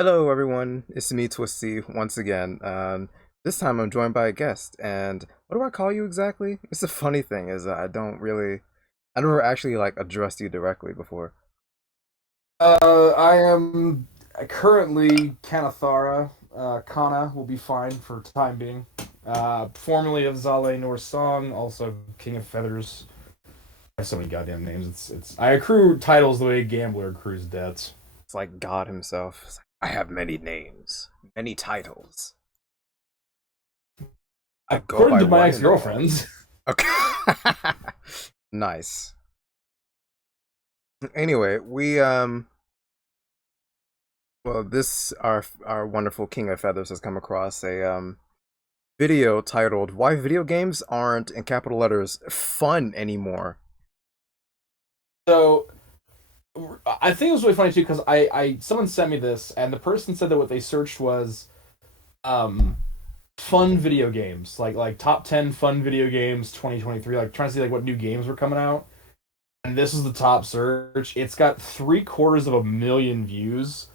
Hello, everyone. It's me, Twisty, once again. This time I'm joined by a guest, and what do I call you exactly? It's a funny thing is I never actually like addressed you directly before. I am currently Kanathara. Kana will be fine for time being. Formerly of Zale North Song, also King of Feathers. I have so many goddamn names. I accrue titles the way a gambler accrues debts. It's like God himself. It's like, I have many names, many titles. I go According by to my one ex and all. girlfriends. Okay. Nice. Anyway, this our wonderful King of Feathers has come across a video titled "Why Video Games Aren't in Capital Letters Fun Anymore." So I think it was really funny too because I someone sent me this and the person said that what they searched was um fun video games like top 10 fun video games 2023, like trying to see like what new games were coming out, and this is the top search. It's got 750,000 views,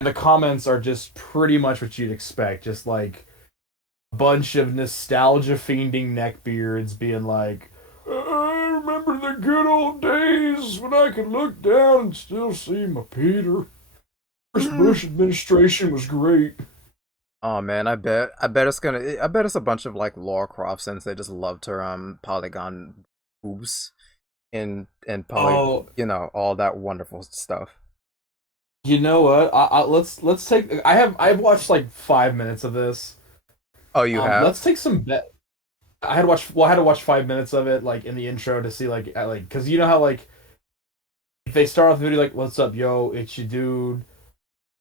and the comments are just pretty much what you'd expect, just like a bunch of nostalgia fiending neckbeards being like, I remember the good old days when I could look down and still see my Peter. First Mm. Bush administration was great. Oh man, I bet it's a bunch of like Laura Croft since they just loved her polygon boobs and poly Oh, all that wonderful stuff. you know what? Let's take. I've watched like 5 minutes of this. Oh, you have? Let's take some bet. I had to watch. Well, I had to watch 5 minutes of it, like in the intro, to see like because you know how like if they start off the video like, "What's up, yo? It's your dude,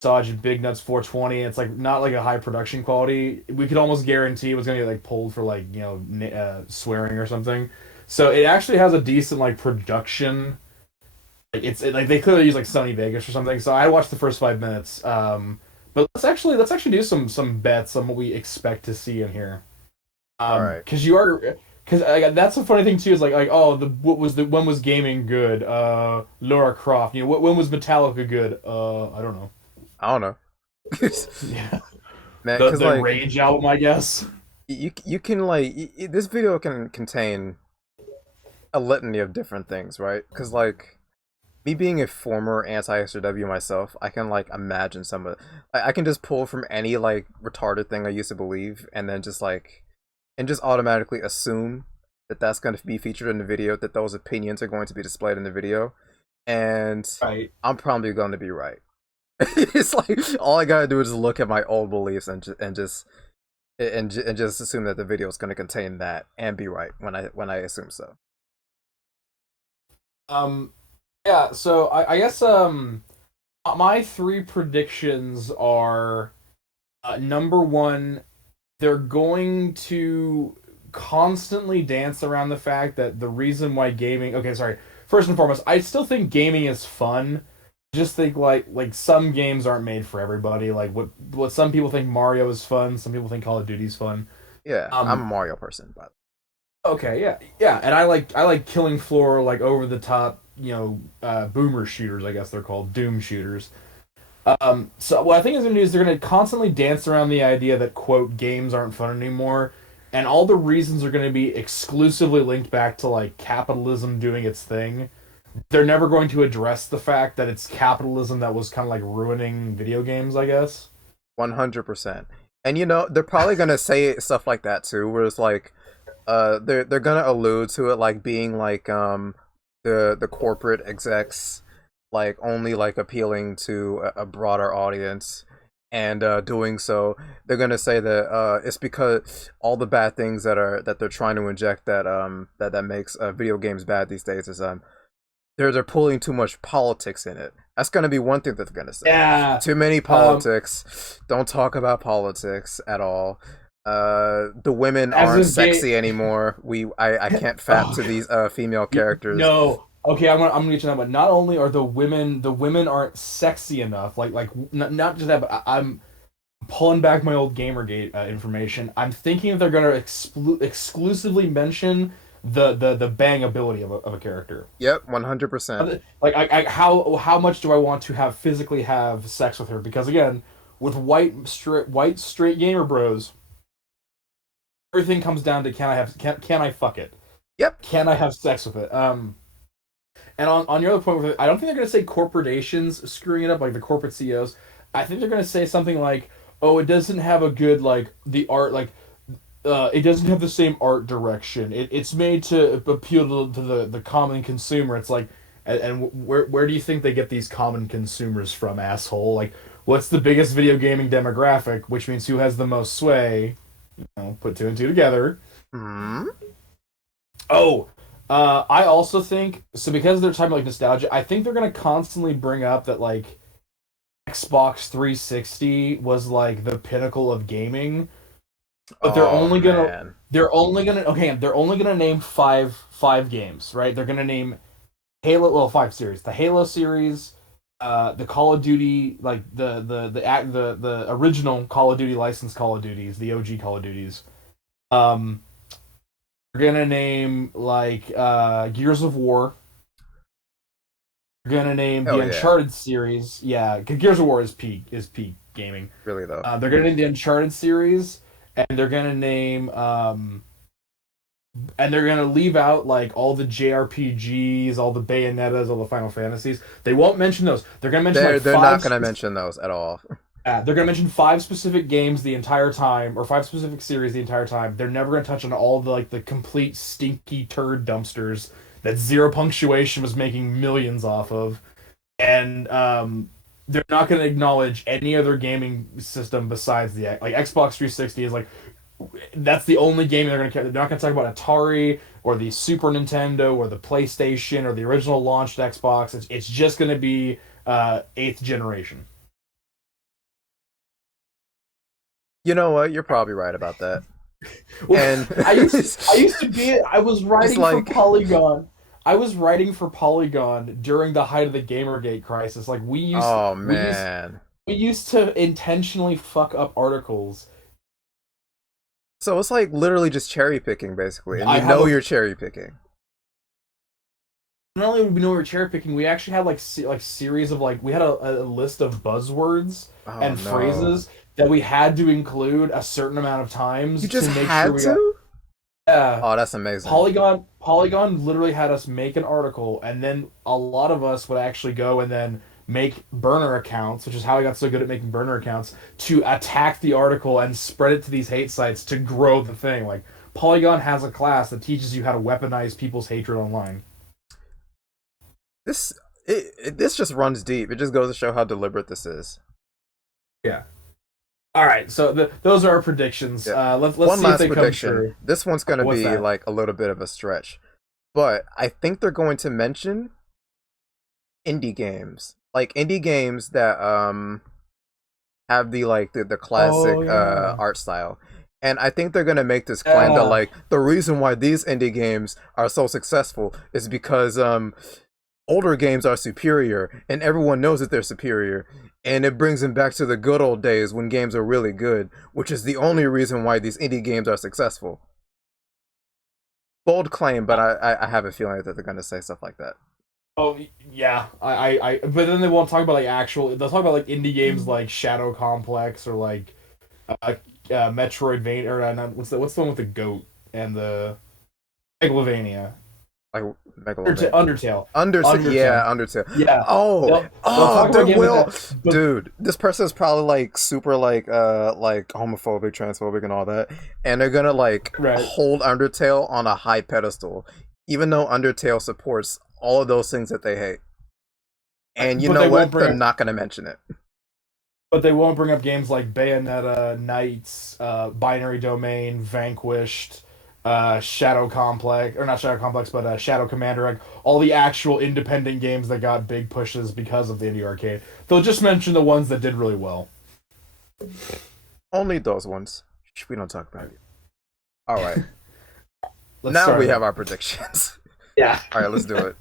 Sergeant Big Nuts 420." It's like not like a high production quality. We could almost guarantee it was gonna get like pulled for like swearing or something. So it actually has a decent like production. Like they clearly use like Sony Vegas or something. So I watched the first 5 minutes. But let's actually do some bets on what we expect to see in here. All right. Because you are because that's the funny thing too is like oh the what was the when was gaming good? Laura Croft. When was Metallica good? I don't know. I don't know. Yeah, Man, the cuz the like Rage album, I guess. you can like this video can contain a litany of different things, right? Cuz like me being a former anti-SJW myself, I can like imagine some of I can just pull from any like retarded thing I used to believe and then just automatically assume that that's going to be featured in the video, that those opinions are going to be displayed in the video, and Right. I'm probably going to be right. It's like all I gotta do is just look at my old beliefs and just assume that the video is going to contain that and be right when I assume so. Um. Yeah. So I guess my three predictions are number one, they're going to constantly dance around the fact that the reason why gaming okay sorry first and foremost I still think gaming is fun. Just think like some games aren't made for everybody. Like what some people think Mario is fun, some people think Call of Duty is fun. Yeah, I'm a um Mario person, but okay, yeah, and I like killing floor, like over the top, boomer shooters, I guess they're called doom shooters. So what I think is going to do is they're going to constantly dance around the idea that quote games aren't fun anymore, and all the reasons are going to be exclusively linked back to like capitalism doing its thing. They're never going to address the fact that it's capitalism that was kind of like ruining video games, I guess. 100%. And they're probably gonna say stuff like that too, where it's like, they're gonna allude to it like being like the corporate execs like only like appealing to a broader audience, and doing so they're gonna say that it's because all the bad things that they're trying to inject that makes video games bad these days is they're pulling too much politics in it. That's gonna be one thing that they're gonna say. Yeah. Too many Um, politics. Don't talk about politics at all. The women as aren't if game. sexy anymore. I can't fap Oh, to these female characters. no. Okay, I'm gonna get you that. But not only are the women aren't sexy enough. Like not just that, but I'm pulling back my old GamerGate information. I'm thinking that they're gonna exclusively mention the bang ability of a character. Yep, 100%. Like how much do I want to physically have sex with her? Because again, with white straight gamer bros, everything comes down to can I fuck it? Yep. Can I have sex with it? And on your other point with it, I don't think they're gonna say corporations screwing it up like the corporate CEOs. I think they're gonna say something like, oh, it doesn't have a good like the art like it doesn't have the same art direction. It's made to appeal to the common consumer. It's like, and where do you think they get these common consumers from, asshole? Like, what's the biggest video gaming demographic? Which means who has the most sway? You know, put two and two together. Hmm. Oh, I also think so because they're talking about like nostalgia. I think they're gonna constantly bring up that like Xbox 360 was like the pinnacle of gaming, but Oh man. they're only gonna name five games, right? They're gonna name Halo, well, five series, the Halo series, the Call of Duty, like the original Call of Duty licensed Call of Duties, the OG Call of Duties. Um, we're gonna name like Gears of War. We're gonna name the Oh yeah. Uncharted series. Yeah, Gears of War is peak gaming. Really though. They're gonna name the Uncharted series, and they're gonna name and they're gonna leave out like all the JRPGs, all the Bayonettas, all the Final Fantasies. They won't mention those. They're gonna mention like They're not gonna mention those at all. they're gonna mention five specific games the entire time, or five specific series the entire time. They're never gonna touch on all the like the complete stinky turd dumpsters that Zero Punctuation was making millions off of, and they're not gonna acknowledge any other gaming system besides the like Xbox 360 is like that's the only game they're gonna care. They're not gonna talk about Atari or the Super Nintendo or the PlayStation or the original launched Xbox. It's just gonna be eighth generation. You know what? You're probably right about that. Well, And I was it's writing for like, Polygon. I was writing for Polygon during the height of the Gamergate crisis. Like oh man. we used to intentionally fuck up articles. So it's like literally just cherry picking basically, and I you have know a you're cherry picking. Not only did we know we were cherry picking, we actually had like series of like we had a list of buzzwords Oh and no. phrases that we had to include a certain amount of You times just to make sure had we got. to? Yeah. Oh, that's amazing. Polygon literally had us make an article, and then a lot of us would actually go and then make burner accounts, which is how I got so good at making burner accounts, to attack the article and spread it to these hate sites to grow the thing. Like Polygon has a class that teaches you how to weaponize people's hatred online. This this just runs deep. It just goes to show how deliberate this is. Yeah. All right, so those are our predictions. Yeah. Let's One see if last they come prediction. true. This one's gonna What's be that? like a little bit of a stretch, but I think they're going to mention indie games, like indie games that have the like the Oh classic yeah. art style. And I think they're gonna make this claim that Yeah. like the reason why these indie games are so successful is because older games are superior and everyone knows that they're superior, and it brings them back to the good old days when games are really good, which is the only reason why these indie games are successful. Bold claim, but I have a feeling that they're gonna say stuff like that. Oh yeah. But then they won't talk about like actual. They'll talk about like indie games like Shadow Complex or like Metroidvania or not, what's the one with the goat and the Megalovania. Like Megalovania. Undertale. Undertale, yeah, Undertale. Undertale. Yeah. Oh, They'll talk there about games like will, that. But dude. This person is probably like super like homophobic, transphobic, and all that, and they're gonna like right. hold Undertale on a high pedestal, even though Undertale supports all of those things that they hate. And you But know they won't what? bring They're up not gonna mention it. games like Bayonetta, Knights, Binary Domain, Vanquished, Shadow Complex, or not Shadow Complex, but Shadow Commander, like all the actual independent games that got big pushes because of the indie arcade. They'll just mention the ones that did really well. Only those ones. We don't talk about it. All right. Let's Now start we it. have our predictions. Yeah. All right, let's do it.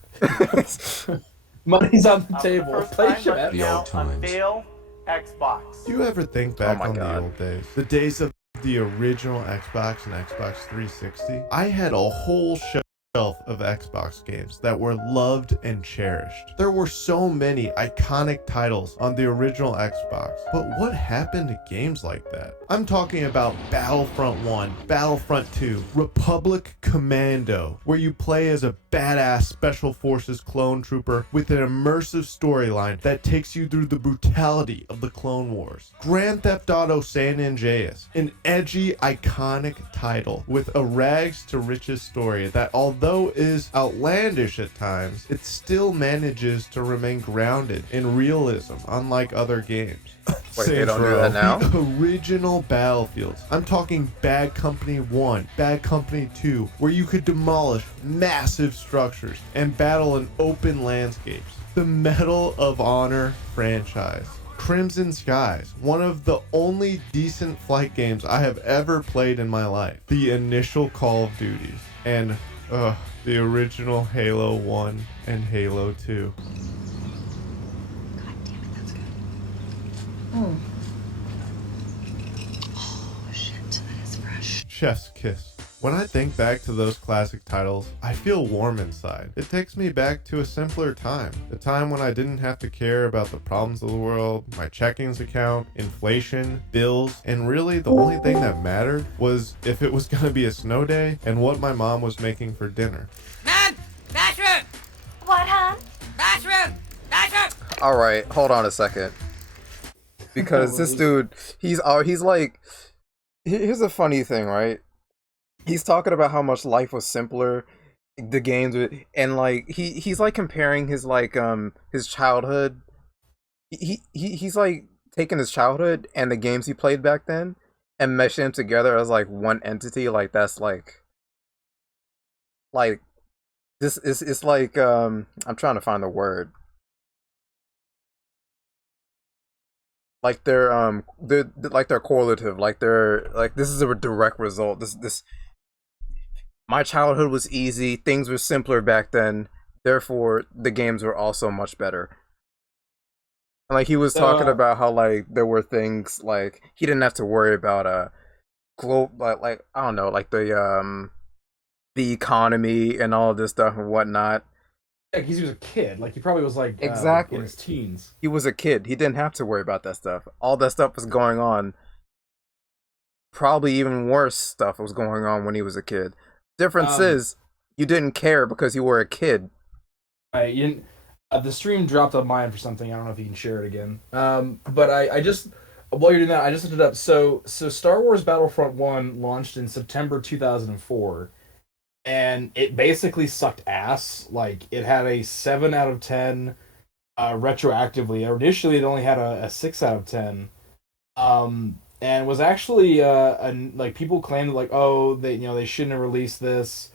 Money's on the For table. the first Play time, let Shabbat. me The now old times. unveil Xbox. Do you ever think Oh back my on God. the old days? The days of the original Xbox and Xbox 360? I had a whole show shelf of Xbox games that were loved and cherished. There were so many iconic titles on the original Xbox, but what happened to games like that? I'm talking about Battlefront 1, Battlefront 2, Republic Commando, where you play as a badass Special Forces clone trooper with an immersive storyline that takes you through the brutality of the Clone Wars. Grand Theft Auto San Andreas, an edgy, iconic title with a rags to riches story that, although is outlandish at times, it still manages to remain grounded in realism, unlike other games. Wait, they don't do that now? The original Battlefields. I'm talking Bad Company 1, Bad Company 2, where you could demolish massive structures and battle in open landscapes. The Medal of Honor franchise. Crimson Skies, one of the only decent flight games I have ever played in my life. The initial Call of Duties. And, the original Halo 1 and Halo 2. God damn it, that's good. Oh. Oh, shit, that is fresh. Chef's kiss. When I think back to those classic titles, I feel warm inside. It takes me back to a simpler time. The time when I didn't have to care about the problems of the world, my checkings account, inflation, bills, and really the only thing that mattered was if it was gonna be a snow day and what my mom was making for dinner. Man! Bathroom! What, hon? Bathroom! Bathroom! All right, hold on a second. Because this dude, he's like, here's a funny thing, right? He's talking about how much life was simpler, the games, and like he's like comparing his like his childhood. He's like taking his childhood and the games he played back then and meshing them together as like one entity. Like that's like this is it's like I'm trying to find the word. Like they're like they're correlative. Like they're like this is a direct result. This. My childhood was easy, things were simpler back then, therefore the games were also much better. And like he was talking about how like there were things like he didn't have to worry about like I don't know, like the economy and all of this stuff and whatnot. Yeah, because he was a kid. Like he probably was like Exactly in his teens. He was a kid. He didn't have to worry about that stuff. All that stuff was going on. Probably even worse stuff was going on when he was a kid. Difference is, you didn't care because you were a kid. The stream dropped on mine for something. I don't know if you can share it again. But I just, while you're doing that, I just looked it up. So Star Wars Battlefront 1 launched in September 2004, and it basically sucked ass. Like, it had a 7 out of 10 retroactively. Initially, it only had a 6 out of 10. And was actually like people claimed like, oh, they shouldn't have released this.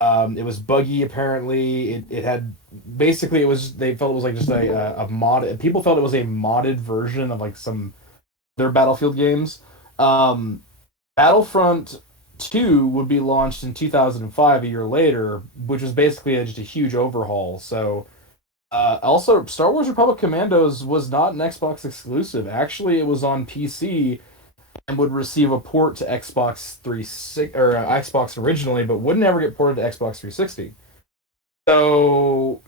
It was buggy apparently. It had basically they felt it was like just a mod. People felt it was a modded version of like some their Battlefield games. Battlefront 2 would be launched in 2005, a year later, which was basically just a huge overhaul. So. Also, Star Wars Republic Commandos was not an Xbox exclusive. Actually, it was on PC and would receive a port to Xbox 360 or Xbox originally, but would never get ported to Xbox 360. So,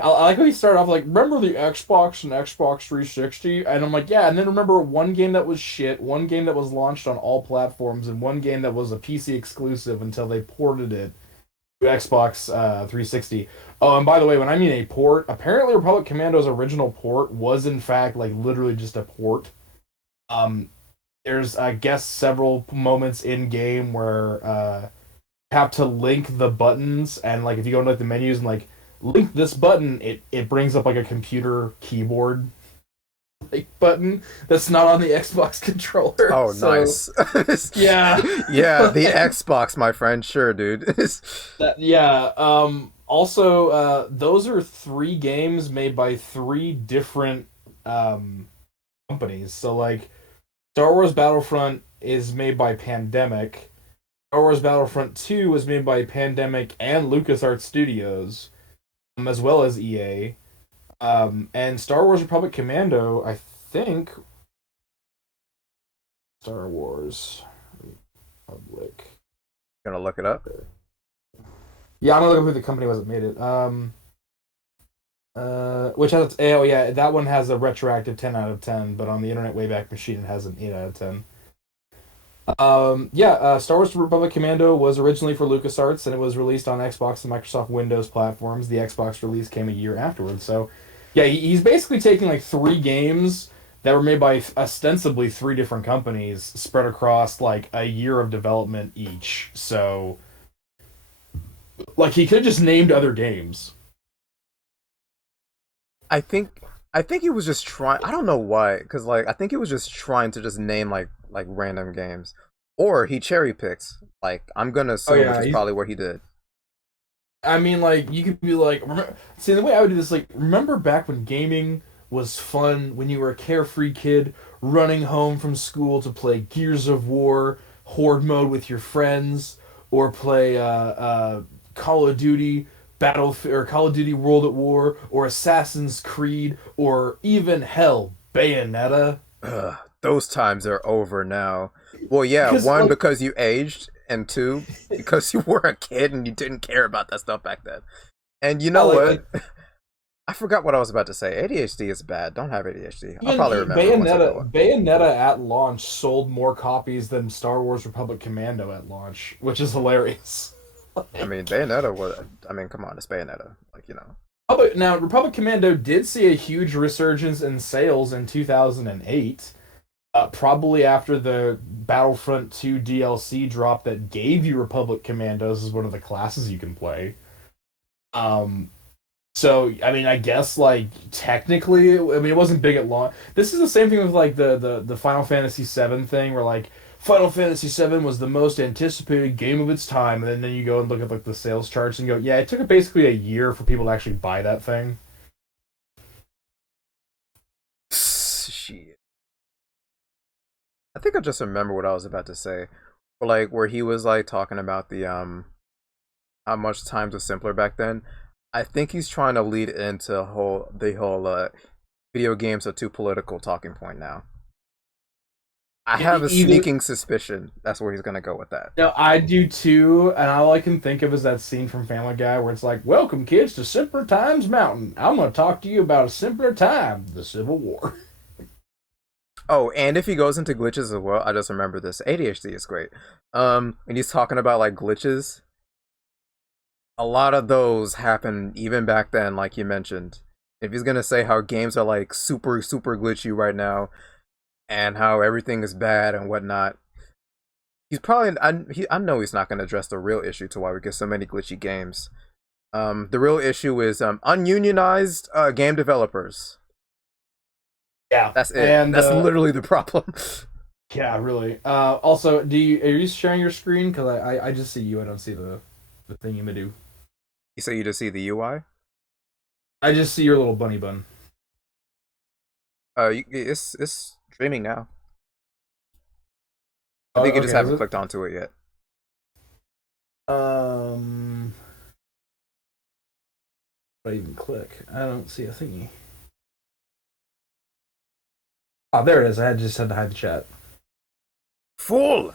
I like how he started off like, remember the Xbox and Xbox 360? And I'm like, yeah. And then remember one game that was shit, one game that was launched on all platforms, and one game that was a PC exclusive until they ported it to Xbox 360. Oh, and by the way, when I mean a port, apparently Republic Commando's original port was in fact like literally just a port. There's I guess several moments in game where you have to link the buttons, and like if you go into like the menus and like link this button, it brings up like a computer keyboard like button that's not on the Xbox controller. Oh, so, nice. Yeah. Yeah, the Xbox, my friend. Sure, dude. Also, those are 3 games made by 3 different companies. So, like, Star Wars Battlefront is made by Pandemic. Star Wars Battlefront 2 was made by Pandemic and LucasArts Studios, as well as EA. And Star Wars Republic Commando, I think... Star Wars Republic... Gonna look it up? Yeah, I'm gonna look up who the company was that made it. Which has oh yeah, that one has a retroactive 10 out of 10, but on the Internet Wayback Machine it has an 8 out of 10. Star Wars Republic Commando was originally for LucasArts and it was released on Xbox and Microsoft Windows platforms. The Xbox release came a year afterwards. So, yeah, he's basically taking like 3 games that were made by ostensibly 3 different companies spread across like a year of development each. So, like he could have just named other games. I think he was just trying. I don't know why, because like I think he was just trying to just name like random games, or he cherry picks. Like I'm gonna assume, which is probably what he did. I mean, like you could be like, see the way I would do this, like remember back when gaming was fun when you were a carefree kid running home from school to play Gears of War Horde mode with your friends, or play Call of Duty or Call of Duty World at War, or Assassin's Creed, or even hell Bayonetta. Ugh, those times are over now. Well, yeah, one like, because you aged, and 2 because you were a kid and you didn't care about that stuff back then. And you know what? I forgot what I was about to say. ADHD is bad. Don't have ADHD. I'll probably remember. Bayonetta at launch sold more copies than Star Wars Republic Commando at launch, which is hilarious. I mean, Bayonetta was. I mean, come on, it's Bayonetta. Like, you know. Now, Republic Commando did see a huge resurgence in sales in 2008, probably after the Battlefront 2 DLC drop that gave you Republic Commandos as one of the classes you can play. So, I mean, I guess, like, technically, I mean, it wasn't big at launch. This is the same thing with, like, the Final Fantasy VII thing, where, like, Final Fantasy VII was the most anticipated game of its time, and then you go and look at, like, the sales charts and go, yeah, it took basically a year for people to actually buy that thing. Shit. I think I just remember what I was about to say. Like, where he was, like, talking about the, how much times was simpler back then. I think he's trying to lead into the whole video games are too political talking point now. I have a sneaking suspicion that's where he's gonna go with that. No, I do too, and all I can think of is that scene from Family Guy where it's like, "Welcome, kids, to Simpler Times Mountain. I'm gonna talk to you about a simpler time, the Civil War." Oh, and if he goes into glitches as well, I just remember this. ADHD is great. And he's talking about like glitches. A lot of those happen even back then, like you mentioned. If he's gonna say how games are like super glitchy right now, and how everything is bad and whatnot, he's probably I know he's not gonna address the real issue to why we get so many glitchy games. The real issue is ununionized game developers. Yeah, that's it. And that's literally the problem. Yeah, really. Also, are you sharing your screen? Because I just see you. I don't see the thing you may do. You say you just see the UI? I just see your little bunny bun. It's streaming now. I think you just haven't clicked onto it yet. If I even click, I don't see a thingy. Oh, there it is. I just had to hide the chat. Fool!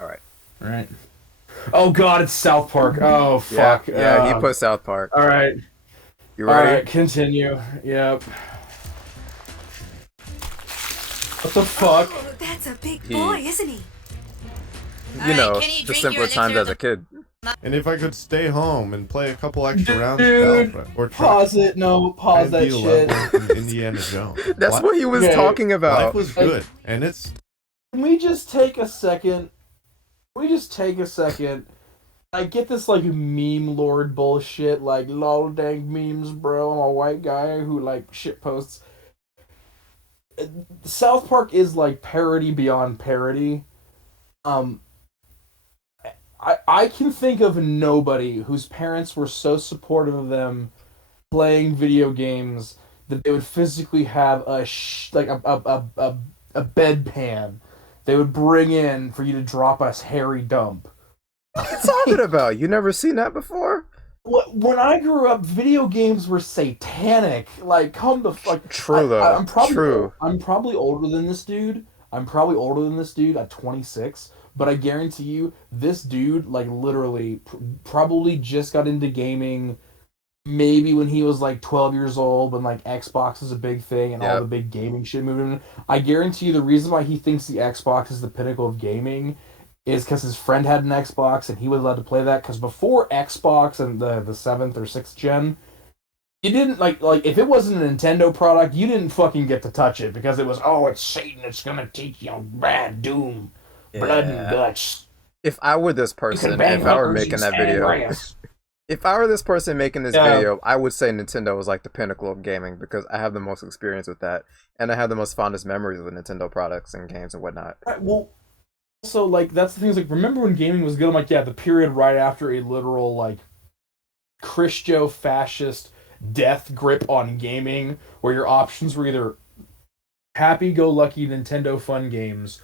Alright. Oh god, it's South Park. Oh fuck. Yeah, he put South Park. Alright. You ready? Alright, continue. Yep. What the fuck? Oh, that's a big boy, isn't he? You know, the simpler times as a kid. And if I could stay home and play a couple extra rounds of Battlefront, or pause it. No, pause that shit. From Indiana Jones. That's what he was talking about. Life was good, and it's. Can we just take a second? I get this like meme lord bullshit, like lol dang memes, bro. I'm a white guy who like shit posts. South Park is like parody beyond parody. I can think of nobody whose parents were so supportive of them playing video games that they would physically have a bedpan they would bring in for you to drop a hairy dump. What are you talking about? You never seen that before? When I grew up, video games were satanic. Like, come the fuck. True though. I'm probably older than this dude. I'm 26, but I guarantee you, this dude, like, literally, probably just got into gaming maybe when he was like 12 years old, when like Xbox was a big thing and all the Yep. big gaming shit moving in. I guarantee you the reason why he thinks the Xbox is the pinnacle of gaming is because his friend had an Xbox and he was allowed to play that. Because before Xbox and the seventh or sixth gen, you didn't like if it wasn't a Nintendo product, you didn't fucking get to touch it because it was, oh, it's Satan, it's gonna teach you bad doom, blood and Yeah. guts. If I were this You can person, bang if I were hookers making and that stand video, grass. if I were this person making this Yeah. video, I would say Nintendo was like the pinnacle of gaming because I have the most experience with that, and I have the most fondest memories of the Nintendo products and games and whatnot. Right, well, also, like, that's the thing is, like, remember when gaming was good? I'm like, yeah, the period right after a literal, like, Christo-fascist death grip on gaming, where your options were either happy-go-lucky Nintendo fun games,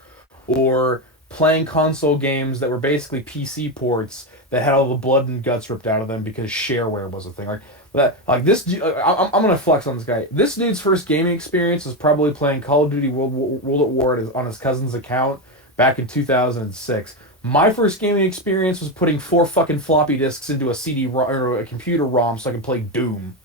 or playing console games that were basically PC ports that had all the blood and guts ripped out of them because shareware was a thing. Like that, like this. I'm gonna flex on this guy. This dude's first gaming experience was probably playing Call of Duty World at War on his cousin's account back in 2006. My first gaming experience was putting 4 fucking floppy disks into a CD or a computer ROM so I could play Doom.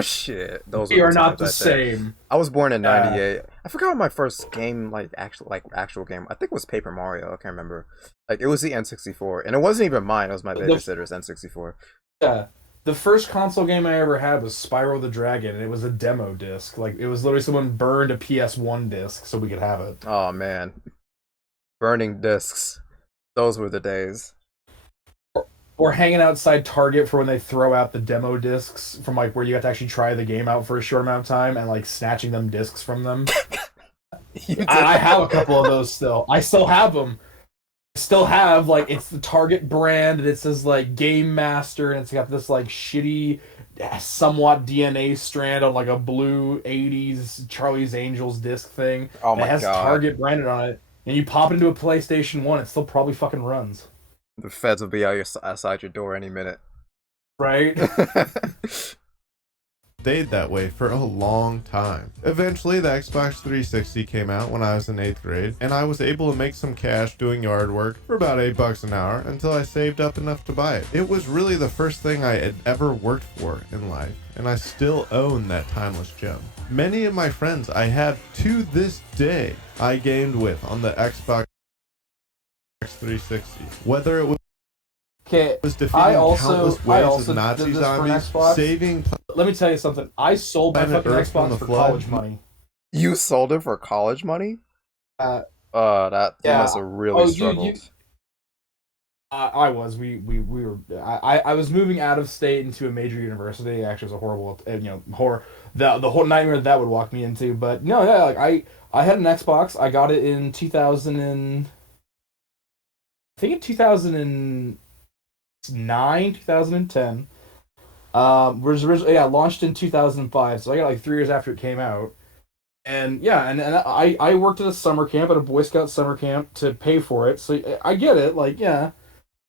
Shit, those We were are the not times the I think. same. I was born in '98. I forgot what my first game, actual game. I think it was Paper Mario. I can't remember. Like it was the N64, and it wasn't even mine. It was my babysitter's N64. Yeah. The first console game I ever had was Spyro the Dragon, and it was a demo disc. Like, it was literally someone burned a PS1 disc so we could have it. Oh man, burning discs. Those were the days. Or hanging outside Target for when they throw out the demo discs from, like, where you have to actually try the game out for a short amount of time and, like, snatching them discs from them. I have a couple of those still. I still have them. I still have, like, it's the Target brand, and it says, like, Game Master, and it's got this, like, shitty, somewhat DNA strand on, like, a blue 80s Charlie's Angels disc thing. Oh It my has god. Target branded on it, and you pop it into a PlayStation 1, it still probably fucking runs. The feds will be outside your door any minute. Right? Stayed that way for a long time. Eventually, the Xbox 360 came out when I was in 8th grade, and I was able to make some cash doing yard work for about $8 an hour until I saved up enough to buy it. It was really the first thing I had ever worked for in life, and I still own that timeless gem. Many of my friends I have to this day I gamed with on the Xbox 360, whether it Okay, was defeating countless waves of did Nazi this for an zombies, Xbox. saving Let me tell you something. I sold my Planet fucking Earth from Xbox the for flood. college money. You sold it for college money? Uh, That you yeah. must have really Oh, struggled. I was. We were. I was moving out of state into a major university. Actually, it was a horrible, horror. The whole nightmare that would walk me into. But no, yeah, like I had an Xbox. I got it in 2000 and I think in 2009, 2010. Was originally, yeah, launched in 2005. So I got like 3 years after it came out. And yeah, and I worked at a summer camp, at a Boy Scout summer camp, to pay for it. So I get it. Like, yeah.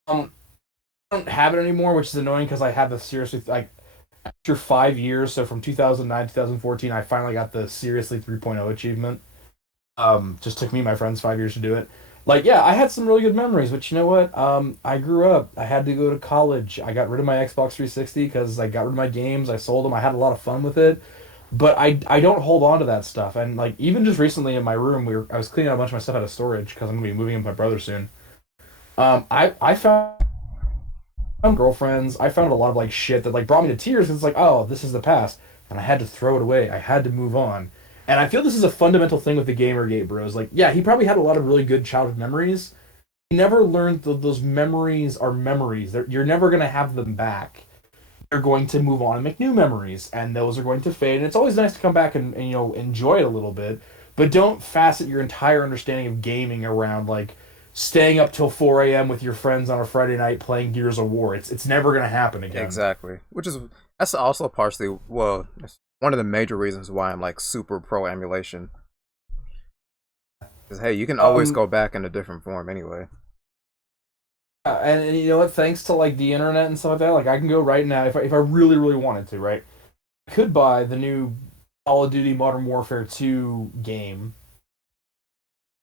I don't have it anymore, which is annoying because I had the seriously, like, after 5 years, so from 2009 2014, I finally got the seriously 3.0 achievement. Just took me and my friends 5 years to do it. Like, yeah, I had some really good memories, but you know what? I grew up. I had to go to college. I got rid of my Xbox 360 because I got rid of my games. I sold them. I had a lot of fun with it. But I don't hold on to that stuff. And, like, even just recently in my room, I was cleaning out a bunch of my stuff out of storage because I'm going to be moving in with my brother soon. I found girlfriends. I found a lot of, like, shit that, like, brought me to tears. It's like, oh, this is the past, and I had to throw it away. I had to move on. And I feel this is a fundamental thing with the Gamergate bros. Like, yeah, he probably had a lot of really good childhood memories. He never learned that those memories are memories. You're never gonna have them back. You're going to move on and make new memories, and those are going to fade. And it's always nice to come back and enjoy it a little bit, but don't facet your entire understanding of gaming around, like, staying up till 4 a.m. with your friends on a Friday night playing Gears of War. It's never gonna happen again. Exactly. That's also partially, well, that's one of the major reasons why I'm like super pro emulation. Because hey, you can always go back in a different form anyway. And you know what? Thanks to, like, the internet and stuff like that, like, I can go right now if I really really wanted to, right? I could buy the new Call of Duty Modern Warfare 2 game,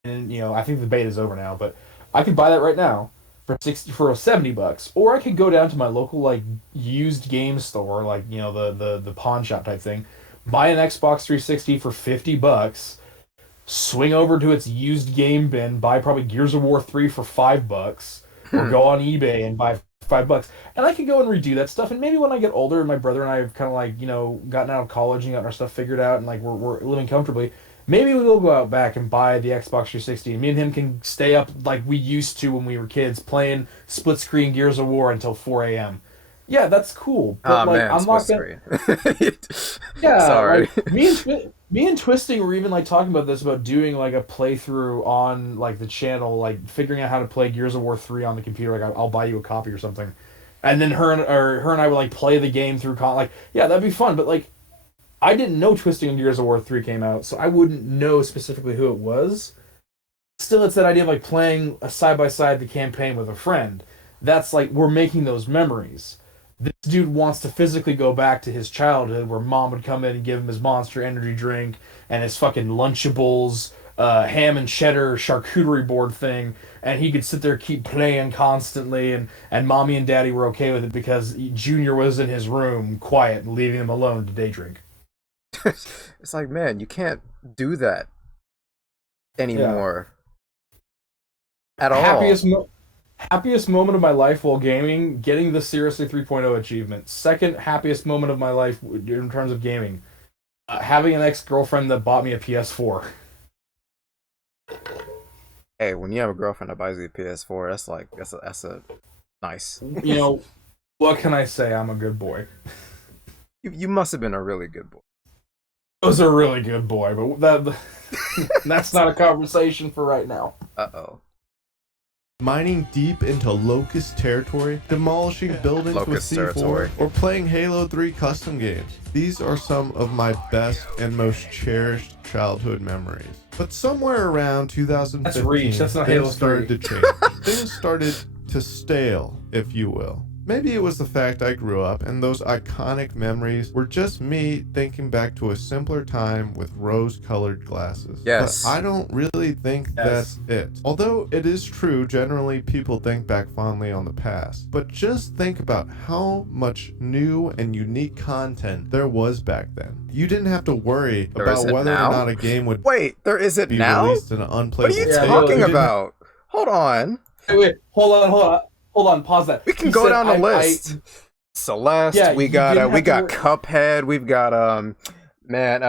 and I think the beta is over now, but I could buy that right now for 70 bucks, or I could go down to my local like used game store, like the pawn shop type thing, buy an Xbox 360 for 50 bucks, swing over to its used game bin, buy probably Gears of War 3 for $5, or go on eBay and buy $5, and I could go and redo that stuff. And maybe when I get older, and my brother and I have kind of like gotten out of college and gotten our stuff figured out, and like we're living comfortably. Maybe we will go out back and buy the Xbox 360, and me and him can stay up like we used to when we were kids, playing split screen Gears of War until 4 a.m. Yeah, that's cool. But like, man, I'm not gonna. Yeah, Sorry. like, me and Twisting were even like talking about this, about doing like a playthrough on like the channel, like figuring out how to play Gears of War 3 on the computer. Like I'll buy you a copy or something, and then her and I would like play the game through like, yeah, that'd be fun. But like, I didn't know Twisting and Gears of War 3 came out, so I wouldn't know specifically who it was. Still, it's that idea of like playing a side by side the campaign with a friend. That's like, we're making those memories. This dude wants to physically go back to his childhood where mom would come in and give him his Monster Energy drink and his fucking Lunchables, ham and cheddar charcuterie board thing, and he could sit there keep playing constantly, and mommy and daddy were okay with it because Junior was in his room quiet and leaving him alone to day drink. It's like, man, you can't do that anymore at all. Happiest moment of my life while gaming, getting the Seriously 3.0 achievement. Second happiest moment of my life in terms of gaming, having an ex-girlfriend that bought me a PS4. Hey, when you have a girlfriend that buys you a PS4, that's a nice. What can I say? I'm a good boy. You must have been a really good boy. I was a really good boy, but that's not a conversation for right now. Uh-oh. Mining deep into Locust territory, demolishing buildings Locust with C4, territory. or playing Halo 3 custom games. These are some of my best and most cherished childhood memories. But somewhere around 2015, That's Reach. That's not Halo things started 3. to change. Things started to stale, if you will. Maybe it was the fact I grew up and those iconic memories were just me thinking back to a simpler time with rose-colored glasses. Yes. But I don't really think that's it. Although it is true, generally people think back fondly on the past. But just think about how much new and unique content there was back then. You didn't have to worry about whether or not a game would there isn't be now? released in an unplayable What are you state. talking about? Hold on. Wait, hold on, pause that. We can go down the list. Celeste, Yeah, we you got didn't we have got to Cuphead, we've got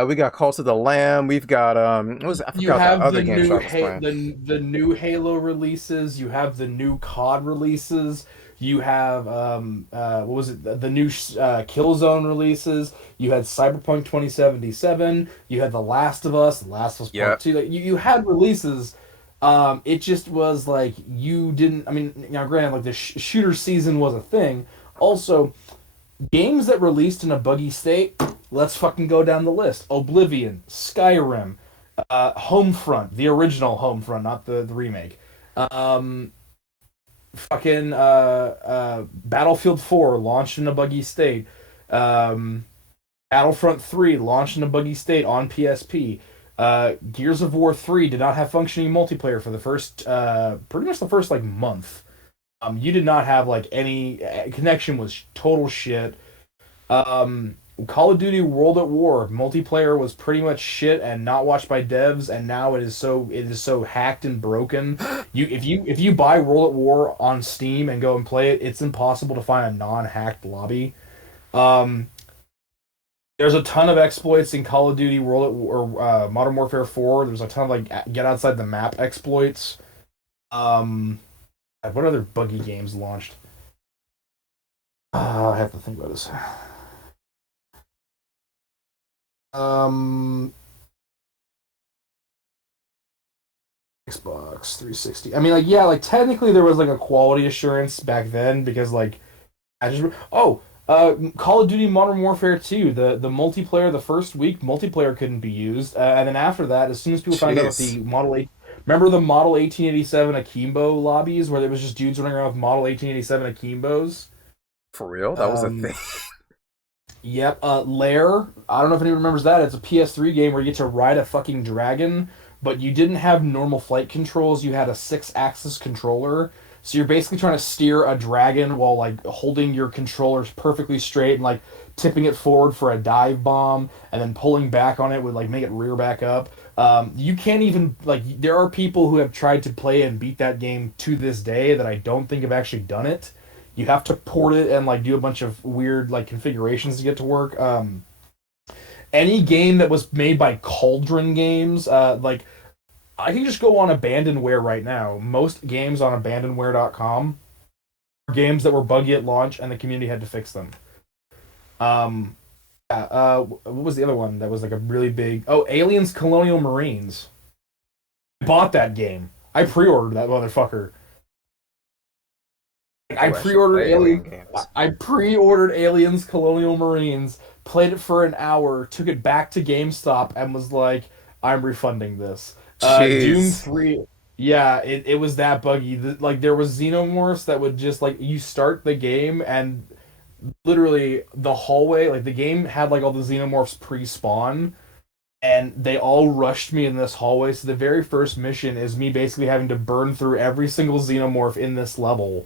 we got Cult of the Lamb, we've got what was it? I You forgot have that other the game new Shark was playing. the new Halo releases. You have the new COD releases. You have what was it? The new Killzone releases. You had Cyberpunk 2077. You had The Last of Us Part 2. Like, you had releases. It just was like you didn't. I mean, granted, like the shooter season was a thing. Also, games that released in a buggy state. Let's fucking go down the list. Oblivion, Skyrim, Homefront, the original Homefront, not the remake. Battlefield 4 launched in a buggy state. Battlefront 3 launched in a buggy state on PSP. Gears of War 3 did not have functioning multiplayer for the first, pretty much the first like month. You did not have like any connection, was total shit. Call of Duty World at War multiplayer was pretty much shit and not watched by devs, and now it is so hacked and broken. If you buy World at War on Steam and go and play it, it's impossible to find a non-hacked lobby. There's a ton of exploits in Call of Duty World at War, Modern Warfare 4. There's a ton of like get outside the map exploits. What other buggy games launched? I have to think about this. Xbox 360. I mean, like, yeah, like technically there was like a quality assurance back then because like Call of Duty Modern Warfare 2, the multiplayer, the first week multiplayer couldn't be used, and then after that, as soon as people found out the Model 8, remember the Model 1887 Akimbo lobbies where there was just dudes running around with Model 1887 Akimbos? For real? That was a thing. Yep. Lair. I don't know if anyone remembers that. It's a PS3 game where you get to ride a fucking dragon, but you didn't have normal flight controls. You had a 6-axis controller. So you're basically trying to steer a dragon while like holding your controllers perfectly straight and like tipping it forward for a dive bomb and then pulling back on it would like make it rear back up. You can't even like there are people who have tried to play and beat that game to this day that I don't think have actually done it. You have to port it and like do a bunch of weird like configurations to get to work. Any game that was made by Cauldron Games, like I can just go on Abandonware right now. Most games on abandonware.com are games that were buggy at launch and the community had to fix them. What was the other one that was like a really big... Oh, Aliens Colonial Marines. I bought that game. I pre-ordered that motherfucker. I pre-ordered Aliens Colonial Marines, played it for an hour, took it back to GameStop, and was like, I'm refunding this. Doom 3, yeah, it was that buggy. Like, there was xenomorphs that would just, like, you start the game, and literally the hallway, like, the game had, like, all the xenomorphs pre-spawn, and they all rushed me in this hallway, so the very first mission is me basically having to burn through every single xenomorph in this level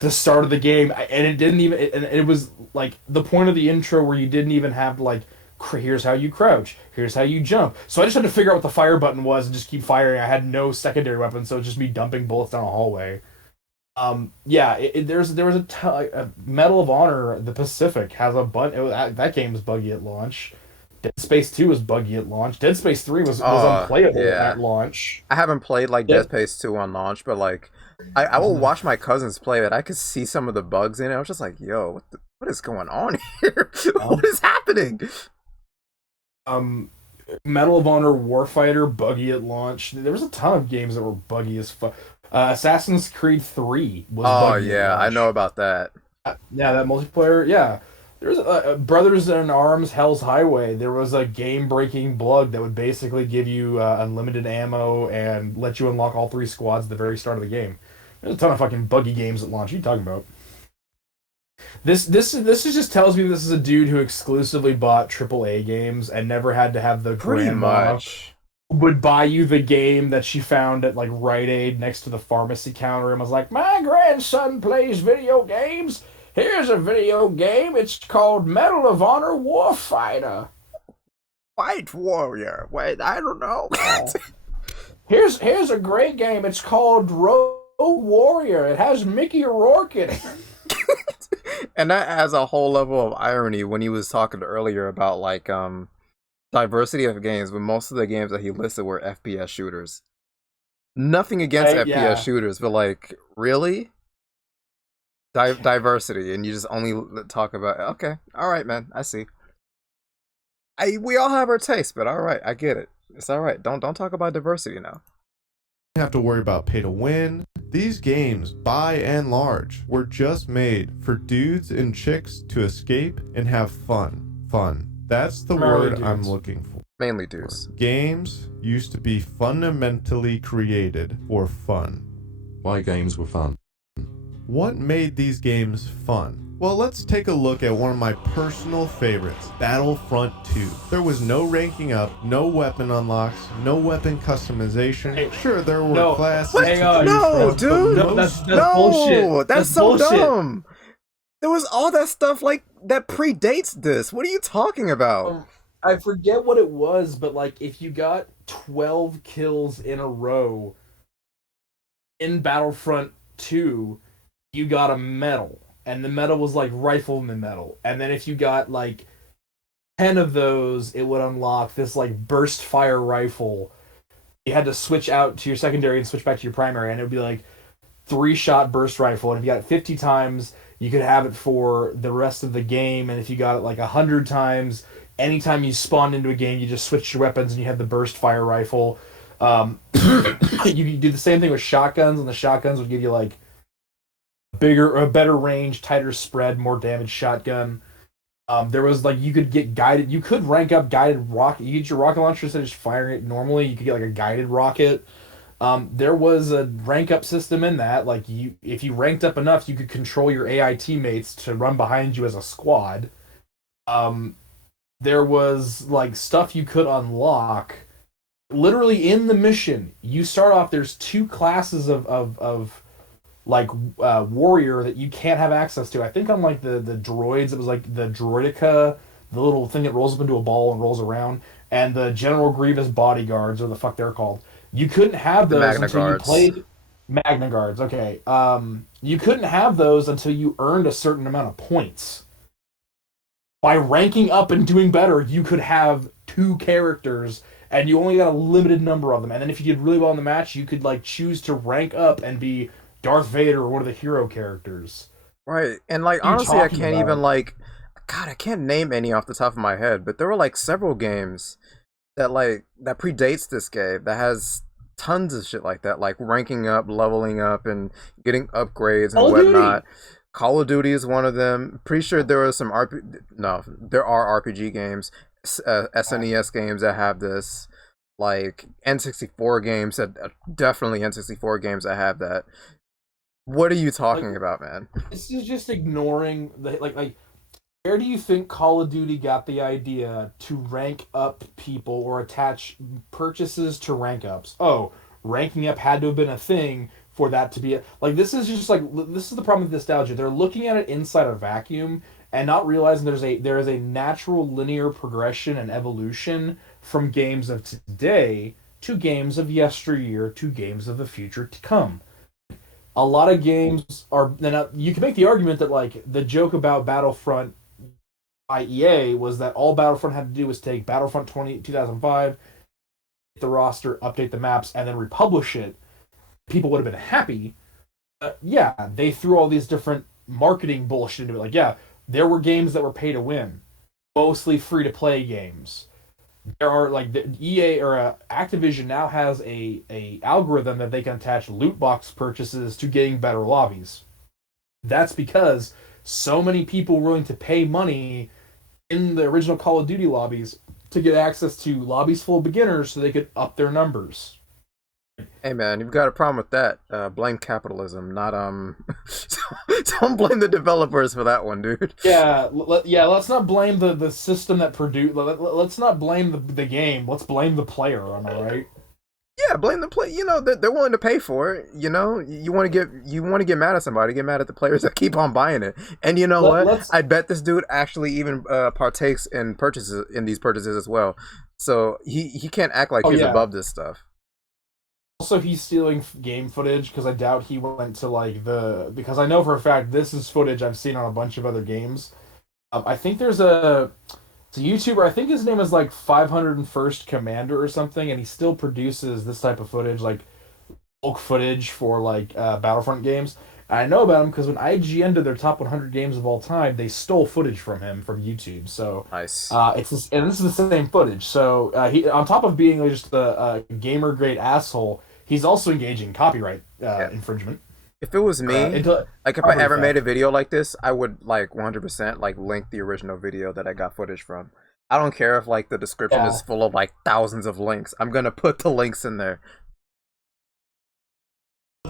the start of the game, and it didn't even. It was like the point of the intro where you didn't even have to like. Here's how you crouch. Here's how you jump. So I just had to figure out what the fire button was and just keep firing. I had no secondary weapons, so it was just me dumping bullets down a hallway. Yeah, there was a Medal of Honor. The Pacific has a that game was buggy at launch. Dead Space 2 was buggy at launch. Dead Space 3 was unplayable at launch. I haven't played like Dead Space 2 on launch, but like. I will watch my cousins play it. I could see some of the bugs in it. I was just like, yo, what is going on here? What is happening? Medal of Honor Warfighter, buggy at launch. There was a ton of games that were buggy as fuck. Assassin's Creed 3 was buggy at launch. I know about that. Yeah, that multiplayer, yeah. There's Brothers in Arms, Hell's Highway. There was a game-breaking bug that would basically give you unlimited ammo and let you unlock all 3 squads at the very start of the game. There's a ton of fucking buggy games at launch. What are you talking about? This just tells me this is a dude who exclusively bought AAA games and never had to have the grandma would buy you the game that she found at like Rite Aid next to the pharmacy counter and was like, my grandson plays video games. Here's a video game. It's called Medal of Honor Warfighter. White Warrior. Wait, I don't know. Here's a great game. It's called Road Warrior. It has Mickey Rourke in it. And that adds a whole level of irony when he was talking earlier about like diversity of games, but most of the games that he listed were FPS shooters. Nothing against FPS shooters, but like, really? Diversity, and you just only talk about okay, all right, man, I see. We all have our taste, but all right, I get it. It's all right. Don't talk about diversity now. You have to worry about pay to win. These games, by and large, were just made for dudes and chicks to escape and have fun. Fun. That's the word dudes. I'm looking for. Mainly dudes. Games used to be fundamentally created for fun. Why games were fun? What made these games fun? Well, let's take a look at one of my personal favorites, Battlefront 2. There was no ranking up, no weapon unlocks, no weapon customization. Sure, there were classes. Hang on. No, dude. That's bullshit. That's so bullshit. Dumb. There was all that stuff like that predates this. What are you talking about? I forget what it was, but like if you got 12 kills in a row in Battlefront 2, you got a medal. And the medal was like rifleman medal. And then if you got like 10 of those, it would unlock this like burst fire rifle. You had to switch out to your secondary and switch back to your primary, and it would be like 3-shot burst rifle. And if you got it 50 times, you could have it for the rest of the game. And if you got it like 100 times, anytime you spawned into a game, you just switched your weapons and you had the burst fire rifle. You could do the same thing with shotguns, and the shotguns would give you like better range, tighter spread, more damage shotgun. There was like you could rank up guided rocket. You get your rocket launcher instead of just firing it normally. You could get like a guided rocket. There was a rank up system in that. Like if you ranked up enough, you could control your AI teammates to run behind you as a squad. There was like stuff you could unlock literally in the mission, you start off. There's two classes of like warrior that you can't have access to. I think on like the droids, it was like the droideka, the little thing that rolls up into a ball and rolls around, and the General Grievous bodyguards, or the fuck they're called. You couldn't have The those Magna until Guards. you played Magna Guards. Okay, you couldn't have those until you earned a certain amount of points. By ranking up and doing better, you could have two characters, and you only got a limited number of them. And then if you did really well in the match, you could like choose to rank up and be Darth Vader or one of the hero characters. Right. And like What are you honestly, I talking can't about? even like God, I can't name any off the top of my head, but there were like several games that predates this game that has tons of shit like that, like ranking up, leveling up, and getting upgrades and Call of whatnot. Duty. Call of Duty is one of them. Pretty sure there are some no, there are RPG games, SNES games that have this, like N64 games that definitely N64 games that have that. What are you talking Like, about, man? this is just ignoring the like. Where do you think Call of Duty got the idea to rank up people or attach purchases to rank ups? Oh, ranking up had to have been a thing for that to be like this is just like this is the problem with nostalgia. They're looking at it inside a vacuum and not realizing there is a natural linear progression and evolution from games of today to games of yesteryear to games of the future to come. A lot of games are then you can make the argument that like the joke about Battlefront by EA was that all Battlefront had to do was take Battlefront 2005, the roster, update the maps, and then republish it. People would have been happy. Yeah, they threw all these different marketing bullshit into it. Like, yeah, there were games that were pay to win, mostly free to play games. There are like the EA or Activision now has a algorithm that they can attach loot box purchases to getting better lobbies. That's because so many people were willing to pay money in the original Call of Duty lobbies to get access to lobbies full of beginners so they could up their numbers. Hey man, you've got a problem with that. Blame capitalism, not don't blame the developers for that one, dude. Yeah, let's not blame the system that produced. Let's not blame the game. Let's blame the player. Am I right? Yeah, blame the play. You know they're willing to pay for it. You know you want to get mad at somebody, get mad at the players that keep on buying it. And you know what? Let's I bet this dude actually even partakes in these purchases as well. So he can't act like Oh he's yeah. above this stuff. Also, he's stealing game footage because I doubt he went to like the because I know for a fact this is footage I've seen on a bunch of other games. I think there's it's a YouTuber. I think his name is like 501st Commander or something, and he still produces this type of footage, like bulk footage for like Battlefront games. And I know about him because when IGN did their top 100 games of all time, they stole footage from him from YouTube. So Nice. and this is the same footage. So he, on top of being like, just a gamer grade asshole, he's also engaging in copyright infringement. If it was me, like if I property ever theft. made a video like this, I would like 100% like link the original video that I got footage from. I don't care if like the description Yeah. is full of like thousands of links. I'm gonna put the links in there.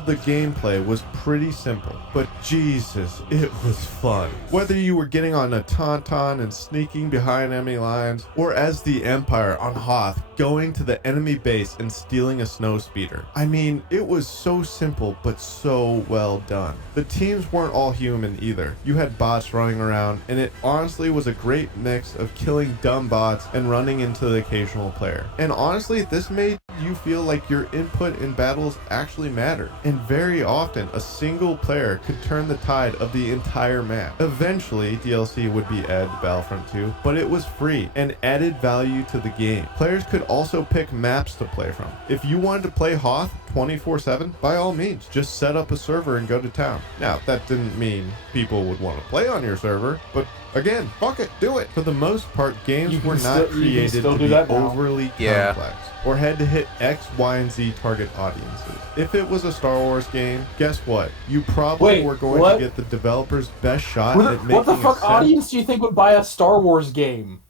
The gameplay was pretty simple, but Jesus, it was fun. Whether you were getting on a tauntaun and sneaking behind enemy lines, or as the Empire on Hoth, going to the enemy base and stealing a snowspeeder. I mean, it was so simple, but so well done. The teams weren't all human either. You had bots running around, and it honestly was a great mix of killing dumb bots and running into the occasional player. And honestly, this made you feel like your input in battles actually mattered. And very often, a single player could turn the tide of the entire map. Eventually, DLC would be added to Battlefront 2, but it was free and added value to the game. Players could also pick maps to play from. If you wanted to play Hoth 24/7, by all means, just set up a server and go to town. Now, that didn't mean people would want to play on your server, but again, fuck it, do it. For the most part, games You can were still- not you can created still to do be that now. overly Yeah. complex or had to hit X, Y, and Z target audiences. If it was a Star Wars game, guess what? You probably Wait, were going what? to get the developer's best shot What at the, making what the fuck a sense. audience do you think would buy a Star Wars game?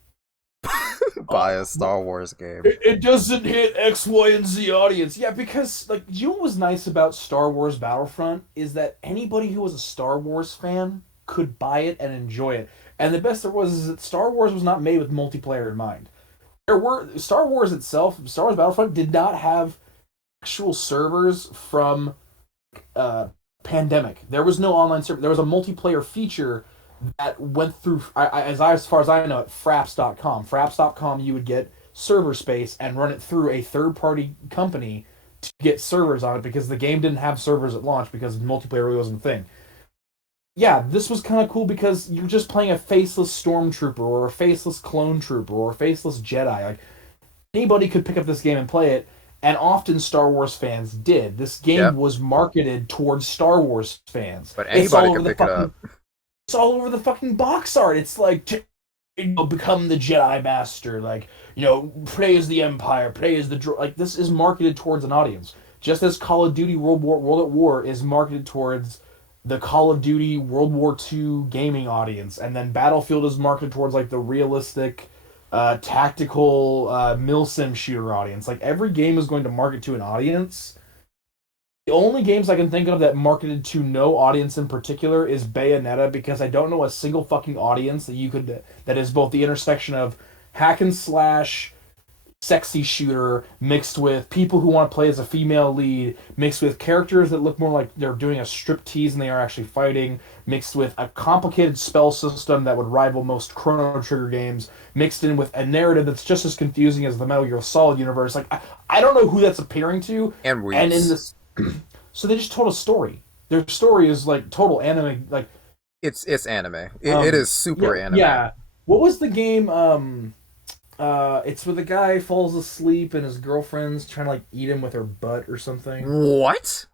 Buy a Star Wars game. It doesn't hit X, Y, and Z audience. Yeah, because like you know what was nice about Star Wars Battlefront is that anybody who was a Star Wars fan could buy it and enjoy it. And the best there was is that Star Wars was not made with multiplayer in mind. Star Wars itself, Star Wars Battlefront did not have actual servers from Pandemic. There was no online server. There was a multiplayer feature that went through, as far as I know, at fraps.com. Fraps.com, you would get server space and run it through a third-party company to get servers on it because the game didn't have servers at launch because multiplayer really wasn't a thing. Yeah, this was kind of cool because you're just playing a faceless stormtrooper or a faceless clone trooper or a faceless Jedi. Like, anybody could pick up this game and play it, and often Star Wars fans did. This game was marketed towards Star Wars fans. But anybody could pick it up. It's all over the fucking box art. It's like, become the Jedi Master. Like, praise the Empire, praise the like. This is marketed towards an audience, just as Call of Duty World at War is marketed towards the Call of Duty World War II gaming audience, and then Battlefield is marketed towards like the realistic, tactical milsim shooter audience. Like, every game is going to market to an audience. The only games I can think of that marketed to no audience in particular is Bayonetta, because I don't know a single fucking audience that is both the intersection of hack and slash, sexy shooter, mixed with people who want to play as a female lead, mixed with characters that look more like they're doing a striptease than they are actually fighting, mixed with a complicated spell system that would rival most Chrono Trigger games, mixed in with a narrative that's just as confusing as the Metal Gear Solid universe. Like, I don't know who that's appearing to. And in this, so they just told a story. Their story is like total anime. Like, it's anime. It is super anime. Yeah. What was the game? It's where the guy falls asleep and his girlfriend's trying to like eat him with her butt or something. What?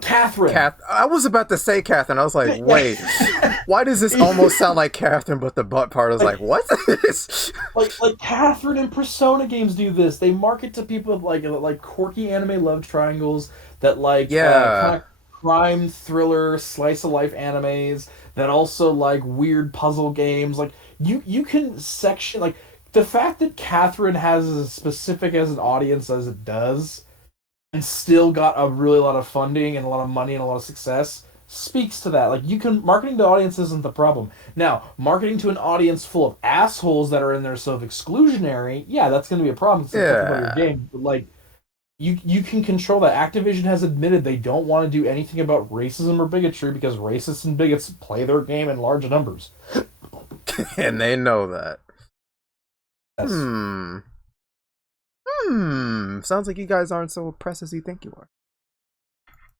Catherine. I was about to say Catherine. I was like, wait, why does this almost sound like Catherine, but the butt part is like what? like Catherine and Persona games do this. They market to people with like quirky anime love triangles that like kind of crime thriller slice of life animes that also like weird puzzle games. Like you can section like the fact that Catherine has as specific as an audience as it does and still got a really lot of funding and a lot of money and a lot of success speaks to that. Like, marketing to audience isn't the problem. Now, marketing to an audience full of assholes that are in there self-exclusionary, yeah, that's going to be a problem. It's your game. But, like, you can control that. Activision has admitted they don't want to do anything about racism or bigotry because racists and bigots play their game in large numbers. And they know that. Yes. Sounds like you guys aren't so oppressed as you think you are.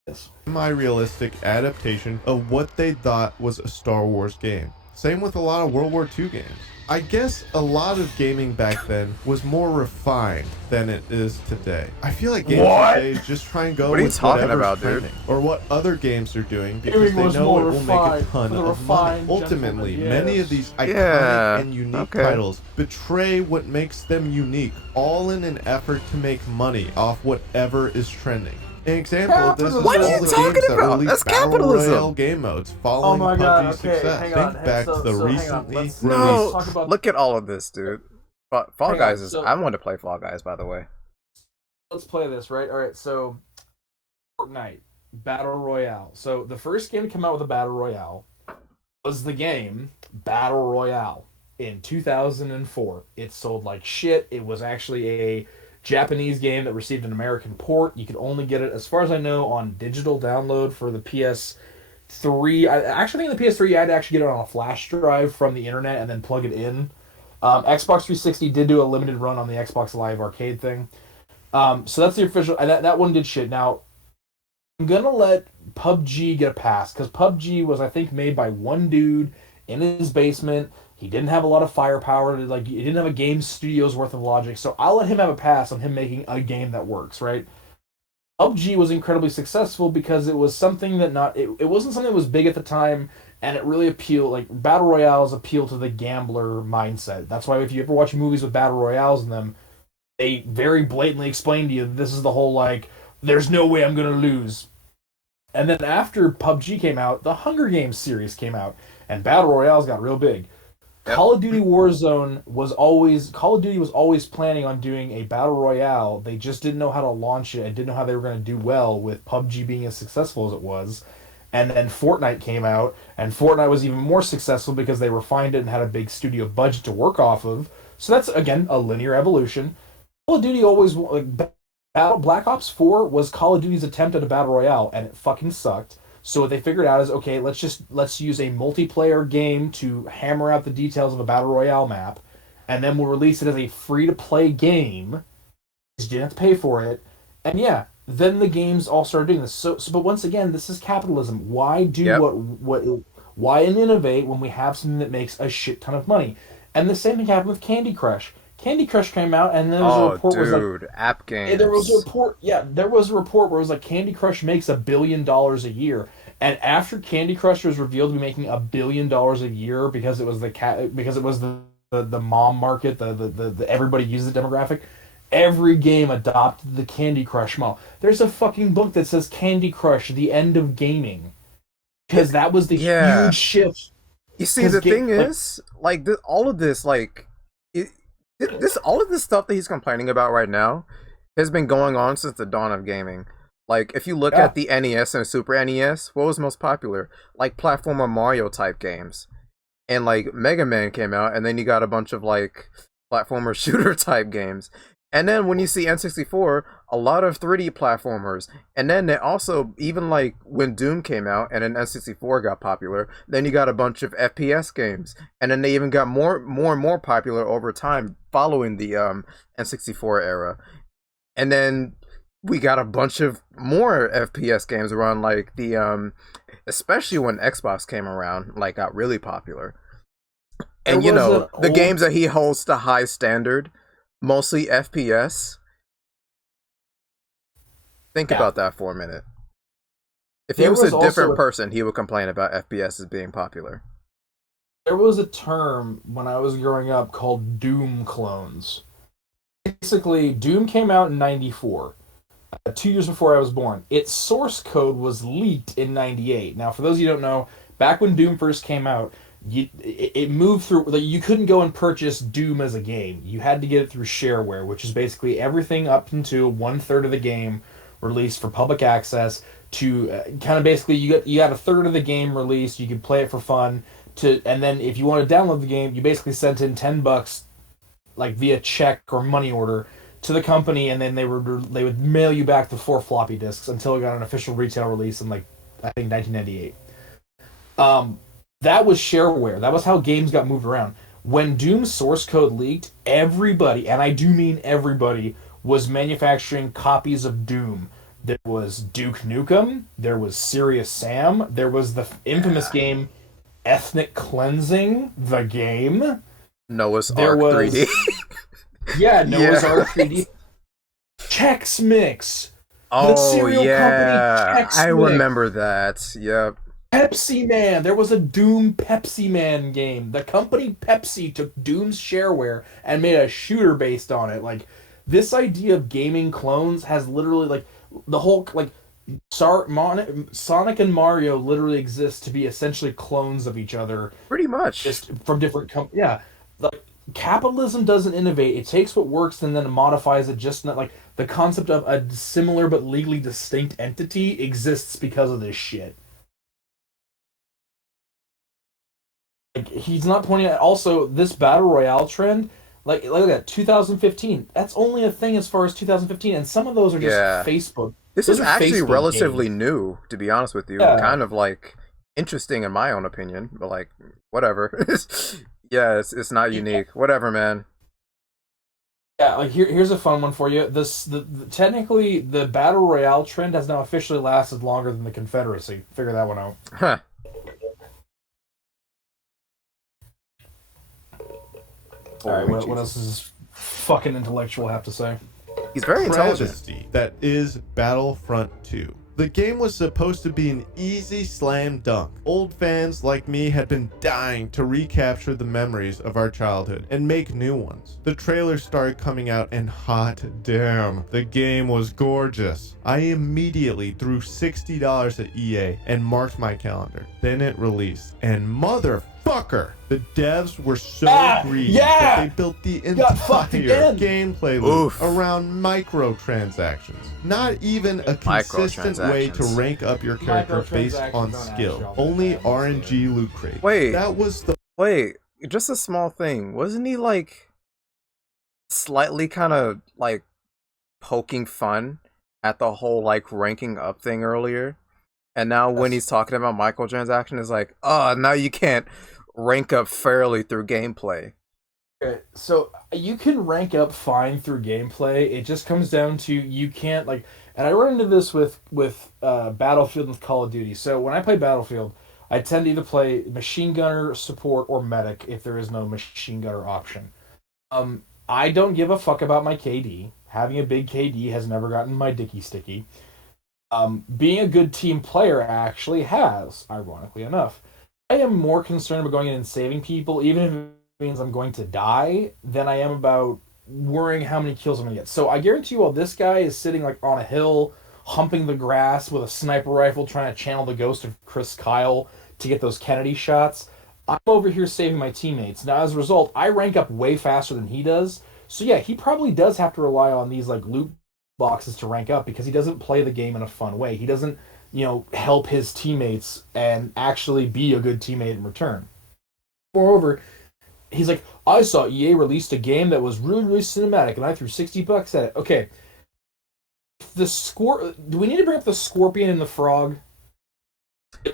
Yes. Semi-realistic adaptation of what they thought was a Star Wars game. Same with a lot of World War II games. I guess a lot of gaming back then was more refined than it is today. I feel like games today just try and go what are you with talking whatever's about, trending, dude? or what other games are doing because Gaming they know it will refined, make a ton for the of money. refined Ultimately, gentleman, many yes. of these iconic and unique okay. titles betray what makes them unique, all in an effort to make money off whatever is trending. An example of this is What are all you the talking games that about? released That's Battle capitalism. Royale game modes following Oh my God, PUBG's okay, success. hang on. Think back to the So hang on. recently Let's No, talk about- look at all of this, dude. Fall Guys is. so- I want to play Fall Guys, by the way. Let's play this, right? All right, so Fortnite Battle Royale. So the first game to come out with a Battle Royale was the game Battle Royale in 2004. It sold like shit. It was actually a Japanese game that received an American port. You could only get it, as far as I know, on digital download for the PS3. I actually think the PS3 you had to actually get it on a flash drive from the internet and then plug it in. Xbox 360 did do a limited run on the Xbox Live Arcade thing. So that's the official. That one did shit. Now, I'm gonna let PUBG get a pass because PUBG was, I think, made by one dude in his basement. He didn't have a lot of firepower. He didn't have a game studio's worth of logic. So I'll let him have a pass on him making a game that works, right? PUBG was incredibly successful because it was something that it wasn't something that was big at the time, and it really appealed. Like, battle royales appeal to the gambler mindset. That's why if you ever watch movies with battle royales in them, they very blatantly explain to you this is the whole like, there's no way I'm gonna lose. And then after PUBG came out, the Hunger Games series came out, and battle royales got real big. Yep. Call of Duty Warzone was always planning on doing a battle royale. They just didn't know how to launch it and didn't know how they were going to do well with PUBG being as successful as it was. And then Fortnite came out, and Fortnite was even more successful because they refined it and had a big studio budget to work off of. So that's again a linear evolution. Call of Duty always like Black Ops 4 was Call of Duty's attempt at a battle royale, and it fucking sucked. So what they figured out is, okay, let's use a multiplayer game to hammer out the details of a battle royale map, and then we'll release it as a free to play game. You didn't have to pay for it, and yeah, then the games all started doing this. But once again, this is capitalism. Why do why innovate when we have something that makes a shit ton of money? And the same thing happened with Candy Crush. Candy Crush came out, and there was a report. App games. There was a report. Yeah, there was a report where it was like Candy Crush makes $1 billion a year, and after Candy Crush was revealed to be making $1 billion a year because it was the mom market, the everybody uses it demographic. Every game adopted the Candy Crush model. There's a fucking book that says Candy Crush: The End of Gaming, because that was the huge shift. You see, the thing is, like, all of this, like, all of this stuff that he's complaining about right now has been going on since the dawn of gaming. Like, if you look at the NES and Super NES, what was most popular? Like, platformer Mario type games. And, like, Mega Man came out, and then you got a bunch of, like, platformer shooter type games. And then when you see N64, a lot of 3D platformers. And then they also, even like when Doom came out and then N64 got popular, then you got a bunch of FPS games. And then they even got more and more popular over time following the N64 era. And then we got a bunch of more FPS games around, like the especially when Xbox came around, like got really popular. And you know, the games that he holds to high standard, mostly FPS. Think about that for a minute. If he was a different person, he would complain about FPS as being popular. There was a term when I was growing up called Doom clones. Basically, Doom came out in 94, 2 years before I was born. Its source code was leaked in 98. Now, for those of you who don't know, back when Doom first came out, it moved through, like, you couldn't go and purchase Doom as a game. You had to get it through shareware, which is basically everything up until 1/3 of the game released for public access. To kind of basically, you got 1/3 of the game released. You could play it for fun. And then if you want to download the game, you basically sent in $10, like via check or money order, to the company, and then they would mail you back the 4 floppy disks until it got an official retail release in, like, I think 1998. That was shareware. That was how games got moved around. When Doom's source code leaked, everybody, and I do mean everybody, was manufacturing copies of Doom. There was Duke Nukem, there was Serious Sam, there was the infamous game Ethnic Cleansing, the game. Noah's Ark 3D. Yeah, Noah's Ark 3D. Chex Mix. The cereal company Chex Mix. I remember that. Yep. Pepsi Man. There was a Doom Pepsi Man game. The company Pepsi took Doom's shareware and made a shooter based on it. Like, this idea of gaming clones has literally, like, the whole, like, Sonic and Mario literally exist to be essentially clones of each other. Pretty much. Just from different companies. Yeah. Like, capitalism doesn't innovate. It takes what works and then modifies it. Just not, like, the concept of a similar but legally distinct entity exists because of this shit. Like, he's not pointing at also this battle royale trend. Like look at that, 2015. That's only a thing as far as 2015, and some of those are just Facebook. This is actually Facebook relatively new, to be honest with you. Yeah. Kind of like interesting in my own opinion, but like whatever. Yeah, it's not unique. Whatever, man. Yeah, like here's a fun one for you. Technically the battle royale trend has now officially lasted longer than the Confederacy. Figure that one out. Huh. Alright, what else does this fucking intellectual have to say? He's very intelligent. Travesty that is Battlefront 2. The game was supposed to be an easy slam dunk. Old fans like me had been dying to recapture the memories of our childhood and make new ones. The trailer started coming out and hot damn, the game was gorgeous. I immediately threw $60 at EA and marked my calendar. Then it released, and motherfucker, the devs were so greedy that they built the entire gameplay loop around microtransactions. Not even a consistent way to rank up your character based on skill. Only RNG loot crate. Wait, that was the just a small thing. Wasn't he like slightly kind of like poking fun at the whole like ranking up thing earlier. And now when he's talking about microtransaction, it's like, oh, now you can't rank up fairly through gameplay. Okay, so you can rank up fine through gameplay. It just comes down to you can't like, and I run into this with Battlefield and with Call of Duty. So when I play Battlefield, I tend to either play machine gunner, support, or medic if there is no machine gunner option. I don't give a fuck about my KD. Having a big KD has never gotten my dicky sticky. Being a good team player actually has, ironically enough. I am more concerned about going in and saving people, even if it means I'm going to die, than I am about worrying how many kills I'm going to get. So I guarantee you, while this guy is sitting like on a hill, humping the grass with a sniper rifle, trying to channel the ghost of Chris Kyle to get those Kennedy shots, I'm over here saving my teammates. Now, as a result, I rank up way faster than he does. So yeah, he probably does have to rely on these like loot boxes to rank up because he doesn't play the game in a fun way. He doesn't, help his teammates and actually be a good teammate in return. Moreover, he's like, I saw EA released a game that was really, really cinematic and I threw $60 at it. Okay. Do we need to bring up the scorpion and the frog?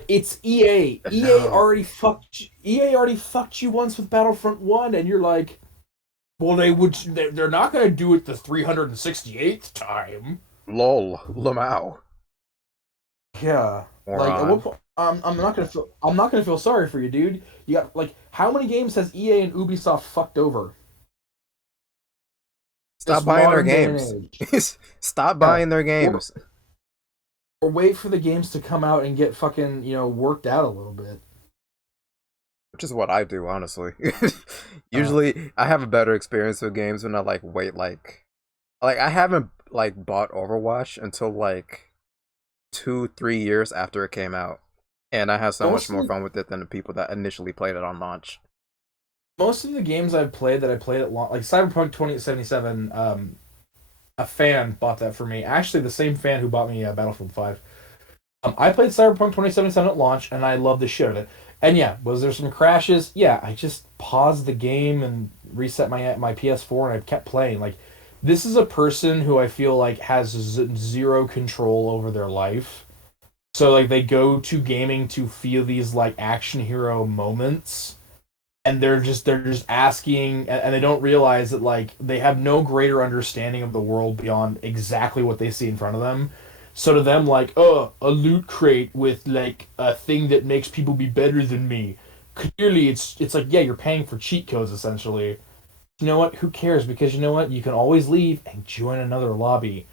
It's EA. EA already fucked you once with Battlefront 1 and you're like, well, they're not going to do it the 368th time. Lol, Lamau. Yeah. I'm not gonna feel sorry for you, dude. You got like how many games has EA and Ubisoft fucked over? Stop buying their games. Stop buying their games. Or wait for the games to come out and get fucking, worked out a little bit. Which is what I do, honestly. Usually, I have a better experience with games when I wait I haven't bought Overwatch until 2-3 years after it came out, and I have so much more fun with it than the people that initially played it on launch. Most of the games I've played that I played at launch, like Cyberpunk 2077, a fan bought that for me. Actually, the same fan who bought me Battlefield 5. I played Cyberpunk 2077 at launch, and I loved the shit out of it. And yeah, was there some crashes? Yeah, I just paused the game and reset my PS4, and I kept playing. Like, this is a person who I feel like has zero control over their life. So like they go to gaming to feel these like action hero moments, and they're just asking, and they don't realize that like they have no greater understanding of the world beyond exactly what they see in front of them. So to them, like, oh, a loot crate with like a thing that makes people be better than me. Clearly, it's like, yeah, you're paying for cheat codes essentially. You know what? Who cares? Because you know what? You can always leave and join another lobby.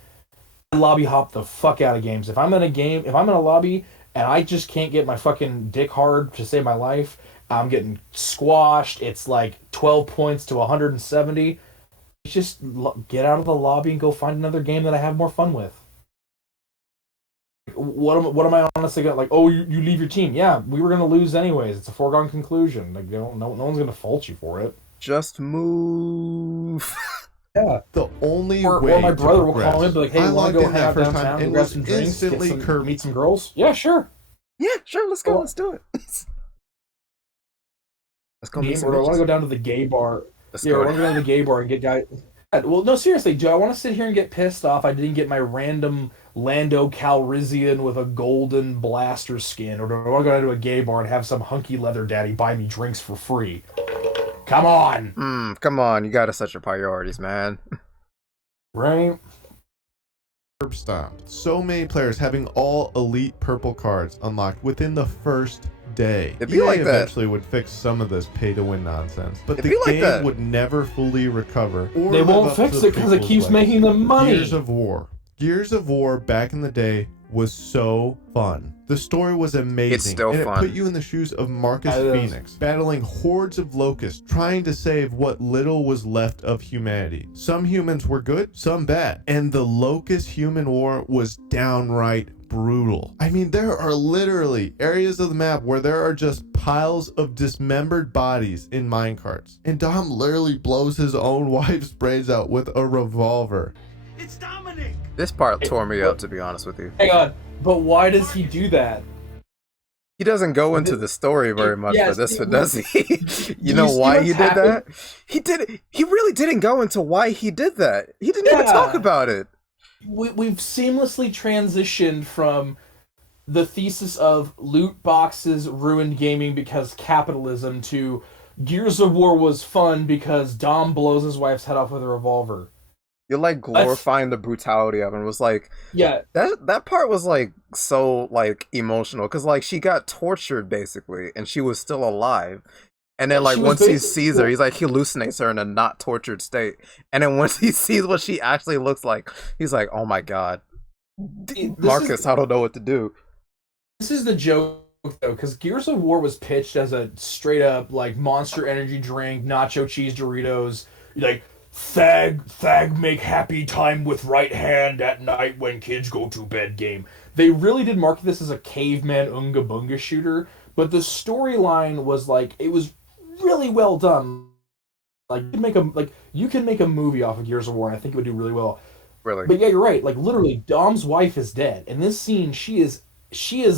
I lobby hop the fuck out of games. If I'm in a lobby and I just can't get my fucking dick hard to save my life, I'm getting squashed. It's like 12 points to 170. Just get out of the lobby and go find another game that I have more fun with. What am I honestly gonna like? Oh, you leave your team. Yeah, we were gonna lose anyways. It's a foregone conclusion. Like, no one's gonna fault you for it. Just move. Yeah. The only or way my brother to will call me and be like, hey, I want to logged go in hang that out first downtown time and and grab was some drinks, instantly meet some girls? Yeah, sure. Yeah, sure. Let's go. Let's do it. Let's go. Or do I want to go down to the gay bar? Let's I want to go down to the gay bar and get guys. Well, no, seriously, do I want to sit here and get pissed off I didn't get my random Lando Calrissian with a golden blaster skin, or do I want to go down to a gay bar and have some hunky leather daddy buy me drinks for free? Come on! Come on, you gotta set your priorities, man. Right? Curb stomped. So many players having all elite purple cards unlocked within the first day. It'd be like that. Eventually would fix some of this pay-to-win nonsense, but It'd the be like game that. would never fully recover. Or They live won't up to fix the it because it prequel's keeps legacy. making them money. Gears of War. Gears of War back in the day was so fun. The story was amazing. It's still and fun. It put you in the shoes of Marcus It is. Phoenix, battling hordes of locusts, trying to save what little was left of humanity. Some humans were good, some bad. And the locust-human war was downright brutal. I mean, there are literally areas of the map where there are just piles of dismembered bodies in minecarts. And Dom literally blows his own wife's brains out with a revolver. It's Dominic! This part tore me up, to be honest with you. Hang on, but why does he do that? He doesn't go into the story very much for this one, does he? You know see why what's he did happened? that? He really didn't go into why he did that. He didn't even talk about it. We've seamlessly transitioned from the thesis of loot boxes ruined gaming because capitalism to Gears of War was fun because Dom blows his wife's head off with a revolver. You're like glorifying the brutality of it. It was like, Yeah, that part was like so like emotional because like she got tortured basically and she was still alive. And then like She was once he basically- sees her, he's like he hallucinates her in a not tortured state. And then once he sees what she actually looks like, he's like, oh my god, Marcus, I don't know what to do. This is the joke though, because Gears of War was pitched as a straight up like Monster Energy drink, nacho cheese Doritos, like Thag make happy time with right hand at night when kids go to bed game. They really did market this as a caveman Unga Bunga shooter, but the storyline was like it was really well done. Like you can make a movie off of Gears of War, and I think it would do really well. Really. But yeah, you're right. Like literally, Dom's wife is dead. In this scene, she is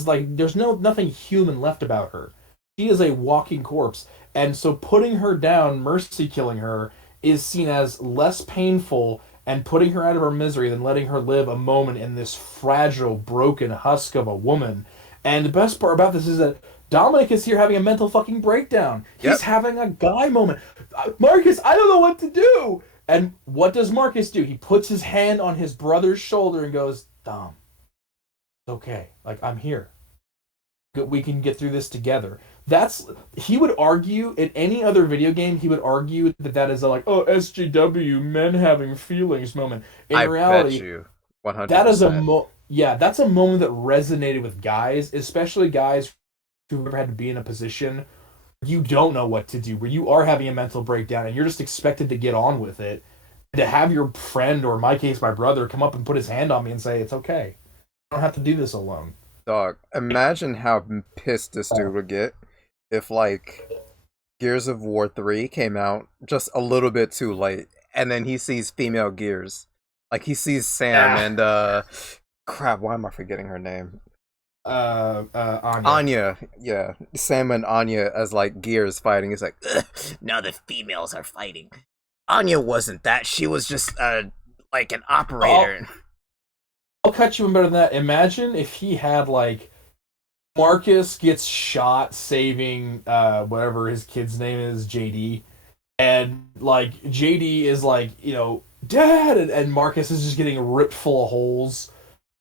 like there's nothing human left about her. She is a walking corpse, and so putting her down, mercy killing her, is seen as less painful and putting her out of her misery than letting her live a moment in this fragile, broken husk of a woman. And the best part about this is that Dominic is here having a mental fucking breakdown. He's having a guy moment. Marcus, I don't know what to do. And what does Marcus do? He puts his hand on his brother's shoulder and goes, Dom, it's okay. Like, I'm here. We can get through this together. He would argue in any other video game, he would argue that is a like, oh, SJW, men having feelings moment. In reality, bet you 100%. that is that's a moment that resonated with guys, especially guys who've ever had to be in a position you don't know what to do, where you are having a mental breakdown and you're just expected to get on with it. And to have your friend, or in my case, my brother, come up and put his hand on me and say, it's okay. I don't have to do this alone. Dog, imagine how pissed this dude would get if, like, Gears of War 3 came out just a little bit too late, and then he sees female Gears. Like, he sees Sam and, crap, why am I forgetting her name? Anya. Anya, yeah. Sam and Anya as, like, Gears fighting. It's like, ugh, now the females are fighting. Anya wasn't that. She was just, like, an operator. I'll cut you in better than that. Imagine if he had, like, Marcus gets shot saving whatever his kid's name is, JD, and like JD is like, you know, Dad, and Marcus is just getting ripped full of holes.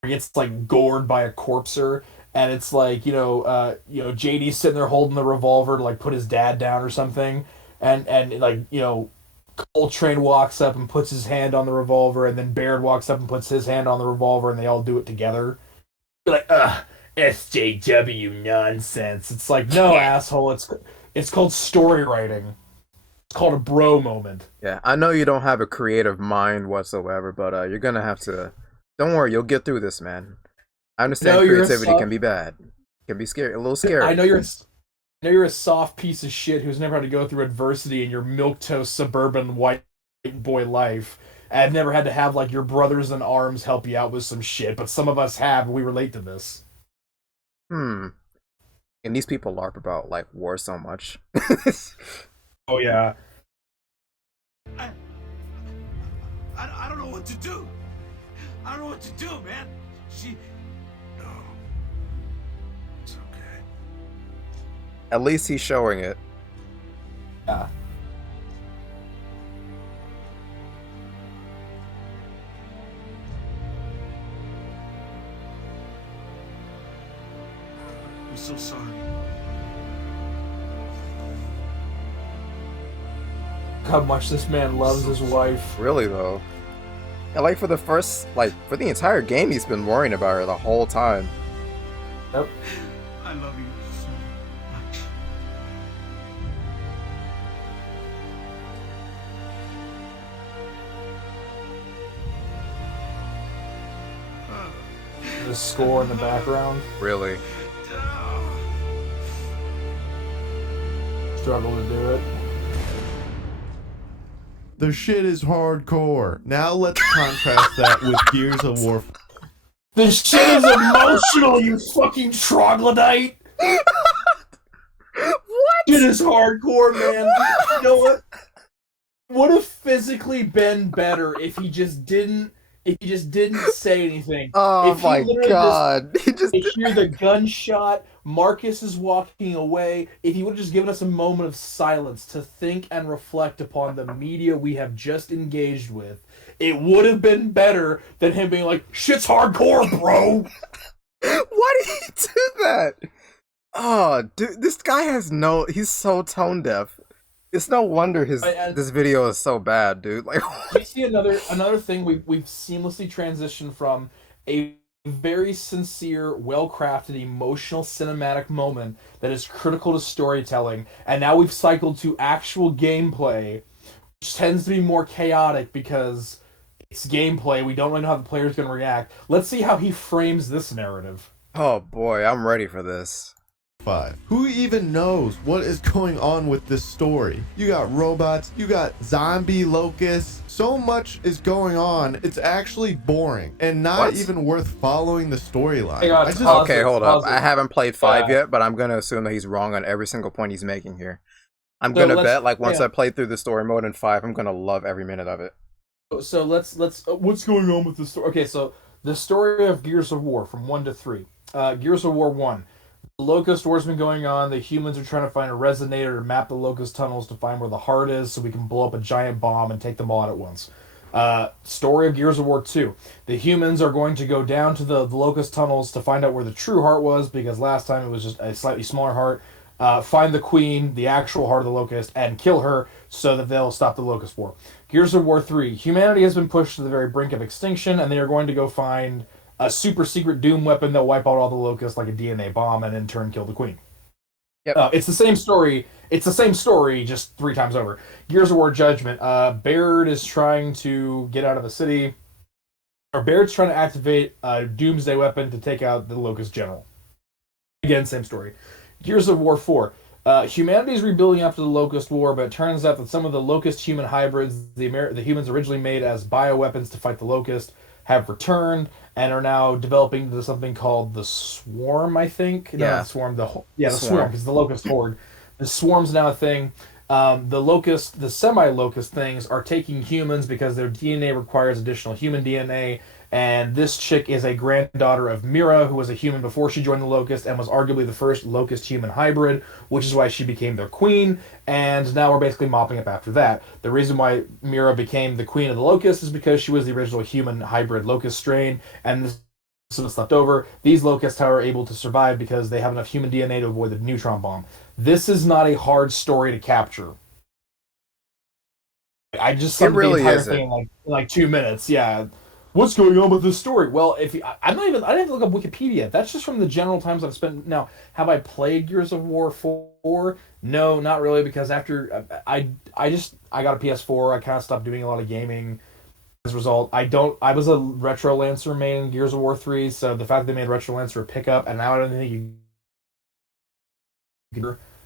He gets like gored by a corpser, and it's like, JD's sitting there holding the revolver to like put his dad down or something, and like, Coltrane walks up and puts his hand on the revolver, and then Baird walks up and puts his hand on the revolver, and they all do it together. You're like, ugh. SJW nonsense. It's like, no, asshole. It's called story writing. It's called a bro moment. Yeah, I know you don't have a creative mind whatsoever, but you're gonna have to. Don't worry, you'll get through this, man. I understand creativity can be bad. It can be scary, a little scary. I know you're a soft piece of shit who's never had to go through adversity in your milquetoast suburban white boy life. I've never had to have like your brothers in arms help you out with some shit, but some of us have, and we relate to this. And these people LARP about like war so much. Oh yeah. I don't know what to do. I don't know what to do, man. No. It's okay. At least he's showing it. Yeah. I'm so sorry. How much this man loves his wife. Really though. And like for the entire game he's been worrying about her the whole time. Yep. I love you so much. The score in the background. Really. Struggle to do it. The shit is hardcore. Now let's contrast that with Gears of War. This shit is emotional, you fucking troglodyte! Shit is hardcore, man. You know what? Would have physically been better if he just didn't say anything. Oh If he my literally god. He just They hear the gunshot. Marcus is walking away. If he would have just given us a moment of silence to think and reflect upon the media we have just engaged with, it would have been better than him being like, "Shit's hardcore, bro." Why did he do that? Oh, dude, this guy he's so tone deaf. It's no wonder this video is so bad, dude. Like, We see another thing we've seamlessly transitioned from a very sincere, well-crafted, emotional, cinematic moment that is critical to storytelling, and now we've cycled to actual gameplay, which tends to be more chaotic because it's gameplay. We don't really know how the player's going to react. Let's see how he frames this narrative. oh boy, I'm ready for this. 5. Who even knows what is going on with this story? You got robots, you got zombie locusts, so much is going on, it's actually boring and not What? even worth following the storyline. Hang on, I just Okay, hold up. pause it. I haven't played 5 Yeah. yet, but I'm gonna assume that he's wrong on every single point he's making here. I'm So gonna let's- bet, like, once yeah. I play through the story mode in 5, I'm gonna love every minute of it. So let's what's going on with the story? Okay, so the story of Gears of War from 1 to 3. Gears of War 1. The Locust War's been going on. The humans are trying to find a resonator to map the Locust tunnels to find where the heart is so we can blow up a giant bomb and take them all out at once. Story of Gears of War 2. The humans are going to go down to the Locust tunnels to find out where the true heart was, because last time it was just a slightly smaller heart. Find the queen, the actual heart of the Locust, and kill her so that they'll stop the Locust War. Gears of War 3. Humanity has been pushed to the very brink of extinction, and they are going to go find a super secret doom weapon that'll wipe out all the Locusts like a DNA bomb and in turn kill the queen. Yep. It's the same story. It's the same story, just 3 times over. Gears of War Judgment. Baird is trying to get out of the city. Or Baird's trying to activate a doomsday weapon to take out the Locust General. Again, same story. Gears of War 4. Humanity is rebuilding after the Locust War, but it turns out that some of the Locust-human hybrids, the humans originally made as bioweapons to fight the Locust, have returned and are now developing into something called the Swarm, I think. No, Yeah. the Swarm. The Swarm, Swarm. because the Locust Horde. The Swarm's now a thing. The semi-Locust things are taking humans because their DNA requires additional human DNA, and this chick is a granddaughter of Mira, who was a human before she joined the Locust and was arguably the first Locust-human hybrid, which is why she became their queen, and now we're basically mopping up after that. The reason why Mira became the queen of the Locust is because she was the original human hybrid Locust strain, and this was left over. These Locusts, however, are able to survive because they have enough human DNA to avoid the neutron bomb. This is not a hard story to capture. I just summed really the entire isn't. thing in like 2 minutes. Yeah. What's going on with this story? Well, I didn't even look up Wikipedia. That's just from the general times I've spent. Now, have I played Gears of War 4? No, not really, because after I got a PS4, I kind of stopped doing a lot of gaming. As a result, I was a Retro Lancer main in Gears of War 3, so the fact that they made Retro Lancer a pickup, and now I don't think you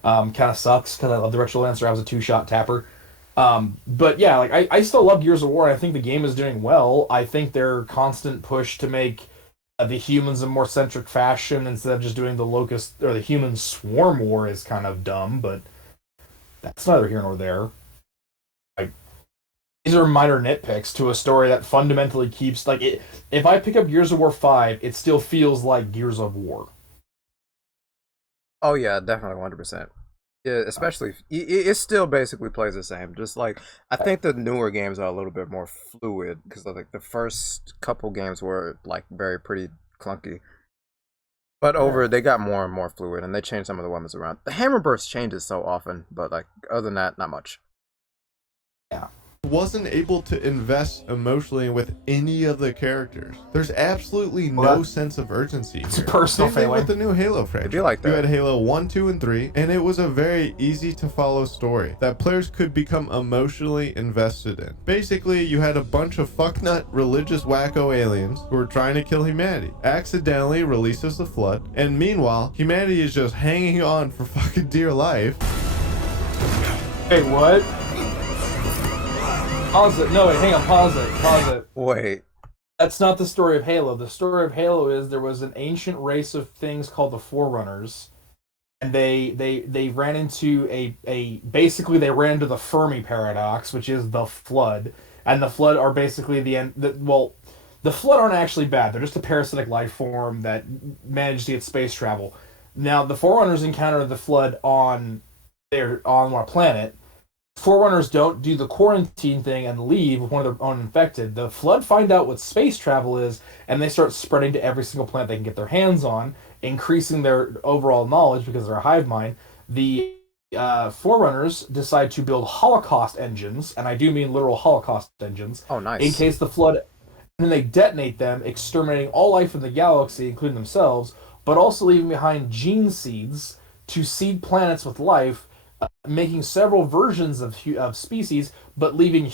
kind of sucks, because I love the Retro Lancer. I was a 2-shot tapper. But yeah, like I still love Gears of War, and I think the game is doing well. I think their constant push to make the humans a more centric fashion instead of just doing the Locust or the human swarm war is kind of dumb, but that's neither here nor there. Like, these are minor nitpicks to a story that fundamentally keeps like it. If I pick up Gears of War 5, it still feels like Gears of War. Oh yeah, definitely 100%. Yeah, especially it still basically plays the same. Just like I think the newer games are a little bit more fluid because like the first couple games were like pretty clunky, but they got more and more fluid, and they changed some of the weapons around. The hammer burst changes so often, but like other than that, not much. Yeah. Wasn't able to invest emotionally with any of the characters. There's absolutely no sense of urgency here. It's a personal Same thing failing. with the new Halo franchise. It'd be like that. You had Halo 1, 2, and 3, and it was a very easy to follow story that players could become emotionally invested in. Basically, you had a bunch of fucknut religious wacko aliens who were trying to kill humanity, accidentally releases the flood, and meanwhile, humanity is just hanging on for fucking dear life. Hey, what? Pause it. No, wait, hang on. Pause it. Wait, That's not the story of Halo. The story of Halo is there was an ancient race of things called the Forerunners, and they ran into a basically they ran into the Fermi paradox, which is the flood, and the flood are basically the end. The flood aren't actually bad; they're just a parasitic life form that managed to get space travel. Now, the Forerunners encounter the flood on our planet. Forerunners don't do the quarantine thing and leave with one of their own infected. The Flood find out what space travel is, and they start spreading to every single planet they can get their hands on, increasing their overall knowledge because they're a hive mind. The Forerunners decide to build Holocaust engines, and I do mean literal Holocaust engines. Oh, nice. In case the Flood, and then they detonate them, exterminating all life in the galaxy, including themselves, but also leaving behind gene seeds to seed planets with life, making several versions of species, but leaving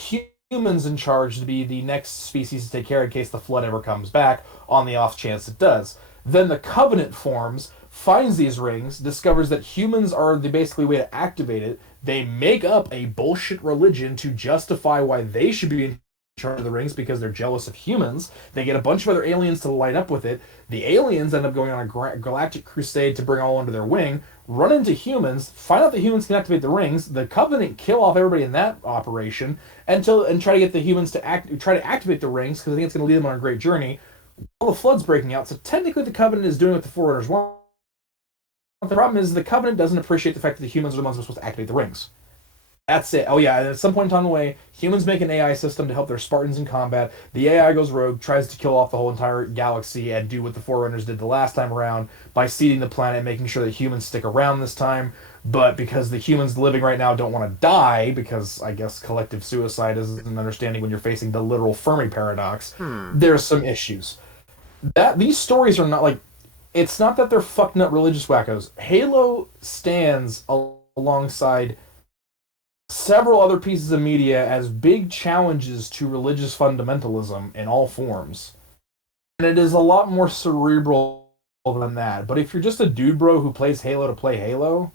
humans in charge to be the next species to take care in case the flood ever comes back, on the off chance it does. Then the Covenant forms, finds these rings, discovers that humans are the basically way to activate it. They make up a bullshit religion to justify why they should be in charge of the rings because they're jealous of humans. They get a bunch of other aliens to line up with it. The aliens end up going on a galactic crusade to bring all under their wing, run into humans, find out that humans can activate the rings. The Covenant kill off everybody in that operation and try to get the humans to try to activate the rings because I think it's going to lead them on a great journey. All the Flood's breaking out, so technically the Covenant is doing what the Forerunners want. The problem is the Covenant doesn't appreciate the fact that the humans are the ones who are supposed to activate the rings. That's it. Oh yeah, and at some point on the way, humans make an AI system to help their Spartans in combat. The AI goes rogue, tries to kill off the whole entire galaxy and do what the Forerunners did the last time around by seeding the planet, making sure that humans stick around this time. But because the humans living right now don't want to die, because I guess collective suicide isn't an understanding when you're facing the literal Fermi paradox, there's some issues. These stories are not like, it's not that they're fucked nut religious wackos. Halo stands alongside several other pieces of media as big challenges to religious fundamentalism in all forms. And it is a lot more cerebral than that. But if you're just a dude bro who plays Halo to play Halo,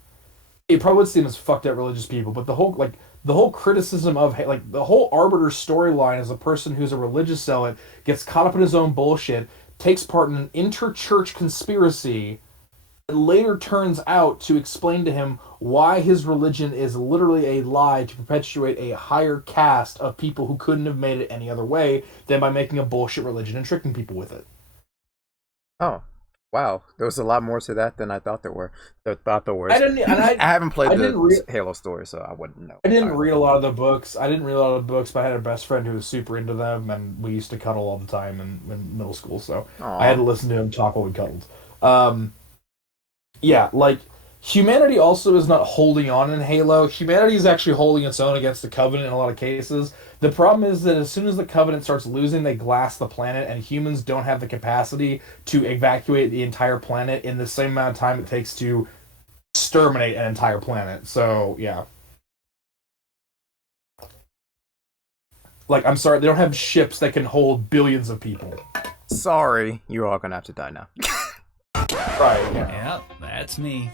it probably would seem as fucked up religious people. But the whole criticism of the whole Arbiter storyline as a person who's a religious zealot gets caught up in his own bullshit, takes part in an inter-church conspiracy, and later turns out to explain to him why his religion is literally a lie to perpetuate a higher caste of people who couldn't have made it any other way than by making a bullshit religion and tricking people with it. Oh, wow. There was a lot more to that than I thought there were. I haven't played the Halo story, so I wouldn't know. I didn't read a lot of the books. But I had a best friend who was super into them, and we used to cuddle all the time in middle school, so Aww. I had to listen to him talk while we cuddled. Yeah, humanity also is not holding on in Halo. Humanity is actually holding its own against the Covenant in a lot of cases. The problem is that as soon as the Covenant starts losing, they glass the planet, and humans don't have the capacity to evacuate the entire planet in the same amount of time it takes to exterminate an entire planet. So, yeah. I'm sorry, they don't have ships that can hold billions of people. Sorry, you're all gonna have to die now. Right, yeah. Yep, that's me.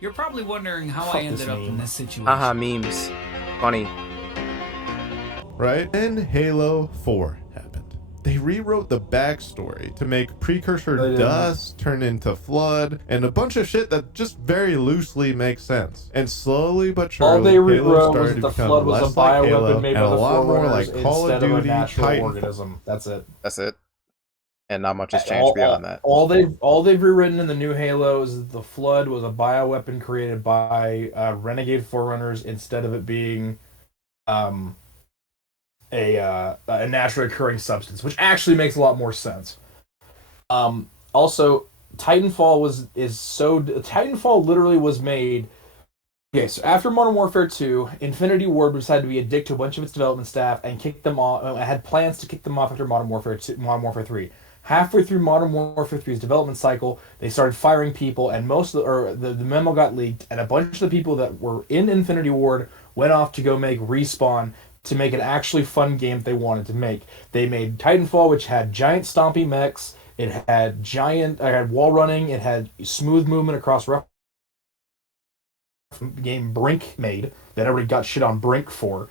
You're probably wondering how I ended up in this situation. Haha, memes. Funny. Right? Then Halo 4 happened. They rewrote the backstory to make Precursor Dust turn into Flood, and a bunch of shit that just very loosely makes sense. And slowly but surely, all they rewrote was that the become Flood was a less like Halo, bioweapon made and by a the lot more Forerunners like Call of instead of a Duty, natural Titanfall. organism. That's it. That's it. And not much has changed beyond that. All they've rewritten in the new Halo is that the Flood was a bioweapon created by renegade Forerunners instead of it being a naturally occurring substance, which actually makes a lot more sense. Also, Titanfall Titanfall literally was made. Okay, so after Modern Warfare 2, Infinity Ward decided to be a dick to a bunch of its development staff and kicked them off. Had plans to kick them off after Modern Warfare 3. Halfway through Modern Warfare 3's development cycle, they started firing people, and the memo got leaked, and a bunch of the people that were in Infinity Ward went off to go make Respawn to make an actually fun game that they wanted to make. They made Titanfall, which had giant stompy mechs. It had wall running. It had smooth movement across rough game Brink made that everybody got shit on Brink for.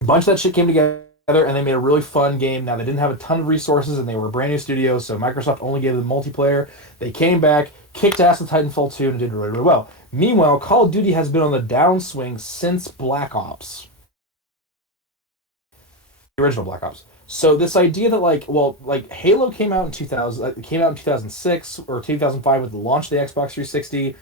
A bunch of that shit came together together and they made a really fun game. Now they didn't have a ton of resources and they were a brand new studio, so Microsoft only gave them multiplayer. They came back, kicked ass with Titanfall 2 and did really, really well. Meanwhile, Call of Duty has been on the downswing since Black Ops. The original Black Ops. So this idea that like Halo came out in 2006 or 2005 with the launch of the Xbox 360.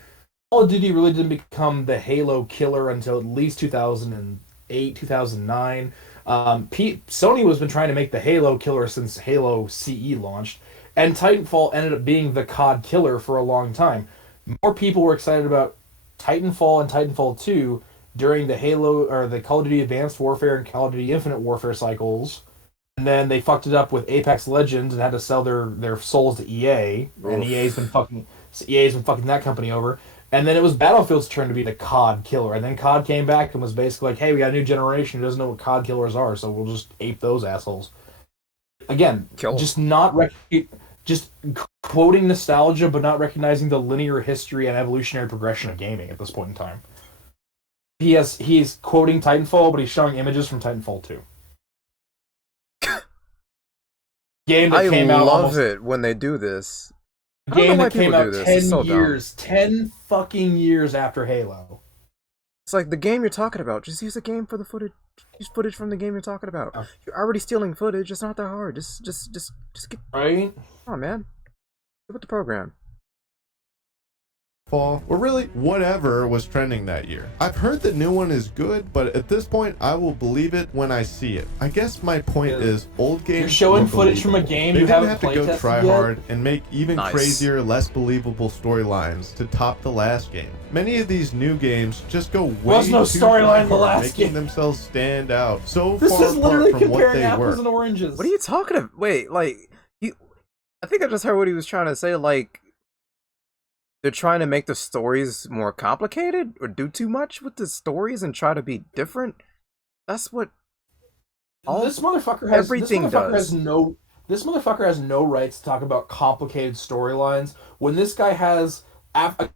Call of Duty really didn't become the Halo killer until at least 2008, 2009. Sony has been trying to make the Halo killer since Halo CE launched, and Titanfall ended up being the COD killer for a long time. More people were excited about Titanfall and Titanfall 2 during the Halo or the Call of Duty Advanced Warfare and Call of Duty Infinite Warfare cycles, and then they fucked it up with Apex Legends and had to sell their souls to EA, and EA's been fucking that company over. And then it was Battlefield's turn to be the COD killer, and then COD came back and was basically like, hey, we got a new generation who doesn't know what COD killers are, so we'll just ape those assholes. Again, just quoting nostalgia, but not recognizing the linear history and evolutionary progression of gaming at this point in time. He's quoting Titanfall, but he's showing images from Titanfall 2. Game that came out. I love it when they do this. Game that came out 10 fucking years after Halo. It's like the game you're talking about. Just use the game for the footage. Use footage from the game you're talking about. Oh. You're already stealing footage. It's not that hard. Just get. Right? Come on, man. Get with the program. Fall, or really whatever was trending that year. I've heard the new one is good, but at this point I will believe it when I see it. I guess my point is old games. You're showing footage from a game they you haven't have to go try hard and make even crazier, less believable storylines to top the last game. Many of these new games just go way too storyline in the last making game. themselves stand out so this far is literally apart from what comparing they apples were. And oranges. What are you talking about? Wait, like I think I just heard what he was trying to say. Like, they're trying to make the stories more complicated or do too much with the stories and try to be different. That's what this motherfucker has. Everything does. This motherfucker has no rights to talk about complicated storylines when this guy has after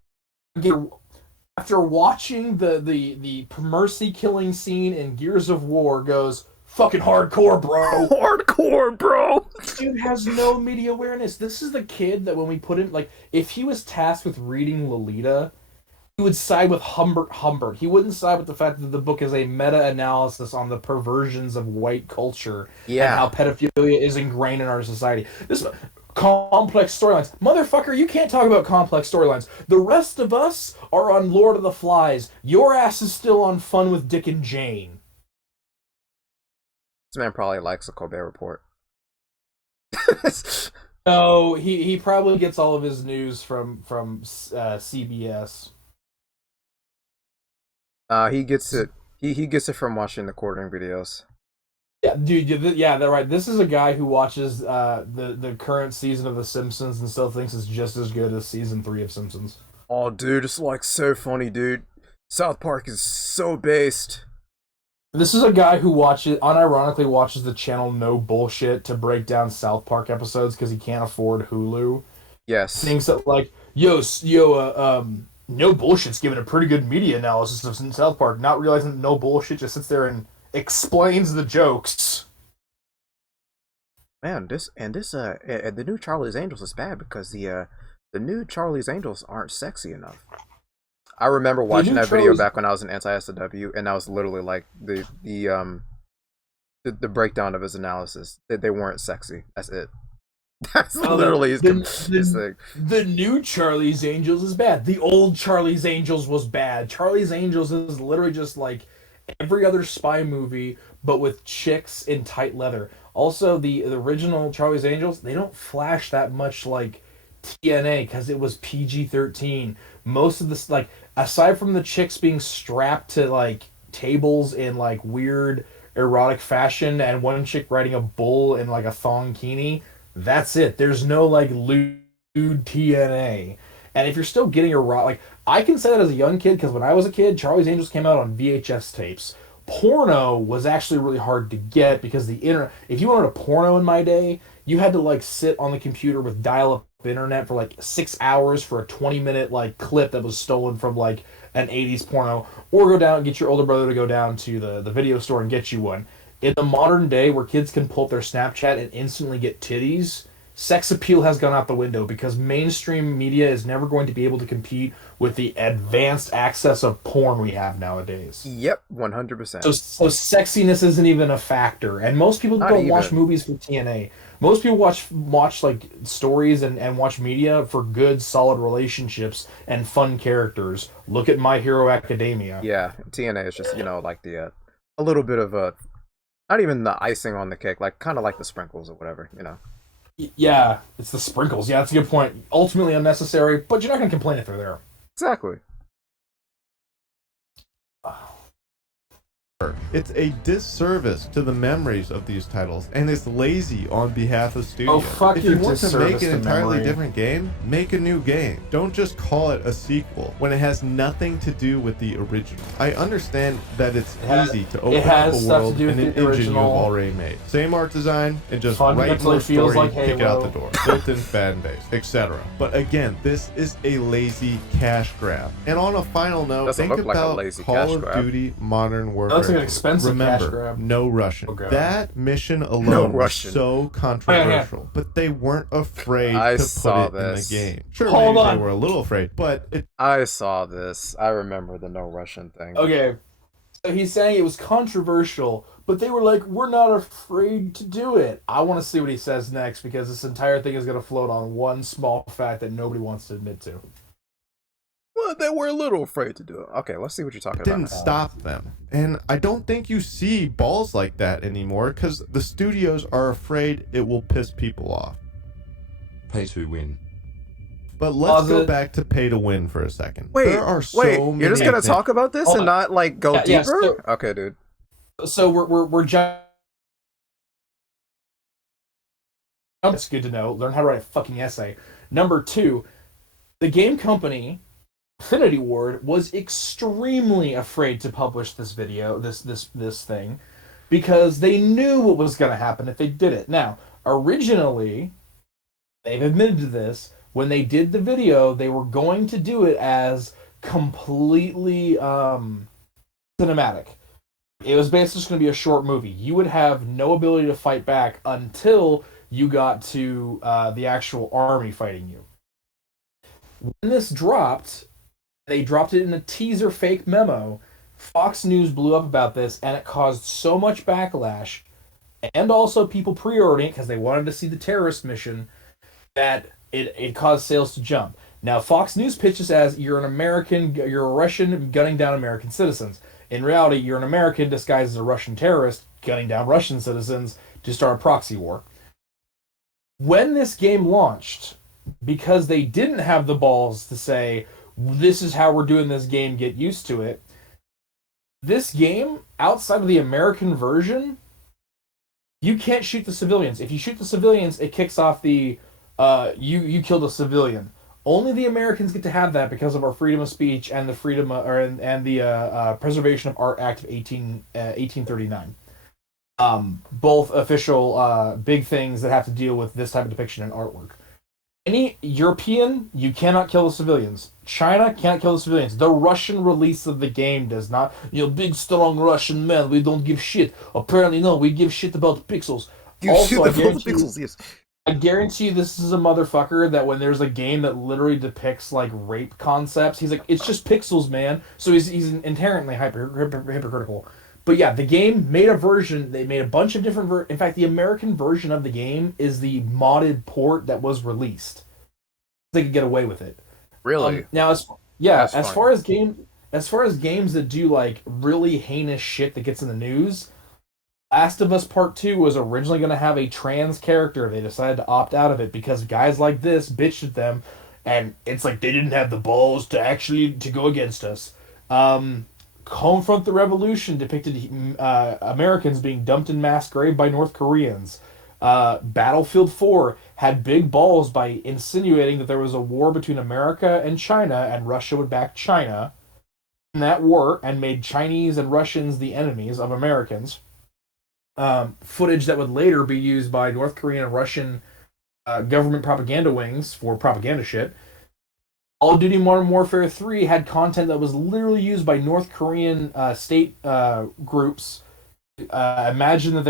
watching the Mercy killing scene in Gears of War goes fucking hardcore, bro. Hardcore, bro. Dude has no media awareness. This is the kid that when we put him, like, if he was tasked with reading Lolita, he would side with Humbert. He wouldn't side with the fact that the book is a meta-analysis on the perversions of white culture and how pedophilia is ingrained in our society. This complex storylines. Motherfucker, you can't talk about complex storylines. The rest of us are on Lord of the Flies. Your ass is still on Fun with Dick and Jane. This man probably likes the Colbert Report. No, he probably gets all of his news from CBS. He gets it. He gets it from watching the quartering videos. Yeah, dude. Yeah, they're right. This is a guy who watches the current season of The Simpsons and still thinks it's just as good as season 3 of Simpsons. Oh, dude, it's like so funny, dude. South Park is so based. This is a guy who unironically watches the channel No Bullshit to break down South Park episodes because he can't afford Hulu. Yes. Things that like, No Bullshit's giving a pretty good media analysis of South Park, not realizing that No Bullshit just sits there and explains the jokes. Man, the new Charlie's Angels is bad because the new Charlie's Angels aren't sexy enough. I remember watching that video back when I was in Anti-SJW, and that was literally like the breakdown of his analysis. They weren't sexy. That's it. That's literally his thing. The new Charlie's Angels is bad. The old Charlie's Angels was bad. Charlie's Angels is literally just like every other spy movie, but with chicks in tight leather. Also, the original Charlie's Angels, they don't flash that much like TNA because it was PG-13. Most of this, like, aside from the chicks being strapped to like tables in like weird erotic fashion and one chick riding a bull in like a thongkini, that's it. There's no like lewd TNA. And if you're still getting like, I can say that as a young kid because when I was a kid, Charlie's Angels came out on VHS tapes. Porno was actually really hard to get because the internet. If you wanted a porno in my day, you had to like sit on the computer with dial-up internet for like 6 hours for a 20-minute like clip that was stolen from like an 80s porno, or go down and get your older brother to go down to the video store and get you one. In the modern day, where kids can pull up their Snapchat and instantly get titties, sex appeal has gone out the window because mainstream media is never going to be able to compete with the advanced access of porn we have nowadays. Yep, 100%. So sexiness isn't even a factor, and most people Not don't watch even. movies for TNA. Most people watch like stories and watch media for good, solid relationships and fun characters. Look at My Hero Academia. Yeah, TNA is just, like the a little bit of a, not even the icing on the cake, like kind of like the sprinkles or whatever. Yeah, it's the sprinkles. Yeah, that's a good point. Ultimately unnecessary, but you're not going to complain if they're there. Exactly. It's a disservice to the memories of these titles, and it's lazy on behalf of studios. fuck if you your want to make disservice an to entirely memory. different game, make a new game. Don't just call it a sequel when it has nothing to do with the original. I understand that it's easy to open up has a stuff to world do in with an the engine you've original. already made. Same art design, and just write Fundamentally more feels story, like kick it out the Halo. door. Built-in fan base, etc. But again, this is a lazy cash grab. And on a final note, Doesn't think look like a about lazy Call cash of grab. Duty Modern Warfare. looks like an 2. expensive cash Remember, grab. no Russian. Oh, God. That mission No alone was Russian. so controversial, but they weren't afraid I to put saw it this. in the game. Sure, Hold maybe on. they were a little afraid, but it I saw this. I remember the no Russian thing. Okay, so he's saying it was controversial, but they were like, we're not afraid to do it. I want to see what he says next because this entire thing is going to float on one small fact that nobody wants to admit to. Well, they were a little afraid to do it. Okay, let's see what you're talking didn't about. stop them. And I don't think you see balls like that anymore because the studios are afraid it will piss people off. Pay to win. But let's go Closet. back to pay to win for a second. Wait, there are so wait, many you're just gonna examples- talk about this Hold and on. not like go Yeah, deeper? so- Okay, dude. So we're just. That's good to know. Learn how to write a fucking essay. Number 2, the game company Infinity Ward was extremely afraid to publish this video, this thing, because they knew what was going to happen if they did it. Now, originally, they've admitted to this. When they did the video, they were going to do it as completely cinematic. It was basically just going to be a short movie. You would have no ability to fight back until you got to the actual army fighting you. When this dropped, they dropped it in a teaser fake memo. Fox News blew up about this, and it caused so much backlash, and also people pre-ordering it because they wanted to see the terrorist mission, that it caused sales to jump. Now, Fox News pitches as you're a Russian gunning down American citizens. In reality, you're an American disguised as a Russian terrorist gunning down Russian citizens to start a proxy war. When this game launched, because they didn't have the balls to say, this is how we're doing this game, get used to it, this game, outside of the American version, you can't shoot the civilians. If you shoot the civilians, it kicks off the you killed a civilian. Only the Americans get to have that because of our freedom of speech and the freedom and the Preservation of Art Act of 1839. Both official big things that have to deal with this type of depiction in artwork. Any European, you cannot kill the civilians. China can't kill the civilians. The Russian release of the game does not. Big strong Russian men, we don't give shit. Apparently, no, we give shit about pixels. Also, I guarantee you this is a motherfucker that when there's a game that literally depicts like rape concepts, he's like, it's just pixels, man. So he's inherently hypocritical. But yeah, the game made a version. They made a bunch of different. In fact, the American version of the game is the modded port that was released. They could get away with it. Really? Now, as That's far as games that do like really heinous shit that gets in the news, Last of Us Part 2 was originally going to have a trans character. They decided to opt out of it because guys like this bitched at them, and it's like they didn't have the balls to go against us. Homefront: The Revolution depicted Americans being dumped in mass grave by North Koreans. Battlefield 4 had big balls by insinuating that there was a war between America and China, and Russia would back China in that war, and made Chinese and Russians the enemies of Americans. Footage that would later be used by North Korean and Russian government propaganda wings for propaganda shit. Call of Duty Modern Warfare 3 had content that was literally used by North Korean state groups Imagine that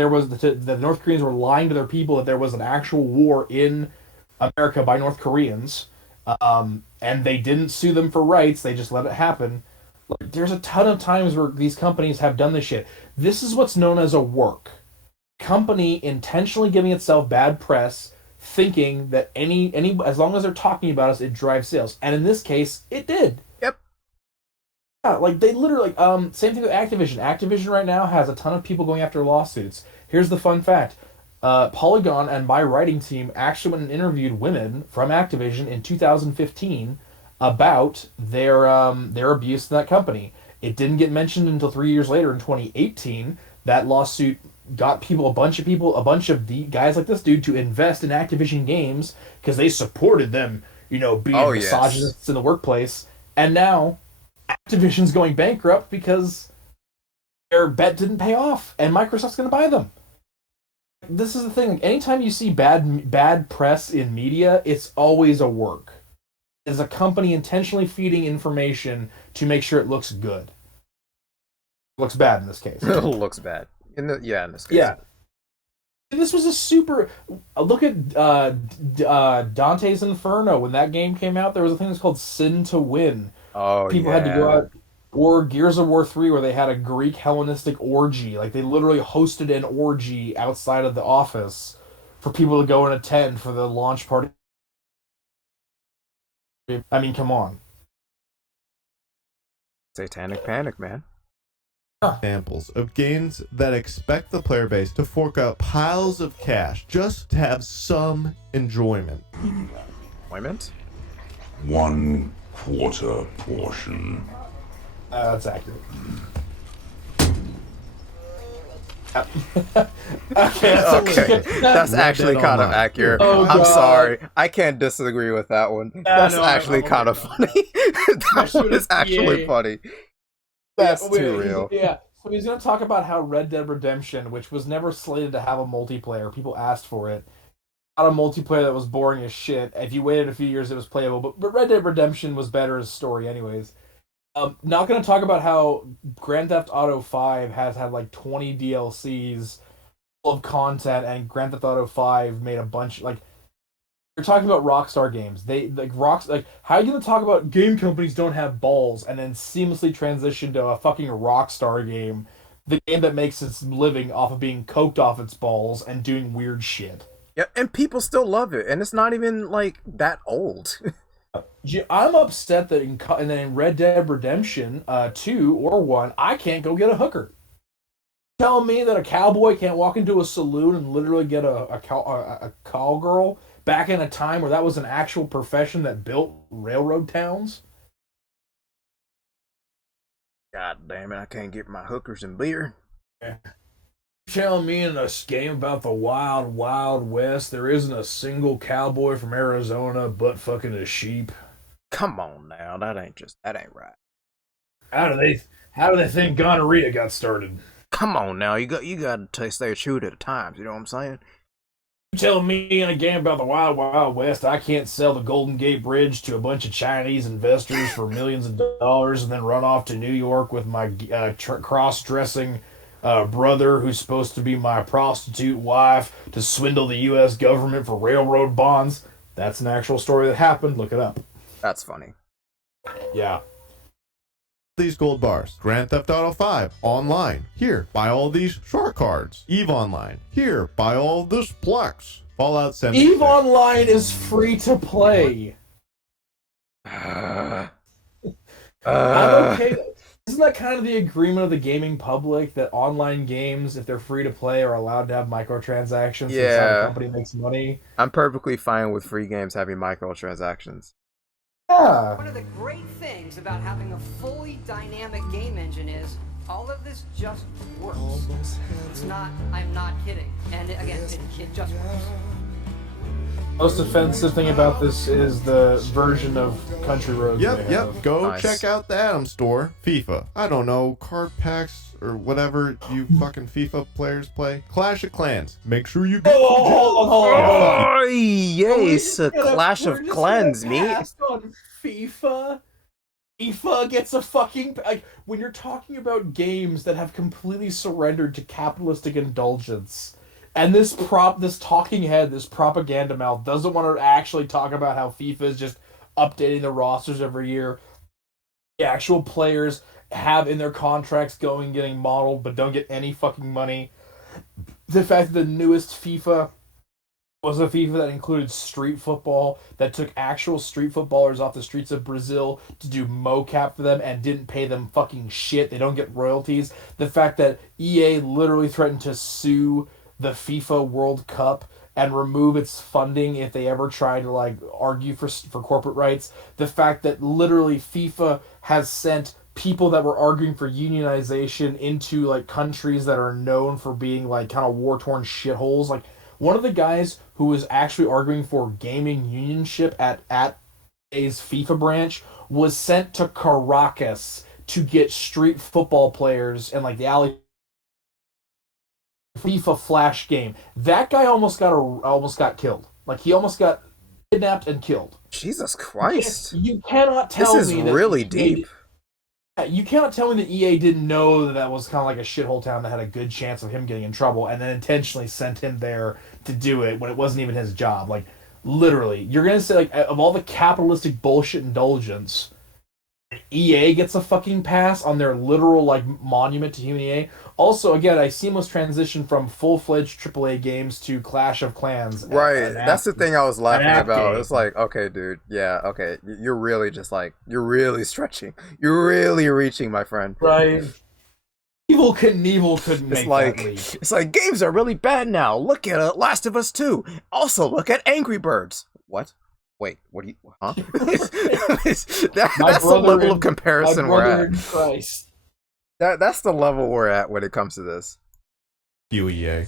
the North Koreans were lying to their people that there was an actual war in America by North Koreans, and they didn't sue them for rights. They just let it happen. Like, there's a ton of times where these companies have done this shit. This is what's known as a work. Company intentionally giving itself bad press, thinking that any as long as they're talking about us, it drives sales. And in this case, it did. Yep. Yeah, like they literally same thing with Activision. Activision right now has a ton of people going after lawsuits. Here's the fun fact. Polygon and my writing team actually went and interviewed women from Activision in 2015 about their abuse in that company. It didn't get mentioned until 3 years later in 2018. That lawsuit got a bunch of the guys like this dude to invest in Activision games because they supported them, being misogynists in the workplace. And now Activision's going bankrupt because their bet didn't pay off, and Microsoft's going to buy them. This is the thing. Anytime you see bad press in media, it's always a work. It's a company intentionally feeding information to make sure it looks good. It looks bad in this case. It looks bad. In this case. Yeah. And this was a super... Look at Dante's Inferno. When that game came out, there was a thing that's called Sin to Win. Oh, People had to go out... Or Gears of War 3, where they had a Greek Hellenistic orgy. Like, they literally hosted an orgy outside of the office for people to go and attend for the launch party. I mean, come on. Satanic panic, man. Examples of games that expect the player base to fork out piles of cash just to have some enjoyment. Enjoyment? 1/4 portion. That's accurate. Okay, that's actually kind of accurate. Oh, I'm God. sorry, I can't disagree with that one. That's actually kind of funny. That one is actually funny. That's too real. Yeah, so he's going to talk about how Red Dead Redemption, which was never slated to have a multiplayer, people asked for it. Not a multiplayer that was boring as shit. If you waited a few years, it was playable, but Red Dead Redemption was better as a story anyways. Not going to talk about how Grand Theft Auto 5 has had like 20 DLCs full of content, and Grand Theft Auto 5 made a bunch. Like, you're talking about Rockstar games. How are you going to talk about game companies don't have balls and then seamlessly transition to a fucking Rockstar game, the game that makes its living off of being coked off its balls and doing weird shit? Yeah, and people still love it, and it's not even like that old. I'm upset that in Red Dead Redemption 2 or 1, I can't go get a hooker. Tell me that a cowboy can't walk into a saloon and literally get a call girl back in a time where that was an actual profession that built railroad towns? God damn it, I can't get my hookers and beer. Yeah. Tell me in a game about the wild, wild west, there isn't a single cowboy from Arizona butt fucking a sheep. Come on now, that ain't right. How do they think gonorrhea got started? Come on now, you got to stay true to the times. You know what I'm saying? You tell me in a game about the wild, wild west, I can't sell the Golden Gate Bridge to a bunch of Chinese investors for millions of dollars and then run off to New York with my cross-dressing brother who's supposed to be my prostitute wife to swindle the U.S. government for railroad bonds. That's an actual story that happened. Look it up. That's funny. Yeah. These gold bars. Grand Theft Auto 5 online. Here, buy all these short cards. EVE Online. Here, buy all this Plex. Fallout 76. EVE Online is free to play. I'm okay. Isn't that kind of the agreement of the gaming public that online games, if they're free to play, are allowed to have microtransactions? Yeah. That's how the company makes money. I'm perfectly fine with free games having microtransactions. Yeah. One of the great things about having a fully dynamic game engine is all of this just works. It's not, I'm not kidding. And again, it just works. Most offensive thing about this is the version of Country Roads. Yep. Go Nice. check out the Atom Store. FIFA. I don't know, card packs or whatever you fucking FIFA players play. Clash of Clans. Make sure you get Oh, yes, a Clash of Clans, mate. On FIFA. FIFA gets a fucking like when you're talking about games that have completely surrendered to capitalistic indulgence, and this talking head, this propaganda mouth doesn't want to actually talk about how FIFA is just updating the rosters every year. The actual players have in their contracts getting modeled, but don't get any fucking money. The fact that the newest FIFA was a FIFA that included street football, that took actual street footballers off the streets of Brazil to do mocap for them and didn't pay them fucking shit. They don't get royalties. The fact that EA literally threatened to sue the FIFA World Cup and remove its funding if they ever try to like argue for corporate rights. The fact that literally FIFA has sent people that were arguing for unionization into like countries that are known for being like kind of war-torn shitholes. Like one of the guys who was actually arguing for gaming unionship at AA's FIFA branch was sent to Caracas to get street football players and like the alley FIFA Flash game. That guy almost got killed. Like he almost got kidnapped and killed. Jesus Christ! You cannot tell me this is that really EA deep. You cannot tell me that EA didn't know that was kind of like a shithole town that had a good chance of him getting in trouble, and then intentionally sent him there to do it when it wasn't even his job. Like literally, you're gonna say like of all the capitalistic bullshit indulgence, EA gets a fucking pass on their literal like monument to human EA. Also, again, a seamless transition from full-fledged AAA games to Clash of Clans. Right, that's the thing I was laughing about. It's like, okay, dude, yeah, okay, you're really just like, you're really stretching. You're really reaching, my friend. Right. Evil Knievel couldn't make that leap. It's like, games are really bad now. Look at Last of Us 2. Also, look at Angry Birds. What? Wait, what do you... Huh? that's the level of comparison we're at. Christ. That's the level we're at when it comes to this. EA.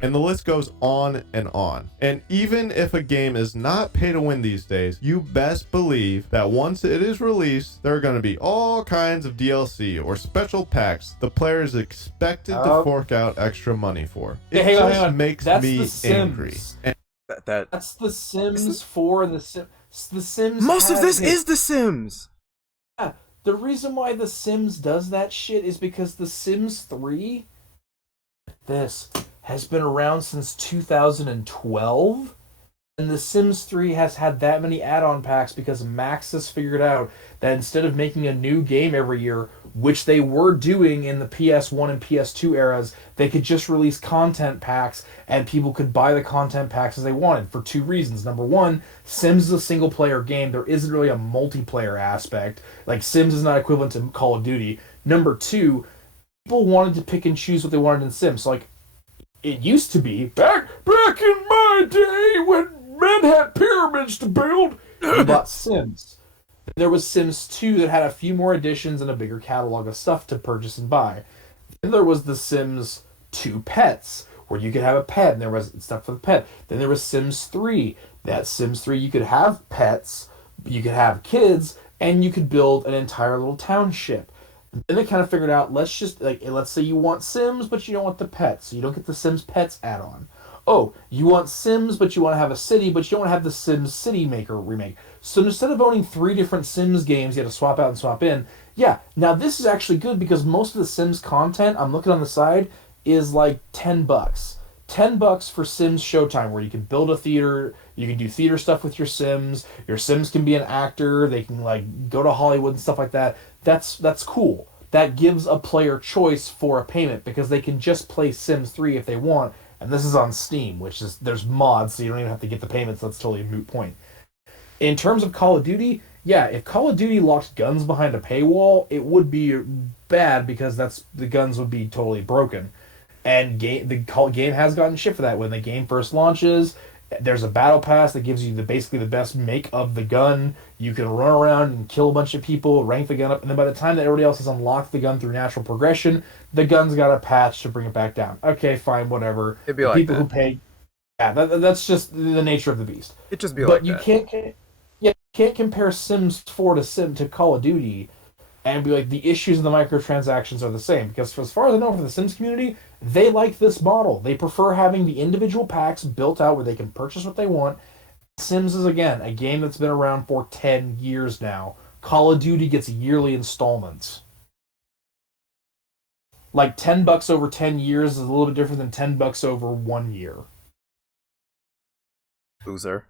And the list goes on and on. And even if a game is not pay to win these days, you best believe that once it is released, there are going to be all kinds of DLC or special packs the player is expected to fork out extra money for. It just makes me angry. And that's the Sims 4 and the Sims. Most of this is The Sims. Yeah, the reason why The Sims does that shit is because The Sims 3 has been around since 2012, and The Sims 3 has had that many add-on packs because Max has figured out that instead of making a new game every year, which they were doing in the PS1 and PS2 eras, they could just release content packs and people could buy the content packs as they wanted for two reasons. Number one, Sims is a single-player game. There isn't really a multiplayer aspect. Like, Sims is not equivalent to Call of Duty. Number two, people wanted to pick and choose what they wanted in Sims. So, like, it used to be, back in my day when men had pyramids to build, you bought Sims. There was Sims 2 that had a few more additions and a bigger catalog of stuff to purchase and buy. Then there was the Sims 2 Pets, where you could have a pet, and there was stuff for the pet. Then there was Sims 3. That Sims 3, you could have pets, you could have kids, and you could build an entire little township. Then they kind of figured out, let's say you want Sims, but you don't want the pets, so you don't get the Sims Pets add-on. Oh, you want Sims, but you want to have a city, but you don't want to have the Sims City Maker remake. So instead of owning 3 different Sims games you had to swap out and swap in, yeah, now this is actually good because most of the Sims content, I'm looking on the side, is like $10. $10 for Sims Showtime, where you can build a theater, you can do theater stuff with your Sims can be an actor, they can like go to Hollywood and stuff like that. That's cool. That gives a player choice for a payment because they can just play Sims 3 if they want. And this is on Steam, which is, there's mods, so you don't even have to get the payments. That's totally a moot point. In terms of Call of Duty, yeah, if Call of Duty locked guns behind a paywall, it would be bad because the guns would be totally broken. And the game has gotten shit for that. When the game first launches, there's a battle pass that gives you basically the best make of the gun. You can run around and kill a bunch of people, rank the gun up, and then by the time that everybody else has unlocked the gun through natural progression, the gun's got a patch to bring it back down. Okay, fine, whatever. It'd be like people that. Who pay, yeah, that's just the nature of the beast. It'd just be like that. But you can't compare Sims 4 to Call of Duty and be like, the issues of the microtransactions are the same. Because as far as I know from the Sims community, they like this model. They prefer having the individual packs built out where they can purchase what they want, Sims is, again, a game that's been around for 10 years now. Call of Duty gets yearly installments. Like, $10 over 10 years is a little bit different than $10 over 1 year. Loser.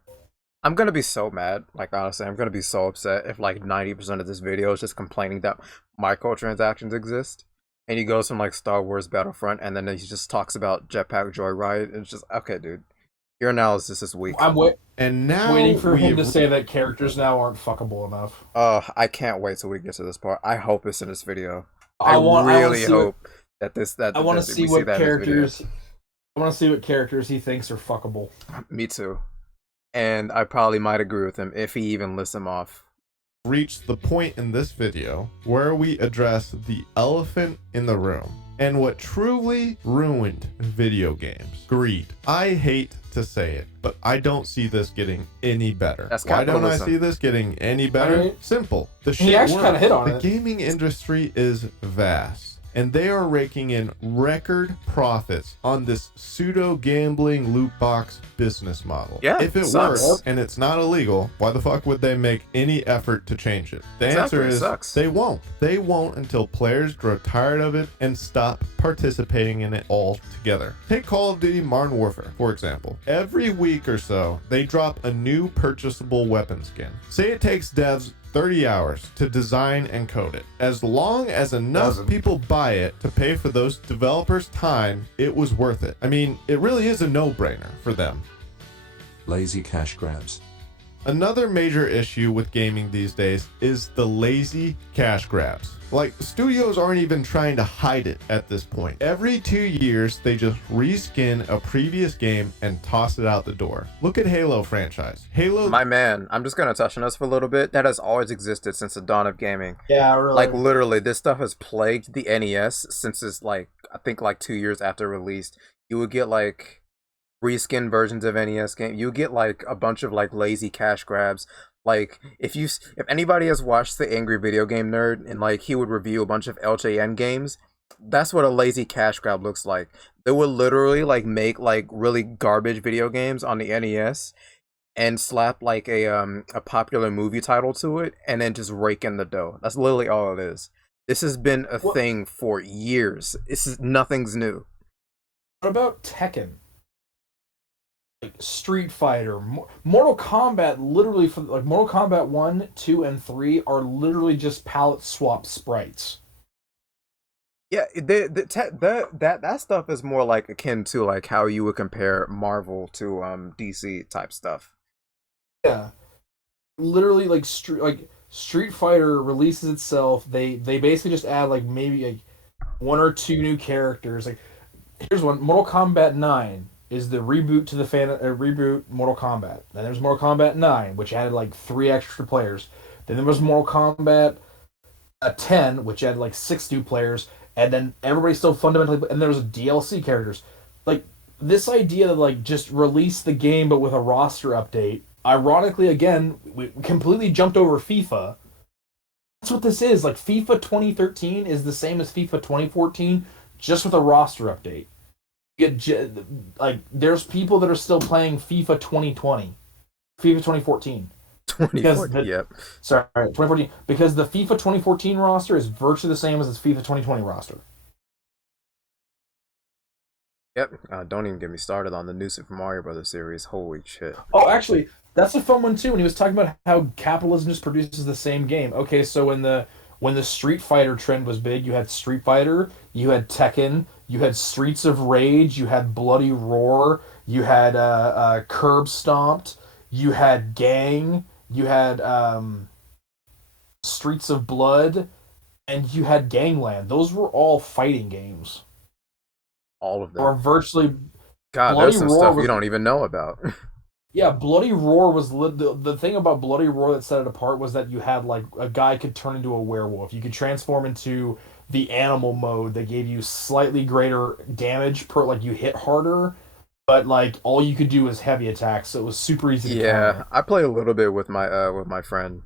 I'm gonna be so mad. Like, honestly, I'm gonna be so upset if like 90% of this video is just complaining that microtransactions exist. And he goes from like Star Wars Battlefront, and then he just talks about Jetpack Joyride. And it's just, okay, dude, your analysis is weak. And now waiting for him to say that characters now aren't fuckable enough. I can't wait till we get to this part. I hope it's in this video. I really hope that this that I want to see what characters. I want to see what characters he thinks are fuckable. Me too. And I probably might agree with him if he even lists them off. Reached the point in this video where we address the elephant in the room and what truly ruined video games: greed. I hate to say it, but I don't see this getting any better. Why don't I see this getting any better? Right. Simple. The shit He actually works. kind of hit on The it. gaming industry is vast, and they are raking in record profits on this pseudo gambling loot box business model. Yeah, if it sucks. works and it's not illegal, why the fuck would they make any effort to change it? The answer is sucks. they won't. They won't until players grow tired of it and stop participating in it altogether. Take Call of Duty Modern Warfare, for example. Every week or so, they drop a new purchasable weapon skin. Say it takes devs 30 hours to design and code it. As long as enough people buy it to pay for those developers' time, it was worth it. I mean, it really is a no-brainer for them. Lazy cash grabs. Another major issue with gaming these days is the lazy cash grabs. Like, studios aren't even trying to hide it at this point. Every 2 years, they just reskin a previous game and toss it out the door. Look at Halo franchise. Halo... My man, I'm just gonna touch on this for a little bit. That has always existed since the dawn of gaming. Yeah, really. Like, literally, this stuff has plagued the NES since it's like, I think like 2 years after released. You would get like reskin versions of NES game. You get like a bunch of like lazy cash grabs. Like, if anybody has watched The Angry Video Game Nerd, and like he would review a bunch of LJN games, that's what a lazy cash grab looks like. They would literally like make like really garbage video games on the NES and slap like a popular movie title to it and then just rake in the dough. That's literally all it is. This has been a thing for years. Nothing's new. What about Tekken? Like Street Fighter, Mortal Kombat, literally for like Mortal Kombat 1, 2, and 3 are literally just palette swap sprites. Yeah, that stuff is more like akin to like how you would compare Marvel to DC type stuff. Yeah, literally like Street Fighter releases itself. They basically just add like maybe like 1 or 2 new characters. Like here's one: Mortal Kombat 9 is the reboot to the reboot Mortal Kombat. Then there's Mortal Kombat 9, which added like 3 extra players. Then there was Mortal Kombat 10, which added like 6 new players. And then everybody still fundamentally... And there was DLC characters. Like, this idea that, like, just release the game but with a roster update. Ironically, again, we completely jumped over FIFA. That's what this is. Like, FIFA 2013 is the same as FIFA 2014, just with a roster update. Like, there's people that are still playing FIFA 2020, FIFA 2014. 2014, yep. Sorry, 2014. Because the FIFA 2014 roster is virtually the same as its FIFA 2020 roster. Yep. Don't even get me started on the new Super Mario Brothers series. Holy shit. Oh, actually, that's a fun one too. When he was talking about how capitalism just produces the same game. Okay, so when the Street Fighter trend was big, you had Street Fighter, you had Tekken, you had Streets of Rage, you had Bloody Roar, you had Curb Stomped, you had Gang, you had Streets of Blood, and you had Gangland. Those were all fighting games. All of them. Or virtually... God, Bloody there's some Roar stuff was... you don't even know about. Yeah, Bloody Roar was... The thing about Bloody Roar that set it apart was that you had, like, a guy could turn into a werewolf. You could transform into the animal mode that gave you slightly greater damage per... Like, you hit harder, but, like, all you could do was heavy attacks, so it was super easy to counter. I play a little bit with my friend.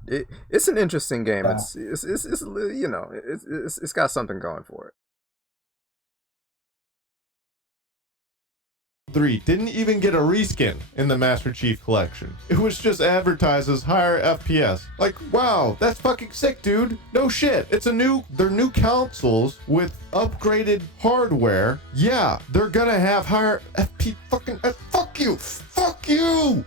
It's an interesting game. Yeah. It's you know, it's got something going for it. 3 didn't even get a reskin in the Master Chief Collection. It was just advertised as higher FPS. Like, wow, that's fucking sick, dude. No shit. They're new consoles with upgraded hardware. Yeah, they're gonna have higher fuck you.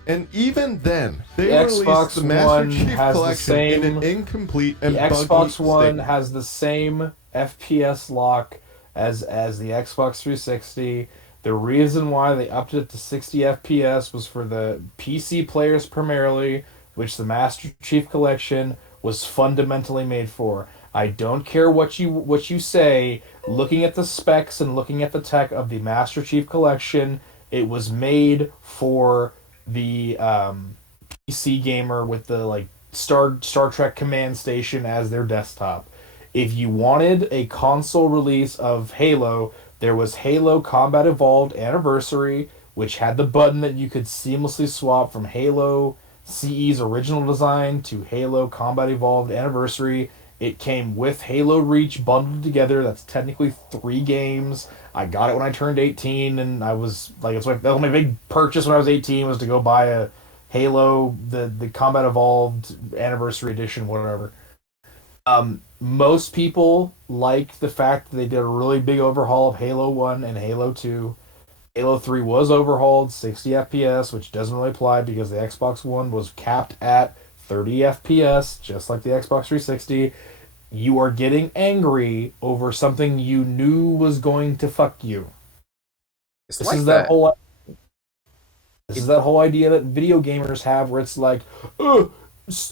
And even then, they released Xbox the Master One Chief has the Collection same, in an incomplete and the buggy Xbox One state. has the same FPS lock as the Xbox 360. The reason why they upped it to 60 FPS was for the PC players primarily, which the Master Chief Collection was fundamentally made for. I don't care what you say. Looking at the specs and looking at the tech of the Master Chief Collection, it was made for the PC gamer with the like Star Trek command station as their desktop. If you wanted a console release of Halo, there was Halo Combat Evolved Anniversary, which had the button that you could seamlessly swap from Halo CE's original design to Halo Combat Evolved Anniversary. It came with Halo Reach bundled together. That's technically 3 games. I got it when I turned 18, and I was like, that was my big purchase when I was 18, was to go buy a Halo, the Combat Evolved Anniversary Edition, whatever. Most people liked the fact that they did a really big overhaul of Halo 1 and Halo 2. Halo 3 was overhauled, 60 FPS, which doesn't really apply because the Xbox One was capped at 30 FPS, just like the Xbox 360. You are getting angry over something you knew was going to fuck you. This is that whole idea that video gamers have, where it's like,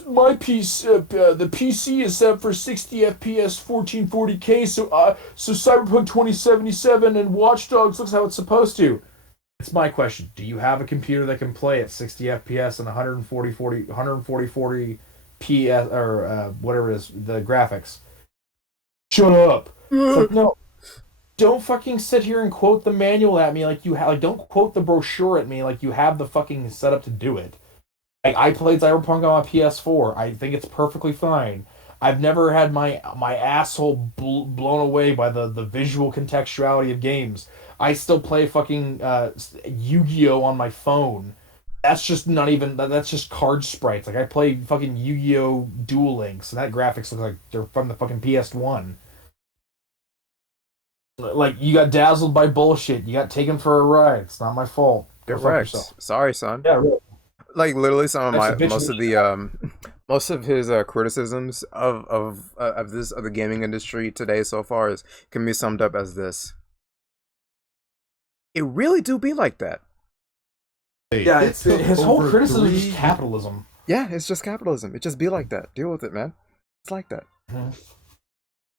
my PC, the PC is set for 60 FPS, 1440K, so Cyberpunk 2077 and Watch Dogs looks how it's supposed to. It's my question. Do you have a computer that can play at 60 FPS and 140 PS or whatever it is, the graphics? Shut up. It's like, no. Don't fucking sit here and quote the manual at me like you have. Like, don't quote the brochure at me like you have the fucking setup to do it. Like, I played Cyberpunk on my PS4. I think it's perfectly fine. I've never had my asshole blown away by the visual contextuality of games. I still play fucking Yu-Gi-Oh on my phone. That's just not even... That's just card sprites. Like, I play fucking Yu-Gi-Oh! Duel Links, and that graphics look like they're from the fucking PS1. Like, you got dazzled by bullshit. You got taken for a ride. It's not my fault. Go fuck Correct. yourself. Sorry, son. Yeah, really. Like, literally some of most of his criticisms of the gaming industry today so far can be summed up as this. It really do be like that. Yeah, his whole criticism is just capitalism. Yeah, it's just capitalism. It just be like that. Deal with it, man. It's like that.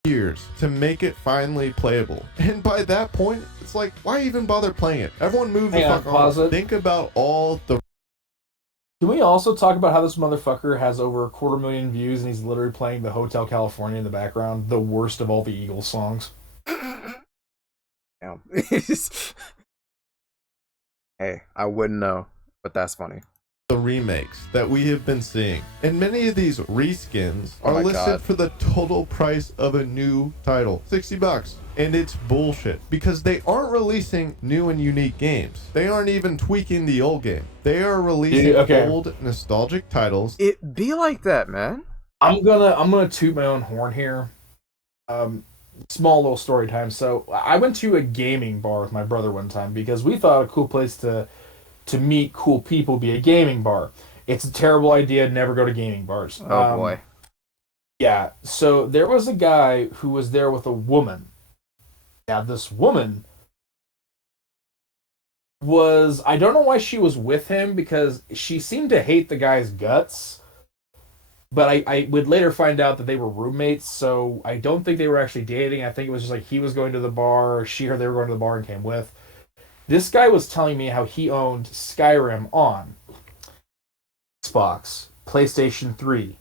Years to make it finally playable, and by that point, it's like, why even bother playing it? Everyone move the fuck on. Think about all the... Can we also talk about how this motherfucker has over 250,000 views and he's literally playing the Hotel California in the background, the worst of all the Eagles songs? Yeah. Hey, I wouldn't know, but that's funny. The remakes that we have been seeing, and many of these reskins are listed for the total price of a new title, $60, and it's bullshit because they aren't releasing new and unique games. They aren't even tweaking the old game. They are releasing old nostalgic titles. It be like that, man. I'm gonna toot my own horn here. Small little story time. So I went to a gaming bar with my brother one time because we thought a cool place to meet cool people be a gaming bar. It's a terrible idea. Never go to gaming bars. Oh boy. Yeah. So there was a guy who was there with a woman. Now this woman was, I don't know why she was with him because she seemed to hate the guy's guts. But I would later find out that they were roommates, so I don't think they were actually dating. I think it was just like he was going to the bar, she heard they were going to the bar and came with. This guy was telling me how he owned Skyrim on Xbox, PlayStation 3,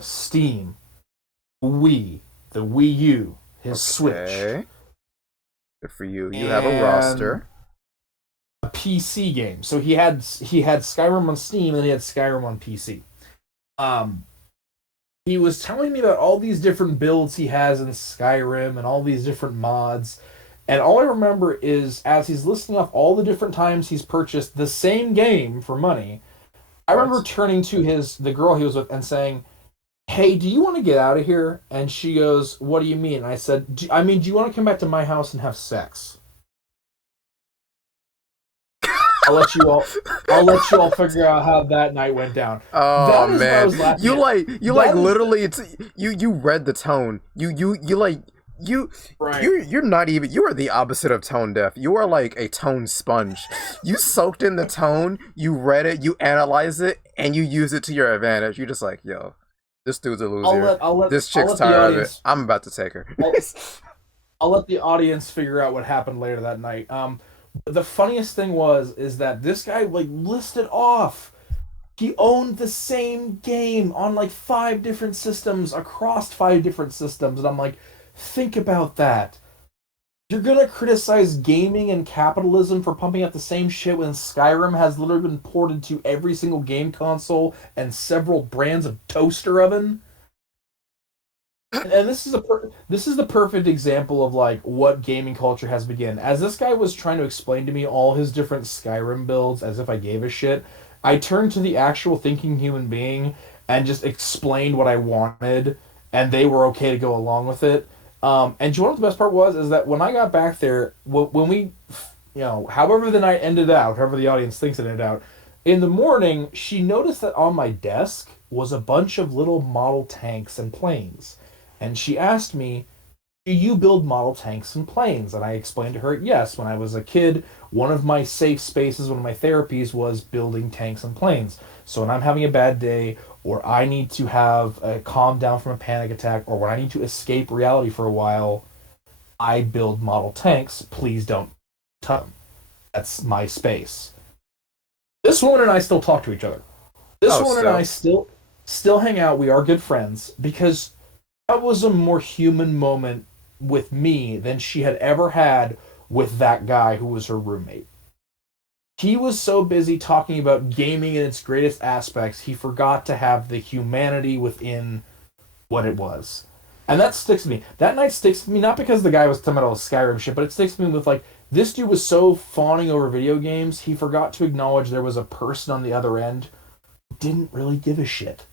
Steam, Wii, the Wii U, his Switch. Good for you. You have a roster. A PC game. So he had Skyrim on Steam and he had Skyrim on PC. He was telling me about all these different builds he has in Skyrim and all these different mods. And all I remember is as he's listing off all the different times he's purchased the same game for money, I remember turning to the girl he was with and saying, "Hey, do you want to get out of here?" And she goes, "What do you mean?" And I said, do you want to come back to my house and have sex?" I'll let you all figure out how that night went down. Oh man, you literally you read the tone. You're not even, you are the opposite of tone deaf. You are like a tone sponge. You soaked in the tone, you read it, you analyze it, and you use it to your advantage. You're just like, yo, this dude's a loser. This chick's tired of it. I'm about to take her. I'll let the audience figure out what happened later that night. The funniest thing is that this guy like listed off. He owned the same game on like 5 different systems across 5 different systems, and I'm like, think about that. You're gonna criticize gaming and capitalism for pumping out the same shit when Skyrim has literally been ported to every single game console and several brands of toaster oven? And this is the perfect example of like what gaming culture has begun. As this guy was trying to explain to me all his different Skyrim builds as if I gave a shit, I turned to the actual thinking human being and just explained what I wanted, and they were okay to go along with it. And you know what the best part was is that when I got back there, when we, however the night ended out, however the audience thinks it ended out, in the morning she noticed that on my desk was a bunch of little model tanks and planes. And she asked me, "Do you build model tanks and planes?" And I explained to her, yes, when I was a kid, one of my safe spaces, one of my therapies was building tanks and planes. So when I'm having a bad day, or I need to have a calm down from a panic attack, or when I need to escape reality for a while, I build model tanks. Please don't touch them. That's my space. This woman and I still talk to each other. This woman and I still hang out. We are good friends because that was a more human moment with me than she had ever had with that guy who was her roommate. He was so busy talking about gaming in its greatest aspects, he forgot to have the humanity within what it was. And that sticks to me. That night sticks to me, not because the guy was talking about all Skyrim shit, but it sticks to me with like, this dude was so fawning over video games, he forgot to acknowledge there was a person on the other end who didn't really give a shit.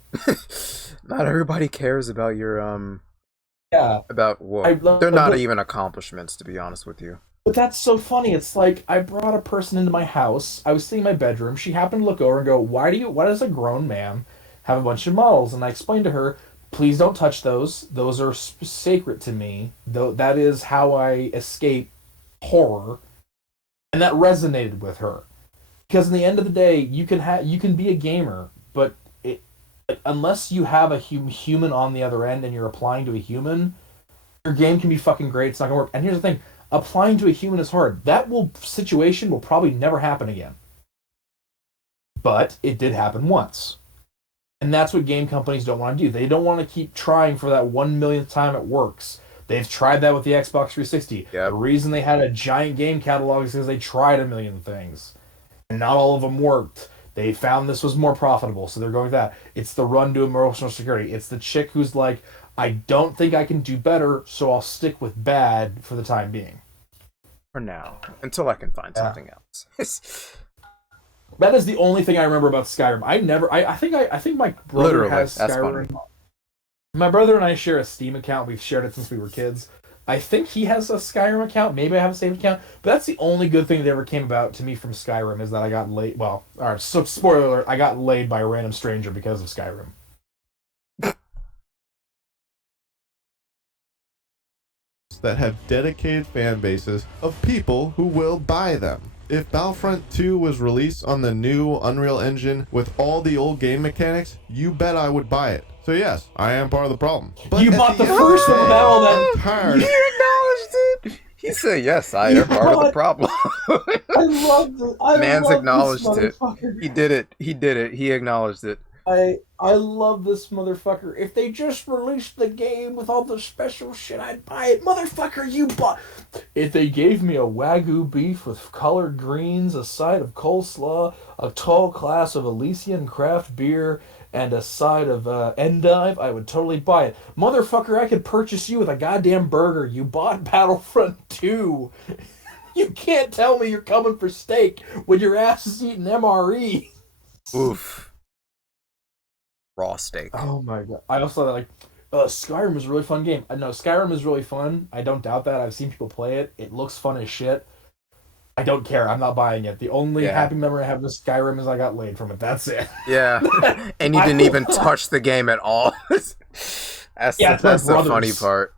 Not everybody cares about your about what they're not even accomplishments, to be honest with you. But that's so funny. It's like I brought a person into my house. I was sitting in my bedroom. She happened to look over and go, why does a grown man have a bunch of models?" And I explained to her, "Please don't touch those. Those are sacred to me. Though that is how I escape horror." And that resonated with her. Because in the end of the day, you can be a gamer, but unless you have a human on the other end and you're applying to a human, your game can be fucking great. It's not gonna work. And here's the thing: applying to a human is hard. That situation will probably never happen again. But it did happen once. And that's what game companies don't want to do. They don't want to keep trying for that 1 millionth time it works. They've tried that with the Xbox 360. Yep. The reason they had a giant game catalog is because they tried 1 million things. And not all of them worked. They found this was more profitable, so they're going with that. It's the run to emotional security. It's the chick who's like, I don't think I can do better, so I'll stick with bad for the time being. For now. Until I can find something else. That is the only thing I remember about Skyrim. I think my brother has Skyrim. My brother and I share a Steam account. We've shared it since we were kids. I think he has a Skyrim account. Maybe I have a saved account. But that's the only good thing that ever came about to me from Skyrim is that I got laid. Well, alright, so spoiler alert, I got laid by a random stranger because of Skyrim. That have dedicated fan bases of people who will buy them. If Battlefront 2 was released on the new Unreal Engine with all the old game mechanics, you bet I would buy it. So yes, I am part of the problem. But you bought the first one battle then. He acknowledged it. He said, "Yes, I am part of the problem." I love this. Man's acknowledged it. He did it. He did it. He acknowledged it. I love this motherfucker. If they just released the game with all the special shit, I'd buy it. Motherfucker, you bought... If they gave me a Wagyu beef with colored greens, a side of coleslaw, a tall glass of Elysian craft beer, and a side of endive, I would totally buy it. Motherfucker, I could purchase you with a goddamn burger. You bought Battlefront 2. You can't tell me you're coming for steak when your ass is eating MRE. Oof. Raw steak. Oh my god. I also like Skyrim is a really fun game. No, Skyrim is really fun. I don't doubt that. I've seen people play it. It looks fun as shit. I don't care. I'm not buying it. The only happy memory I have with Skyrim is I got laid from it. That's it. Yeah. And you didn't even touch the game at all. That's the funny part.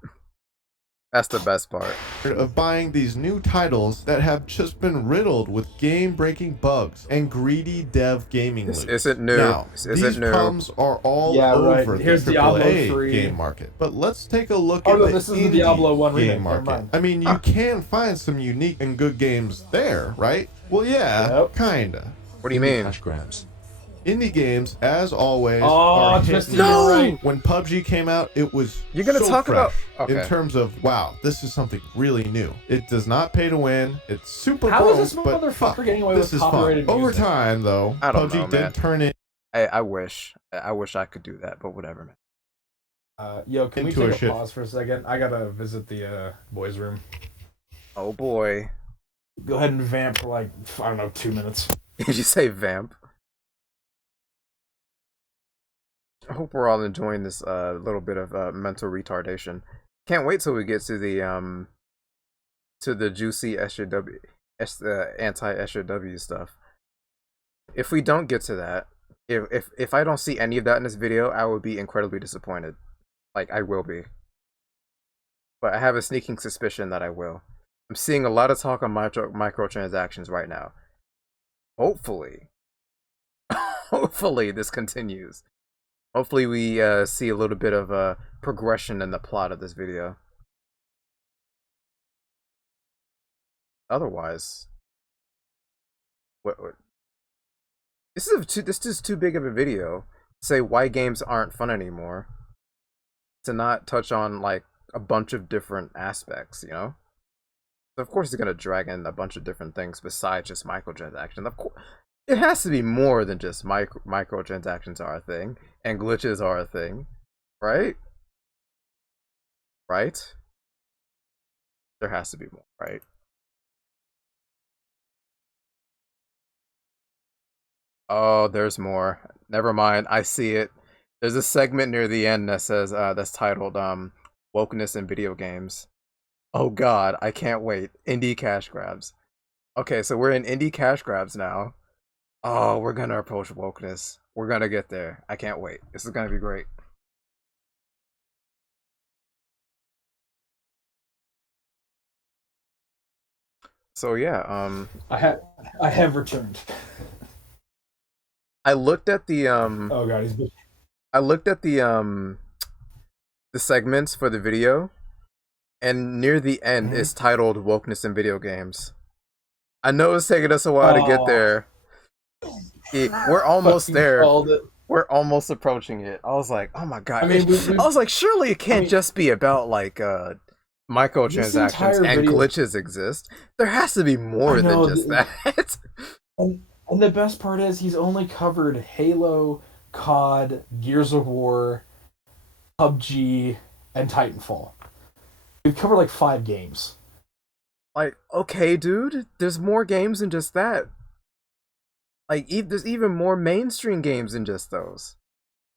That's the best part. Of buying these new titles that have just been riddled with game-breaking bugs and greedy dev gaming This leaks. isn't new. Now, This these isn't new. problems are all Yeah, right. over Here's the Diablo AAA 3. game market. But let's take a look Oh, at no, the this is the indie Diablo 1 remake. game Never market. mind. I mean, you can find some unique and good games there, right? Well, yeah, kinda. What do you mean? Cash grabs. Indie games, as always, Oh, are Tristan, hit and you're miss. right. When PUBG came out, it was You're gonna so talk about- fresh okay. in terms of, wow, this is something really new. It does not pay to win. It's super How is broke, this but motherfucker fuck, getting away this with is fun. copyrighted Over music? time, though, I don't PUBG know, did man. turn it I wish I could do that, but whatever, man. Yo, can we Into a take a shit. pause for a second? I gotta visit the boys' room. Oh boy. Go ahead and vamp for like, I don't know, 2 minutes. Did you say vamp? I hope we're all enjoying this little bit of mental retardation. Can't wait till we get to the juicy SJW, anti-SJW stuff. If we don't get to that, if I don't see any of that in this video, I will be incredibly disappointed. Like, I will be. But I have a sneaking suspicion that I will. I'm seeing a lot of talk on microtransactions right now. Hopefully. Hopefully this continues. Hopefully we see a little bit of progression in the plot of this video. Otherwise, what this is too big of a video to say why games aren't fun anymore. To not touch on like a bunch of different aspects, you know? So of course it's gonna drag in a bunch of different things besides just microtransactions. Of course, it has to be more than just microtransactions are a thing and glitches are a thing, right? Right? There has to be more, right? Oh, there's more. Never mind. I see it. There's a segment near the end that says that's titled wokeness in video games. Oh god, I can't wait. Indie cash grabs. Okay, so we're in indie cash grabs now. Oh, we're gonna approach wokeness. We're gonna get there. I can't wait. This is gonna be great. So yeah, I have returned. I looked at the Oh god, he's I looked at the segments for the video, and near the end it's titled "Wokeness in Video Games." I know it's taking us a while to get there. We're almost there. We're almost approaching it. I was like, oh my god. I mean, I was like, surely it can't just be about like microtransactions and glitches exist. There has to be more than just that. And the best part is he's only covered Halo, COD, Gears of War, PUBG, and Titanfall. We've covered like 5 games. Like, okay, dude, there's more games than just that. Like, there's even more mainstream games than just those.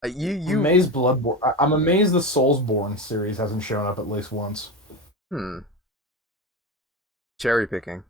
Like, I'm amazed Bloodborne. I'm amazed the Soulsborne series hasn't shown up at least once. Cherry picking.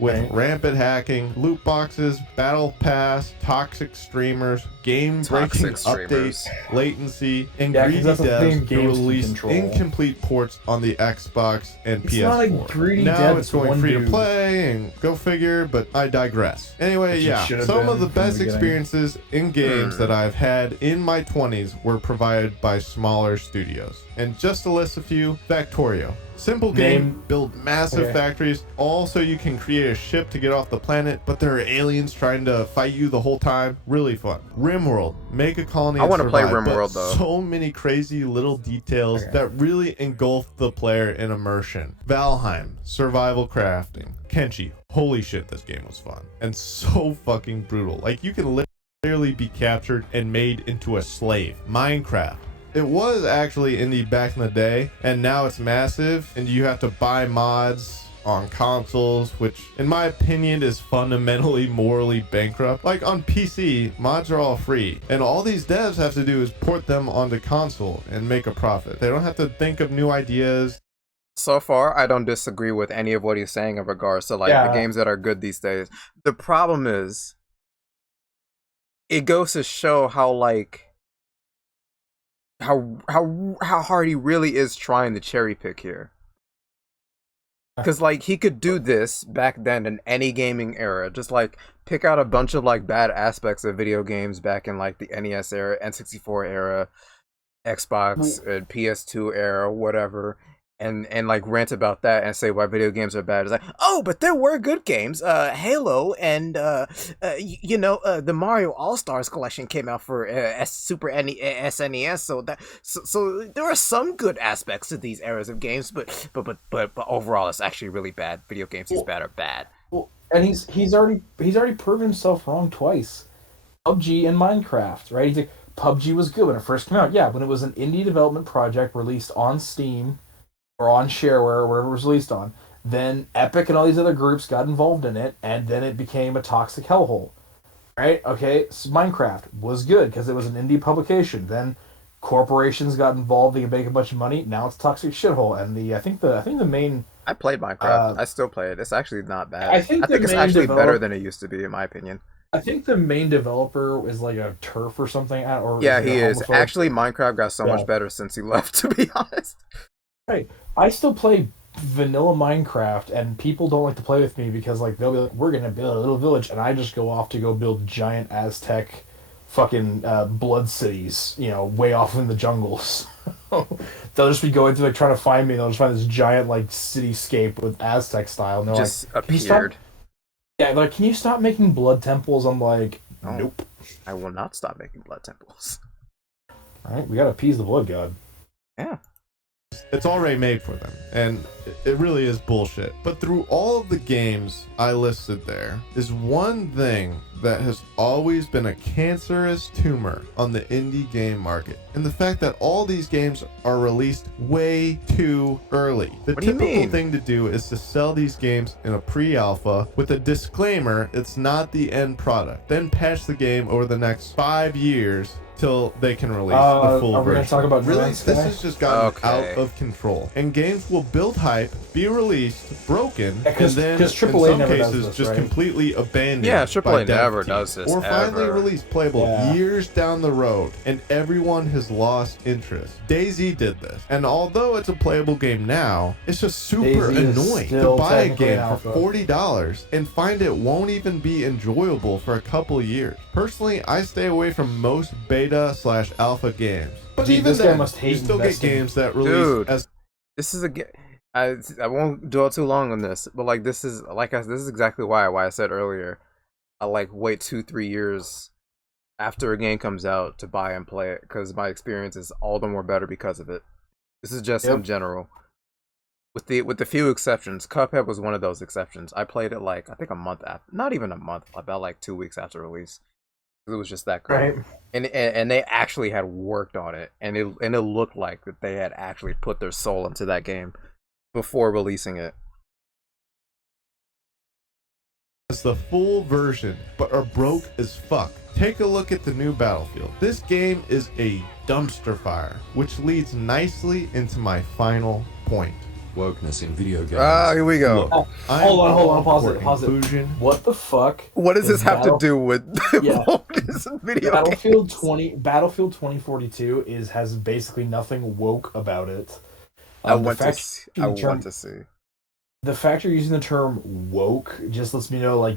With rampant hacking, loot boxes, battle pass, toxic streamers, game-breaking updates, latency, and greedy devs who release incomplete ports on the Xbox and PS4. Not like greedy now devs, it's going free to play, and go figure, but I digress. Anyway, yeah, some of the best experiences in games that I've had in my 20s were provided by smaller studios. And just to list a few, Factorio. Simple game, build massive factories, all so you can create a ship to get off the planet, but there are aliens trying to fight you the whole time. Really fun. RimWorld, make a colony and survive. I want to play RimWorld though. So many crazy little details that really engulf the player in immersion. Valheim, survival crafting. Kenshi, holy shit, this game was fun. And so fucking brutal. Like, you can literally clearly be captured and made into a slave. Minecraft. It was actually indie back in the day, and now it's massive, and you have to buy mods on consoles, which in my opinion is fundamentally morally bankrupt. Like on PC, mods are all free, and all these devs have to do is port them onto console and make a profit. They don't have to think of new ideas. So far, I don't disagree with any of what he's saying in regards to like the games that are good these days. The problem is, it goes to show how like how hard he really is trying to cherry pick here. Because like he could do this back then in any gaming era, just like pick out a bunch of like bad aspects of video games back in like the NES era, N64 era, Xbox, PS2 era, whatever, and like rant about that and say why video games are bad. It's like, oh, but there were good games, Halo and the Mario All Stars collection came out for Super SNES, so there are some good aspects to these eras of games, but overall it's actually really bad. Video games is bad are bad. Well, and he's already proven himself wrong twice. PUBG and Minecraft, right? He's like, PUBG was good when it first came out. Yeah, when it was an indie development project released on Steam or on shareware or wherever it was released on. Then Epic and all these other groups got involved in it, and then it became a toxic hellhole. Right? Okay, so Minecraft was good because it was an indie publication. Then corporations got involved, they could make a bunch of money. Now it's a toxic shithole. And I think the main... I played Minecraft. I still play it. It's actually not bad. I think it's actually better than it used to be, in my opinion. I think the main developer is like a TERF or something. Yeah, he is. Actually, Minecraft got so much better since he left, to be honest. Right. I still play vanilla Minecraft, and people don't like to play with me because like they'll be like, we're going to build a little village, and I just go off to go build giant Aztec fucking blood cities, way off in the jungles. They'll just be going through, like, trying to find me, and they'll just find this giant, like, cityscape with Aztec style, and they're just like, appeared. Yeah, like, can you stop making blood temples? I'm like, nope. I will not stop making blood temples. Alright, we gotta appease the blood god. Yeah. It's already made for them, and it really is bullshit. But through all of the games I listed there is one thing that has always been a cancerous tumor on the indie game market, and the fact that all these games are released way too early. The typical thing to do is to sell these games in a pre-alpha with a disclaimer it's not the end product, then patch the game over the next 5 years till they can release the full are we version. gonna talk about Really, this has just gotten out of control, and games will build hype, be released, broken, and then in some cases just completely abandoned. Yeah, by AAA dev never teams, does this. or finally released playable years down the road, and everyone has lost interest. DayZ did this, and although it's a playable game now, it's just super annoying to buy a game for $40 and find it won't even be enjoyable for a couple years. Personally, I stay away from most beta/alpha games, but even then, you still get games that release as. This is I won't dwell too long on this, but like this is exactly why I said earlier, I like wait 2-3 years after a game comes out to buy and play it, because my experience is all the more better because of it. This is just in general. With the few exceptions, Cuphead was one of those exceptions. I played it like I think a month after, not even a month, about like 2 weeks after release. It was just that great, right. And they actually had worked on it, and it looked like that they had actually put their soul into that game before releasing it. It's the full version, but are broke as fuck. Take a look at the new Battlefield. This game is a dumpster fire, which leads nicely into my final point. Wokeness in video games. Here we go. Look, hold on, pause it. What the fuck? What does this have to do with wokeness in video Battlefield games? Battlefield 2042 has basically nothing woke about it. I want to see. The fact you're using the term woke just lets me know, like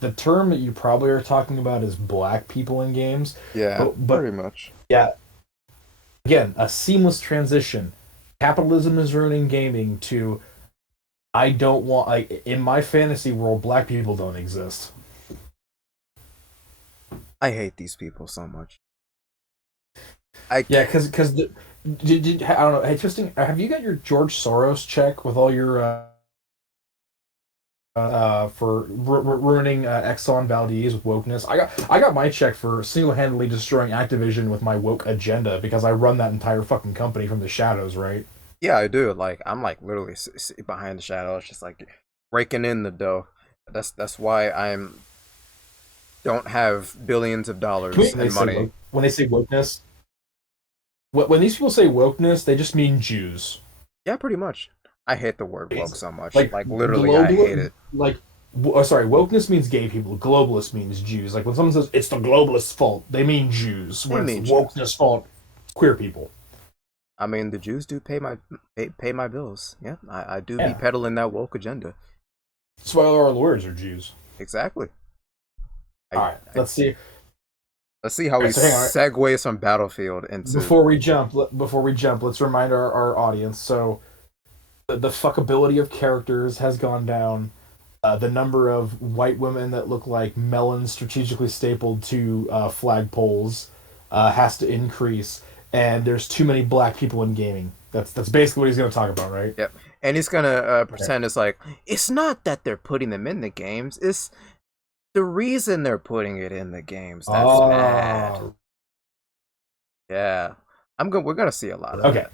the term that you probably are talking about is black people in games. Yeah, but pretty much. Yeah. Again, a seamless transition. Capitalism is ruining gaming to, I don't want, in my fantasy world, black people don't exist. I hate these people so much. Because I don't know. Hey, Tristan, have you got your George Soros check with all your for ruining Exxon Valdez with wokeness. I got my check for single-handedly destroying Activision with my woke agenda because I run that entire fucking company from the shadows, right? Yeah, I do. Like I'm like literally behind the shadows, just like raking in the dough. That's why I'm don't have billions of dollars in money. When they say wokeness, when these people say wokeness, they just mean Jews. Yeah, pretty much. I hate the word woke so much. Like Like literally, I hate it. Like, sorry, wokeness means gay people. Globalist means Jews. Like when someone says it's the globalists' fault, they mean Jews. When it's wokeness' fault, queer people. I mean, the Jews do pay my bills. Yeah, I do be peddling that woke agenda. That's why all our lawyers are Jews. Exactly. All right, let's see. Let's see how we segue from Battlefield into. Before we jump, let's remind our audience. So, the fuckability of characters has gone down. The number of white women that look like melons strategically stapled to flagpoles has to increase, and there's too many black people in gaming. That's basically what he's going to talk about, right? Yep. And he's gonna pretend it's like it's not that they're putting them in the games. It's the reason they're putting it in the games. That's bad. Yeah, we're gonna see a lot of that.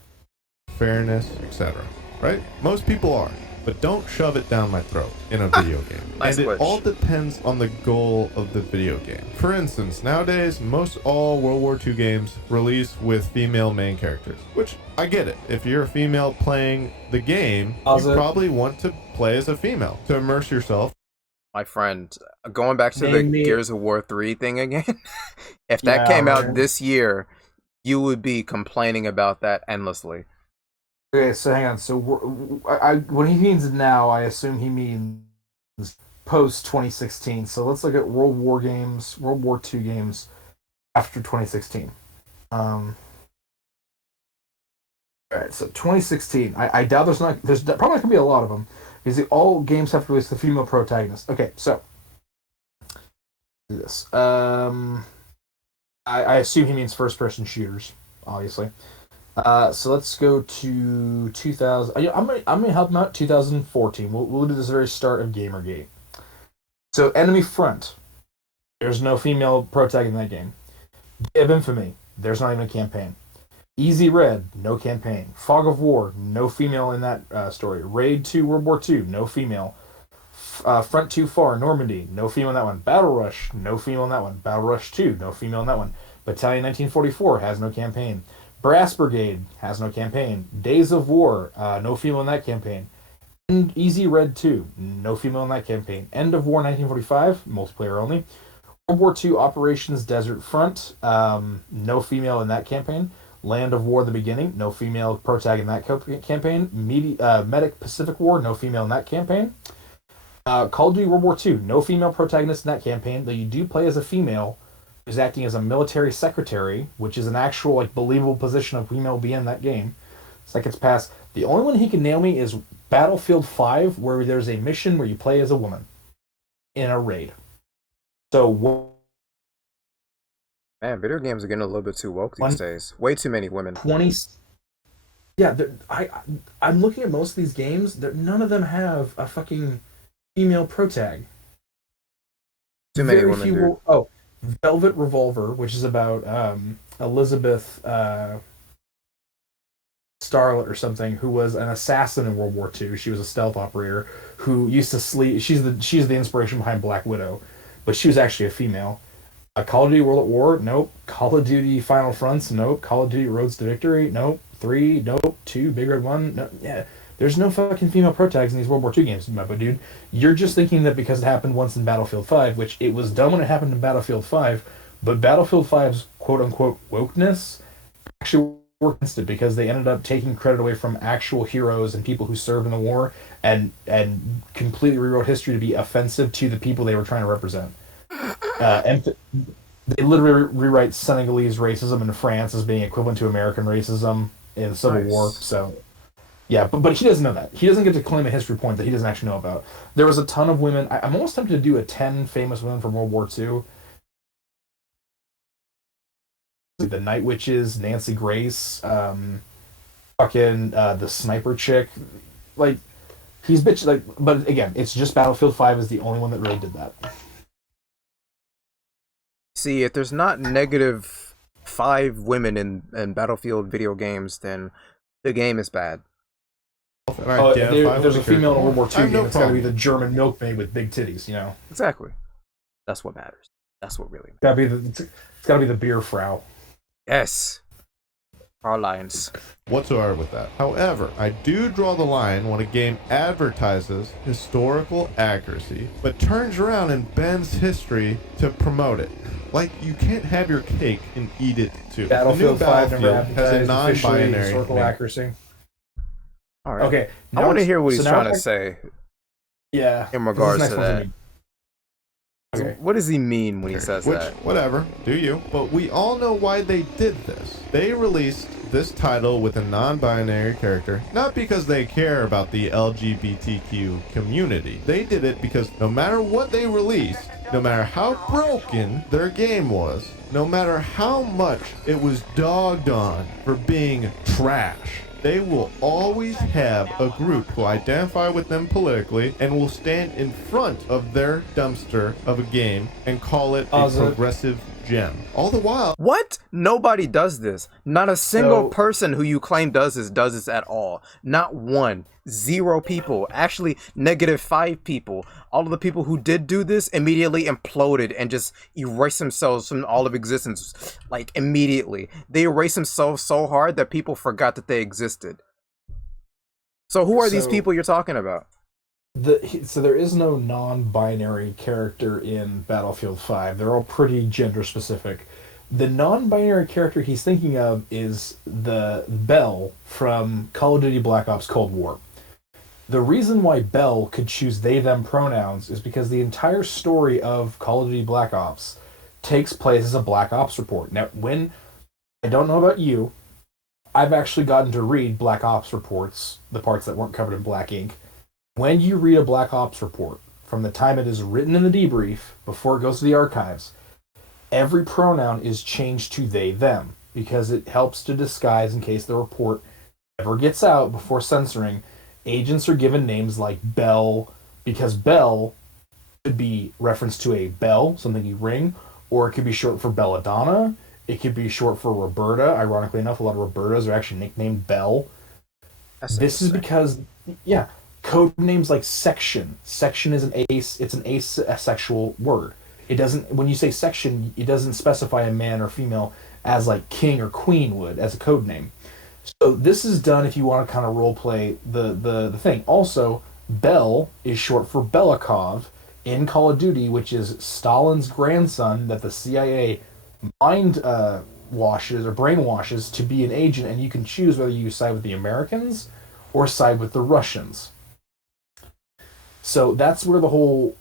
Fairness, etc. Right? Most people are, but don't shove it down my throat in a video game. Nice and switch. It all depends on the goal of the video game. For instance, nowadays, most all World War II games release with female main characters, which I get it. If you're a female playing the game, you probably want to play as a female to immerse yourself. My friend, going back to the Gears of War 3 thing again, if that came out this year, you would be complaining about that endlessly. Okay, so hang on. So when he means now, I assume he means post 2016. So let's look at World War II games after 2016. All right, so 2016. I doubt there's probably not gonna be a lot of them because all games have to release the female protagonist. Okay, so do this. I assume he means first-person shooters, obviously. So let's go to 2000. I'm gonna help him out. 2014. We'll do this very start of Gamergate. So Enemy Front. There's no female protagonist in that game. Day of Infamy. There's not even a campaign. Easy Red. No campaign. Fog of War. No female in that story. Raid 2 World War II. No female. Front Too Far Normandy. No female in that one. Battle Rush. No female in that one. Battle Rush 2. No female in that one. Battalion 1944 has no campaign. Brass Brigade has no campaign. Days of War, no female in that campaign. And Easy Red 2, no female in that campaign. End of War 1945, multiplayer only. World War II Operations Desert Front, no female in that campaign. Land of War The Beginning, no female protag in that campaign. Medic Pacific War, no female in that campaign. Call of Duty World War II, no female protagonist in that campaign, though you do play as a female who's acting as a military secretary, which is an actual believable position of female being in that game. It's like it's past. The only one he can nail me is Battlefield 5, where there's a mission where you play as a woman in a raid. So, man, video games are getting a little bit too woke these days. Way too many women. 20. Yeah, I'm looking at most of these games. None of them have a fucking female protag. Too many women. Oh. Velvet Revolver, which is about Elizabeth Starlet or something, who was an assassin in World War II. She was a stealth operator who used to sleep. She's the inspiration behind Black Widow, but she was actually a female. Call of Duty World at War, nope. Call of Duty Final Fronts, nope. Call of Duty Roads to Victory, nope. 3, nope. 2, Big Red 1, no. Yeah. There's no fucking female protags in these World War II games, my dude. You're just thinking that because it happened once in Battlefield 5, which it was done when it happened in Battlefield 5, but Battlefield 5's quote-unquote wokeness actually worked against it because they ended up taking credit away from actual heroes and people who served in the war and completely rewrote history to be offensive to the people they were trying to represent. They literally rewrite Senegalese racism in France as being equivalent to American racism in the Civil War, so... Yeah, but he doesn't know that. He doesn't get to claim a history point that he doesn't actually know about. There was a ton of women. I'm almost tempted to do a 10 famous women from World War II. The Night Witches, Nancy Grace, the sniper chick. He's bitch like, but again, it's just Battlefield 5 is the only one that really did that. See, if there's not -5 women in Battlefield video games, then the game is bad. There's a female in World War II game. No It's got to be the German milkmaid with big titties, you know. Exactly. That's what matters. That's what really matters. It's got to be the beer frau. Yes. Our lines. Whatsoever with that. However, I do draw the line when a game advertises historical accuracy, but turns around and bends history to promote it. Like, you can't have your cake and eat it too. Battlefield 5 never has a advertised officially non-binary historical name. accuracy. All right. Okay. I want to hear what he's trying to to say. Yeah. In regards to that. Okay. What does he mean when he says that? Whatever, do you. But we all know why they did this. They released this title with a non-binary character, not because they care about the LGBTQ community. They did it because no matter what they released, no matter how broken their game was, no matter how much it was dogged on for being trash, they will always have a group who identify with them politically and will stand in front of their dumpster of a game and call it a progressive gem. All the while... What? Nobody does this. Not a single person who you claim does this at all. Not one. 0 people. Actually, -5 people. All of the people who did do this immediately imploded and just erased themselves from all of existence. Like, immediately. They erased themselves so hard that people forgot that they existed. So who are these people you're talking about? So there is no non-binary character in Battlefield 5. They're all pretty gender specific. The non-binary character he's thinking of is the Bell from Call of Duty Black Ops Cold War. The reason why Bell could choose they them pronouns is because the entire story of Call of Duty Black Ops takes place as a Black Ops report. Now, I don't know about you, I've actually gotten to read Black Ops reports, the parts that weren't covered in black ink. When you read a Black Ops report, from the time it is written in the debrief before it goes to the archives, every pronoun is changed to they, them, because it helps to disguise in case the report ever gets out before censoring. Agents are given names like Bell, because Bell could be reference to a bell, something you ring, or it could be short for Belladonna, it could be short for Roberta. Ironically enough, a lot of Robertas are actually nicknamed Bell. This is because, code names like section. Section is it's an asexual word. It doesn't, when you say section, it doesn't specify a man or female as like king or queen would as a code name. So this is done if you want to kind of role play the thing. Also, Bell is short for Belikov in Call of Duty, which is Stalin's grandson that the CIA washes or brainwashes to be an agent, and you can choose whether you side with the Americans or side with the Russians. So that's where the whole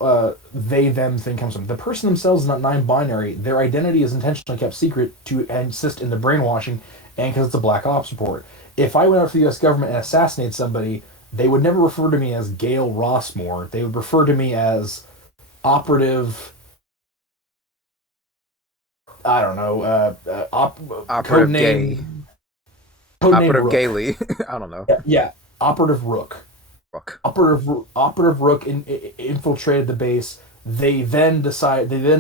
they-them thing comes from. The person themselves is not non-binary. Their identity is intentionally kept secret to assist in the brainwashing, and because it's a Black Ops report. If I went out to the U.S. government and assassinated somebody, they would never refer to me as Gail Rossmore. They would refer to me as operative... I don't know. Operative Gay. Operative Gailey. I don't know. Yeah. Operative Rook. Operative Rook infiltrated the base. They then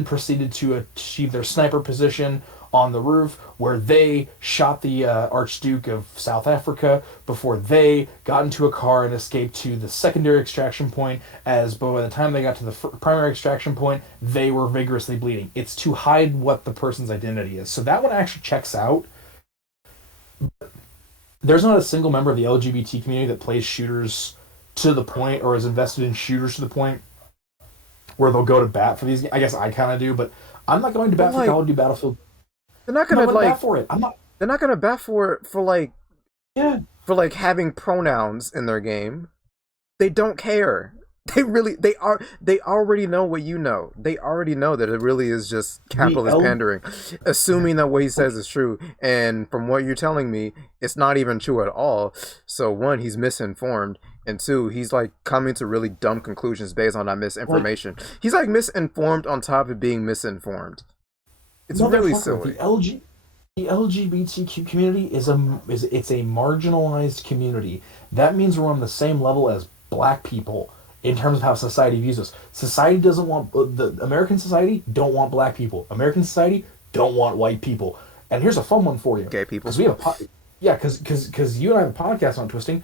proceeded to achieve their sniper position on the roof, where they shot the Archduke of South Africa before they got into a car and escaped to the secondary extraction point, as by the time they got to the primary extraction point, they were vigorously bleeding. It's to hide what the person's identity is. So that one actually checks out. There's not a single member of the LGBT community that plays shooters to the point, or is invested in shooters to the point where they'll go to bat for these. I guess I kind of do, but I'm not going to bat for Call of Duty Battlefield. They're not going to bat for it. They're not going to bat for it for like having pronouns in their game. They don't care. They already know what you know. They already know that it really is just capitalist pandering, assuming that what he says is true. And from what you're telling me, it's not even true at all. So one, he's misinformed, and two, he's like coming to really dumb conclusions based on that misinformation. He's like misinformed on top of being misinformed. It's really silly. The LGBTQ community is a marginalized community. That means we're on the same level as black people in terms of how society views us. Society doesn't want the American society don't want black people. American society don't want white people. And here's a fun one for you. Gay people. Because we have because you and I have a podcast on twisting.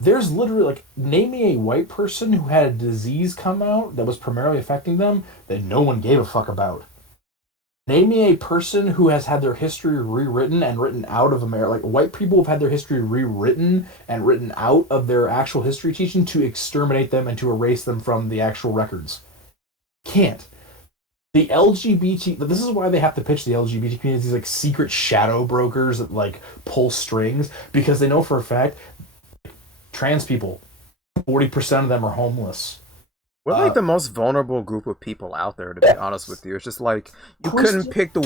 There's literally like, name me a white person who had a disease come out that was primarily affecting them that no one gave a fuck about. Name me a person who has had their history rewritten and written out of America. Like, white people have had their history rewritten and written out of their actual history teaching to exterminate them and to erase them from the actual records. Can't. The LGBT, this is why they have to pitch the LGBT community as these like secret shadow brokers that like pull strings, because they know for a fact trans people, 40% of them are homeless. We're like the most vulnerable group of people out there, to be honest with you. It's just like, you couldn't pick the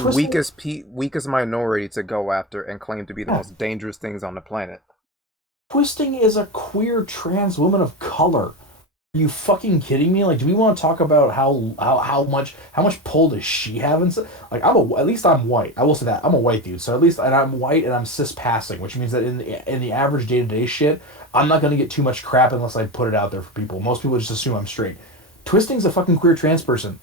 weakest minority to go after and claim to be the most dangerous things on the planet. Twisting is a queer trans woman of color. Are you fucking kidding me? Like, do we want to talk about how much pull does she have? And so, like, at least I'm white. I will say that I'm a white dude. So at least, and I'm white and I'm cis passing, which means that in the average day to day shit, I'm not gonna get too much crap unless I put it out there for people. Most people just assume I'm straight. Twisting's a fucking queer trans person.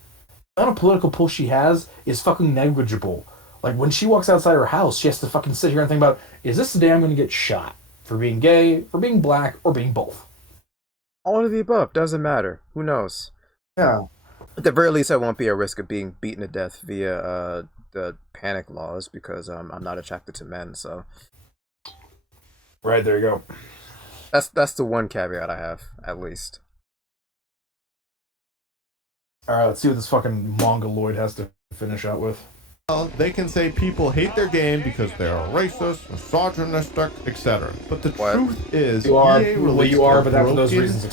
The amount of political pull she has is fucking negligible. Like, when she walks outside her house, she has to fucking sit here and think about, is this the day I'm gonna get shot for being gay, for being black, or being both? All of the above. Doesn't matter. Who knows? Yeah. At the very least, I won't be at risk of being beaten to death via the panic laws, because I'm not attracted to men. So. Right, there you go. That's the one caveat I have, at least. Alright, let's see what this fucking Mongoloid has to finish out with. They can say people hate their game because they are racist, misogynistic, etc. But the truth is, EA released a broken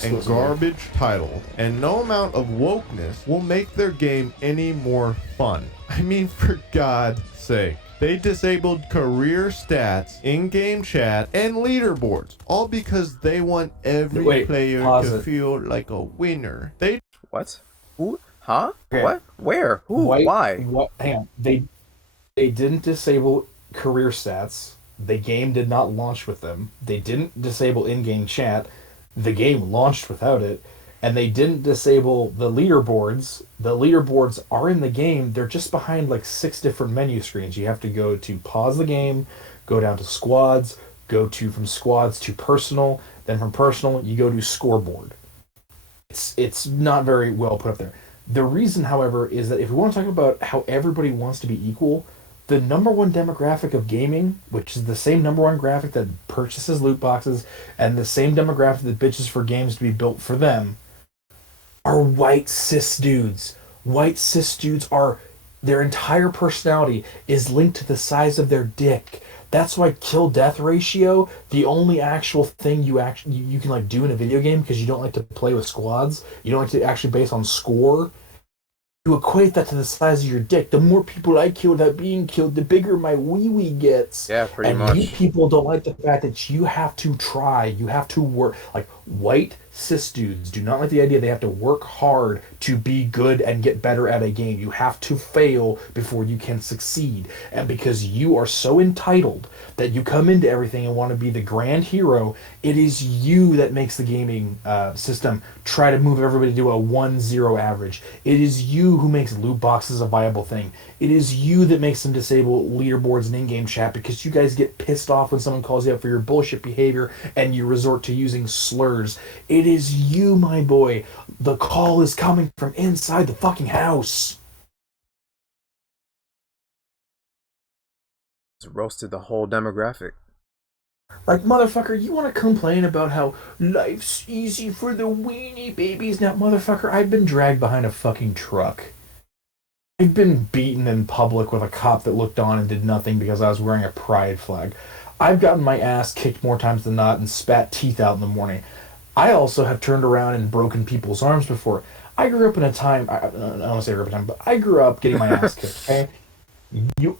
and garbage title, and no amount of wokeness will make their game any more fun. I mean, for God's sake. They disabled career stats, in-game chat, and leaderboards, all because they want every player to feel like a winner. What? Who? Huh? Okay. What? Where? Who? Why? Hang on. They didn't disable career stats. The game did not launch with them. They didn't disable in-game chat. The game launched without it. And they didn't disable the leaderboards. The leaderboards are in the game. They're just behind like 6 different menu screens. You have to go to pause the game, go down to squads, go to from squads to personal, then from personal you go to scoreboard. It's not very well put up there. The reason, however, is that if we want to talk about how everybody wants to be equal, the number one demographic of gaming, which is the same number one graphic that purchases loot boxes and the same demographic that bitches for games to be built for them, are white cis dudes. White cis dudes are, their entire personality is linked to the size of their dick. That's why kill-death ratio, the only actual thing you can like do in a video game, because you don't like to play with squads, you don't like to actually base on score, you equate that to the size of your dick. The more people I kill without being killed, the bigger my wee-wee gets. Yeah, pretty much. And you people don't like the fact that you have to try, you have to work. Like, white cis dudes do not like the idea they have to work hard to be good and get better at a game. You have to fail before you can succeed. And because you are so entitled that you come into everything and want to be the grand hero, it is you that makes the gaming system try to move everybody to a 1-0 average. It is you who makes loot boxes a viable thing. It is you that makes them disable leaderboards and in-game chat, because you guys get pissed off when someone calls you out for your bullshit behavior and you resort to using slurs. It is you, my boy. The call is coming from inside the fucking house. It's roasted the whole demographic. Like, motherfucker, you want to complain about how life's easy for the weenie babies? Now, motherfucker, I've been dragged behind a fucking truck. I've been beaten in public with a cop that looked on and did nothing because I was wearing a pride flag. I've gotten my ass kicked more times than not and spat teeth out in the morning. I also have turned around and broken people's arms before. I grew up in a time, I don't want to say I grew up in a time, but I grew up getting my ass kicked, okay?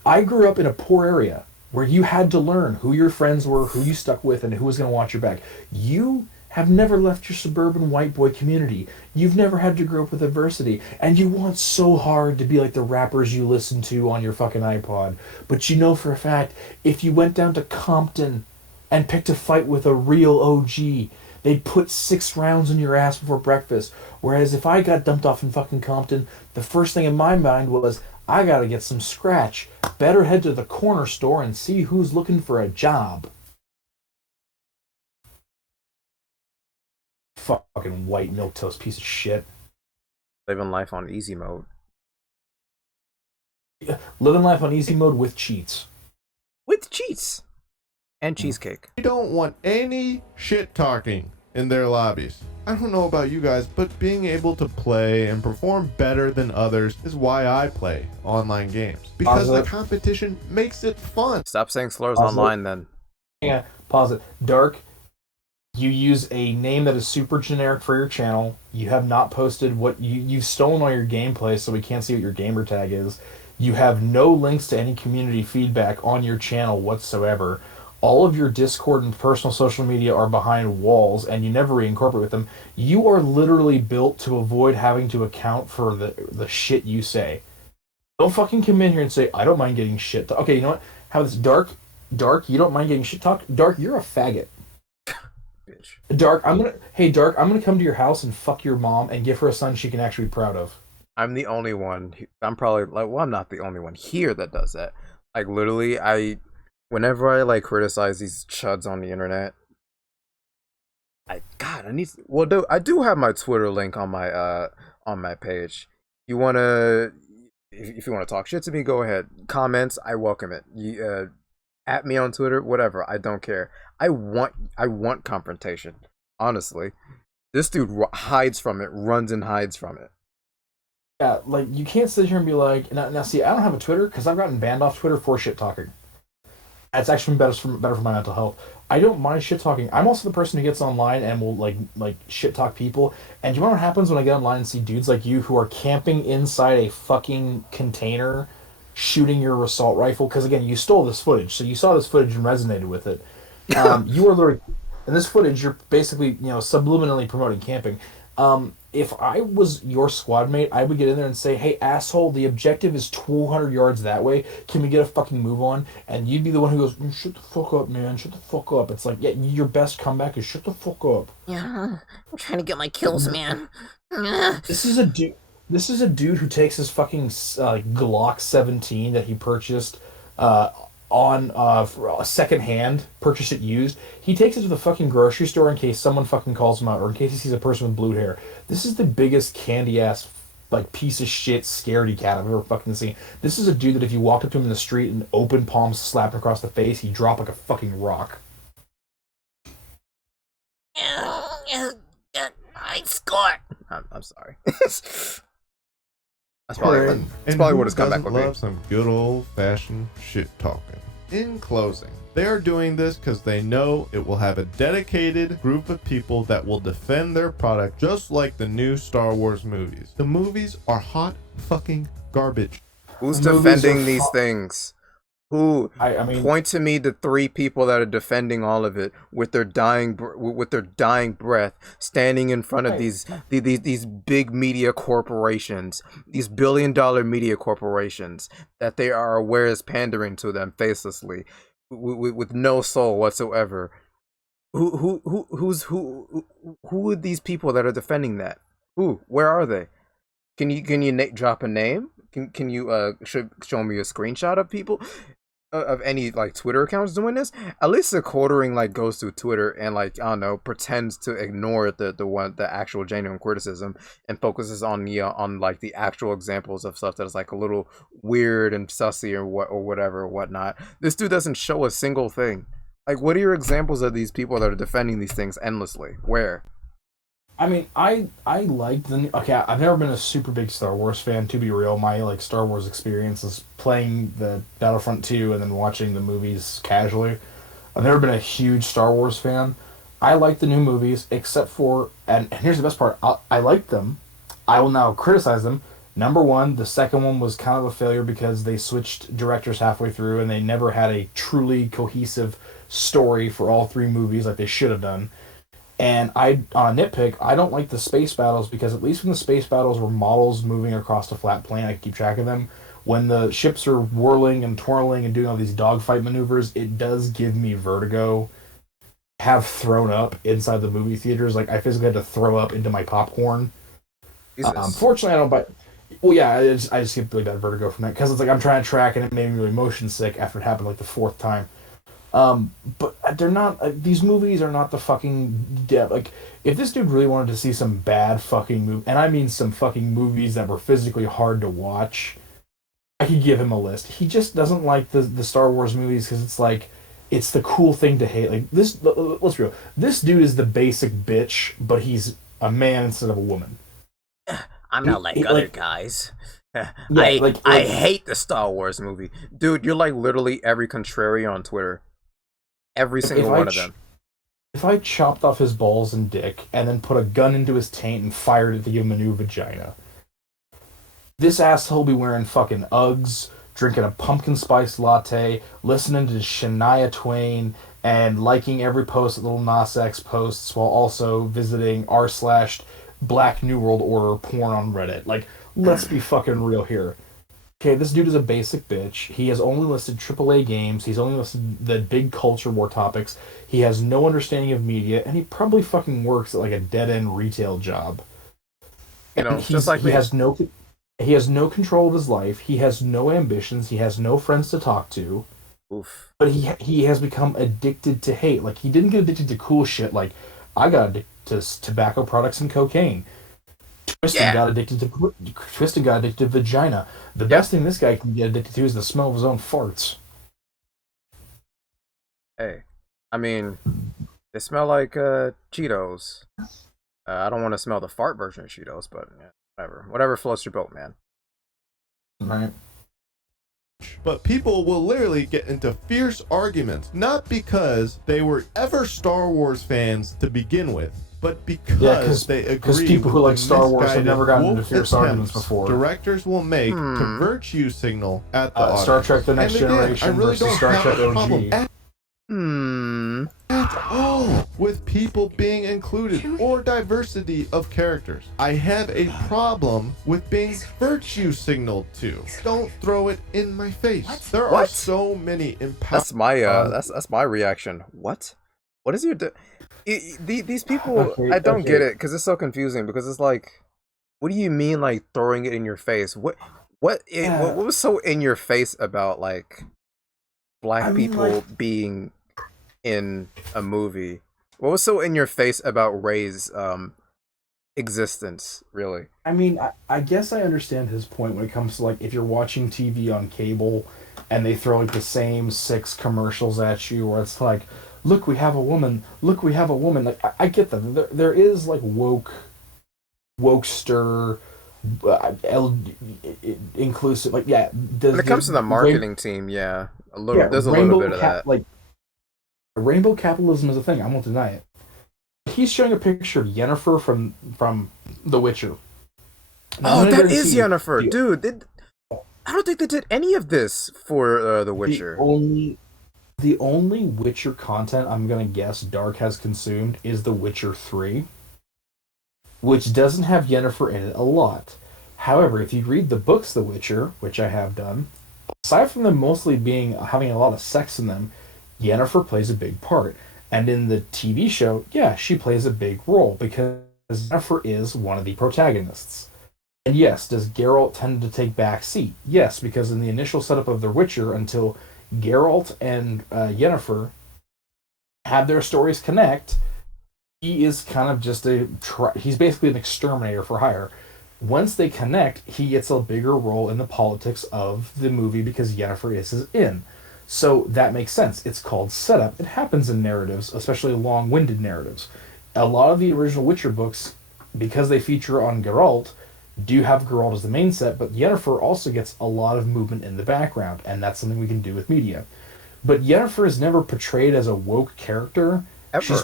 I grew up in a poor area where you had to learn who your friends were, who you stuck with, and who was going to watch your back. You have never left your suburban white boy community. You've never had to grow up with adversity, and you want so hard to be like the rappers you listen to on your fucking iPod. But you know for a fact, if you went down to Compton and picked a fight with a real OG, They'd put 6 rounds in your ass before breakfast. Whereas if I got dumped off in fucking Compton, the first thing in my mind was, I gotta get some scratch. Better head to the corner store and see who's looking for a job. Fucking white milquetoast piece of shit. Living life on easy mode. Living life on easy mode with cheats. With cheats. And cheesecake. They don't want any shit talking in their lobbies. I don't know about you guys, but being able to play and perform better than others is why I play online games. Because the competition makes it fun. Stop saying slurs online then. Yeah, pause it. Dark, you use a name that is super generic for your channel. You have not posted what you've stolen all your gameplay, so we can't see what your gamer tag is. You have no links to any community feedback on your channel whatsoever. All of your Discord and personal social media are behind walls, and you never reincorporate with them. You are literally built to avoid having to account for the shit you say. Don't fucking come in here and say, I don't mind getting shit talked. Okay, you know what? How this Dark, you don't mind getting shit talked? Dark, you're a faggot. Bitch. Dark, I'm gonna come to your house and fuck your mom and give her a son she can actually be proud of. I'm the only one. I'm probably like, well, I'm not the only one here that does that. Like literally, whenever I like criticize these chuds on the internet, I need. Well, I do have my Twitter link on my page. If you wanna talk shit to me, go ahead. Comments, I welcome it. At me on Twitter, whatever. I don't care. I want confrontation. Honestly, this dude hides from it, runs and hides from it. Yeah, like you can't sit here and be like, now see, I don't have a Twitter because I've gotten banned off Twitter for shit talking. It's actually better for my mental health. I don't mind shit talking. I'm also the person who gets online and will like shit talk people. And do you know what happens when I get online and see dudes like you who are camping inside a fucking container, shooting your assault rifle? Because again, you stole this footage, so you saw this footage and resonated with it. You are literally in this footage. You're basically subliminally promoting camping. If I was your squad mate, I would get in there and say, hey, asshole, the objective is 200 yards that way. Can we get a fucking move on? And you'd be the one who goes, shut the fuck up, man. Shut the fuck up. It's like, yeah, your best comeback is shut the fuck up. Yeah, I'm trying to get my kills, man. This is a dude who takes his fucking Glock 17 that he purchased on second hand, purchased it used. He takes it to the fucking grocery store in case someone fucking calls him out, or in case he sees a person with blue hair. This is the biggest candy ass piece of shit scaredy cat I've ever fucking seen. This is a dude that if you walked up to him in the street and open palms slapped across the face, he'd drop like a fucking rock. I score. I'm sorry. That's probably what his comeback would be. Love some good old fashioned shit talking. In closing, they are doing this because they know it will have a dedicated group of people that will defend their product, just like the new Star Wars movies. The movies are hot fucking garbage. Who's defending these things? Who? I mean, point to me the 3 people that are defending all of it with their dying breath, standing in front of these big media corporations, these billion-dollar media corporations that they are aware is pandering to them facelessly, with no soul whatsoever. Who are these people that are defending that? Who? Where are they? Can you drop a name? Can you show me a screenshot of people? Of any Twitter accounts doing this? At least the quartering goes through Twitter and I don't know, pretends to ignore the actual genuine criticism and focuses on the actual examples of stuff that is a little weird and sussy or whatever or whatnot. This dude doesn't show a single thing. What are your examples of these people that are defending these things endlessly? Where? I mean, I liked the... Okay, I've never been a super big Star Wars fan, to be real. My, Star Wars experience is playing the Battlefront 2 and then watching the movies casually. I've never been a huge Star Wars fan. I like the new movies, except for... And here's the best part. I like them. I will now criticize them. Number one, the second one was kind of a failure because they switched directors halfway through and they never had a truly cohesive story for all 3 movies like they should have done. And on a nitpick, I don't like the space battles because at least when the space battles were models moving across a flat plane, I could keep track of them. When the ships are whirling and twirling and doing all these dogfight maneuvers, it does give me vertigo. have thrown up inside the movie theaters. Like, I physically had to throw up into my popcorn. Fortunately, I don't buy. Well, yeah, I just get really bad vertigo from that because it's like I'm trying to track and it made me really motion sick after it happened like the fourth time. But they're not. These movies are not the fucking like. If this dude really wanted to see some bad fucking movie, and I mean some fucking movies that were physically hard to watch, I could give him a list. He just doesn't like the Star Wars movies because it's like it's the cool thing to hate. Like this, let's be real. This dude is the basic bitch, but he's a man instead of a woman. I'm not like other guys. I hate the Star Wars movie. Dude, you're like literally every contrarian on Twitter. Every single one of them. If I chopped off his balls and dick and then put a gun into his taint and fired it to give him a new vagina, this asshole will be wearing fucking Uggs, drinking a pumpkin spice latte, listening to Shania Twain, and liking every post that Lil Nas X posts while also visiting r/Black New World Order porn on Reddit. Like, let's be fucking real here. Okay, this dude is a basic bitch. He has only listed AAA games. He's only listed the big culture war topics. He has no understanding of media, and he probably fucking works at like a dead-end retail job. You know, just like he has no control of his life. He has no ambitions. He has no friends to talk to. Oof. But he has become addicted to hate. Like, he didn't get addicted to cool shit. Like, I got addicted to tobacco products and cocaine. Twisted got addicted to vagina. The best thing this guy can get addicted to is the smell of his own farts. Hey, I mean, they smell like Cheetos. I don't want to smell the fart version of Cheetos, but yeah, whatever floats your boat, man. Right. But people will literally get into fierce arguments, not because they were ever Star Wars fans to begin with, but because they agree because people who like Star Wars have never gotten into fierce arguments before. Directors will make to virtue signal at the audience. Star Trek: The Next Generation versus Star Trek OG. At all with people being included or diversity of characters. I have a problem with being virtue signaled to. Don't throw it in my face. There are so many That's my reaction. What is your these people? I don't get it because it's so confusing. Because it's like, what do you mean like throwing it in your face? What was so in your face about like black people being in a movie? What was so in your face about Rey's existence, really? I mean, I guess I understand his point when it comes to like if you're watching TV on cable and they throw like the same 6 commercials at you where it's like, look, we have a woman, look, we have a woman. Like, I get that. There is like wokester, inclusive, like, yeah. When it comes to the marketing team, yeah, there's a little bit of that. Like, rainbow capitalism is a thing. I won't deny it. He's showing a picture of Yennefer from The Witcher. Now, that is Yennefer, dude. I don't think they did any of this for The Witcher. The only Witcher content I'm gonna guess Dark has consumed is The Witcher 3, which doesn't have Yennefer in it a lot. However, if you read the books The Witcher, which I have done, aside from them mostly having a lot of sex in them, Yennefer plays a big part. And in the TV show, yeah, she plays a big role because Yennefer is one of the protagonists. And yes, does Geralt tend to take back seat? Yes, because in the initial setup of The Witcher, until Geralt and Yennefer have their stories connect, he is kind of just he's basically an exterminator for hire. Once they connect, he gets a bigger role in the politics of the movie because Yennefer is in. So that makes sense. It's called setup. It happens in narratives, especially long-winded narratives. A lot of the original Witcher books, because they feature on Geralt, do have Geralt as the main set, but Yennefer also gets a lot of movement in the background, and that's something we can do with media. But Yennefer is never portrayed as a woke character. Ever. She's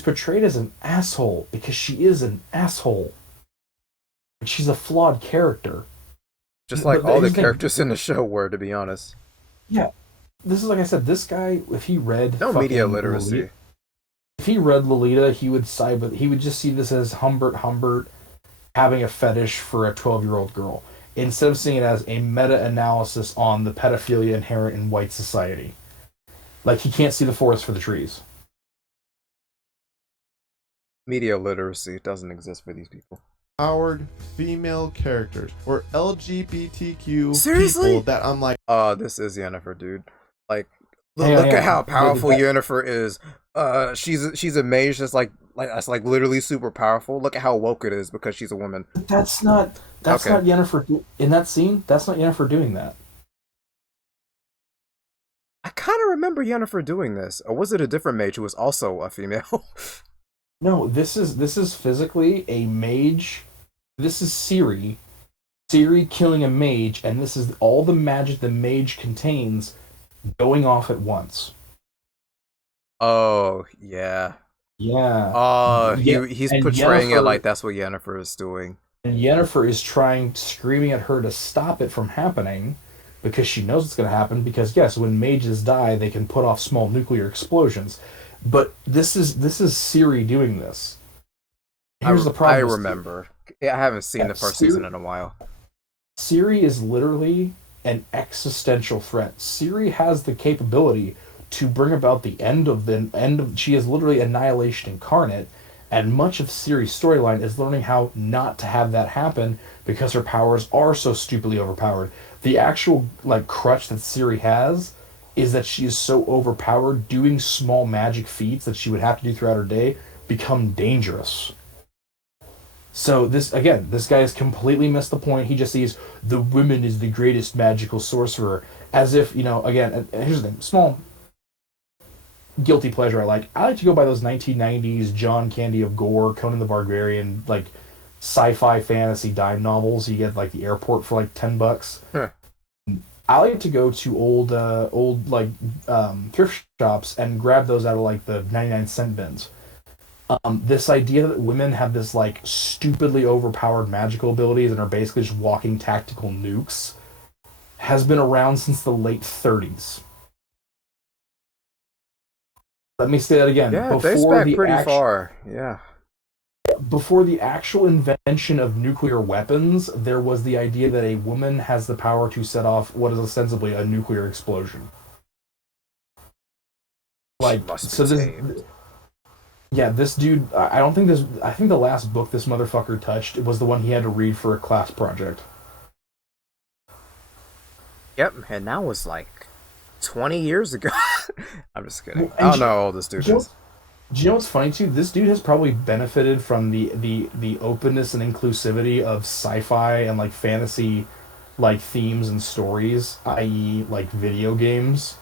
portrayed as an asshole because she is an asshole. She's a flawed character. Just like all the characters in the show were, to be honest. Yeah, this is like I said. This guy, if he read media literacy, Lolita, if he read Lolita, he would side with. He would just see this as Humbert having a fetish for a 12-year-old girl, instead of seeing it as a meta-analysis on the pedophilia inherent in white society. Like, he can't see the forest for the trees. Media literacy doesn't exist for these people. Powered female characters or LGBTQ Seriously? people that I'm like, this is Yennefer, dude. Like, Yeah, look yeah. at how powerful But Yennefer is. She's a mage that's like literally super powerful. Look at how woke it is because she's a woman. that's not Okay. Yennefer in that scene. That's not Yennefer doing that. I kind of remember Yennefer doing this, or was it a different mage who was also a female? No, this is physically a mage. This is Ciri. Ciri killing a mage, and this is all the magic the mage contains going off at once. Oh yeah. Yeah. He's And portraying it Yennefer- like that's what Yennefer is doing. And Yennefer is screaming at her to stop it from happening because she knows it's going to happen. Because yes, when mages die, they can put off small nuclear explosions. But this is Ciri doing this. Here's the problem. I remember. I haven't seen the first season in a while. Ciri is literally an existential threat. Ciri has the capability to bring about the end of. She is literally annihilation incarnate, and much of Ciri's storyline is learning how not to have that happen because her powers are so stupidly overpowered. The actual crutch that Ciri has is that she is so overpowered, doing small magic feats that she would have to do throughout her day become dangerous. So this guy has completely missed the point. He just sees the woman is the greatest magical sorcerer, as if, again, and here's the thing, small guilty pleasure I like to go by those 1990s John Candy of Gore, Conan the Barbarian, sci-fi fantasy dime novels. You get the airport for $10. Huh. I like to go to old thrift shops and grab those out of the 99-cent bins. This idea that women have this stupidly overpowered magical abilities and are basically just walking tactical nukes has been around since the late 30s. Let me say that again. Yeah, it dates back pretty far. Yeah. Before the actual invention of nuclear weapons, there was the idea that a woman has the power to set off what is ostensibly a nuclear explosion. This dude, I think the last book this motherfucker touched was the one he had to read for a class project. Yep, and that was 20 years ago. I'm just kidding. I don't know how old this dude is. Do you know what's funny too? This dude has probably benefited from the openness and inclusivity of sci-fi and fantasy themes and stories, i.e. video games.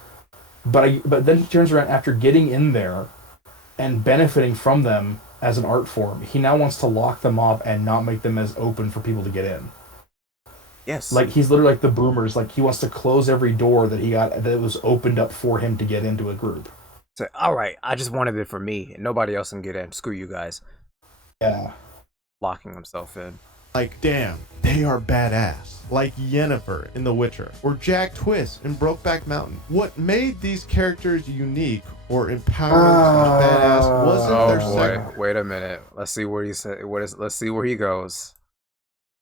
But then he turns around after getting in there and benefiting from them as an art form. He now wants to lock them off and not make them as open for people to get in. Yes. He's literally the boomers. He wants to close every door that was opened up for him to get into a group. So, alright, I just wanted it for me, and nobody else can get in. Screw you guys. Yeah. Locking himself in. Damn, they are badass. Like Yennefer in The Witcher, or Jack Twist in Brokeback Mountain. What made these characters unique or empowering badass wasn't their sex. Wait a minute. Let's see where he said. Let's see where he goes.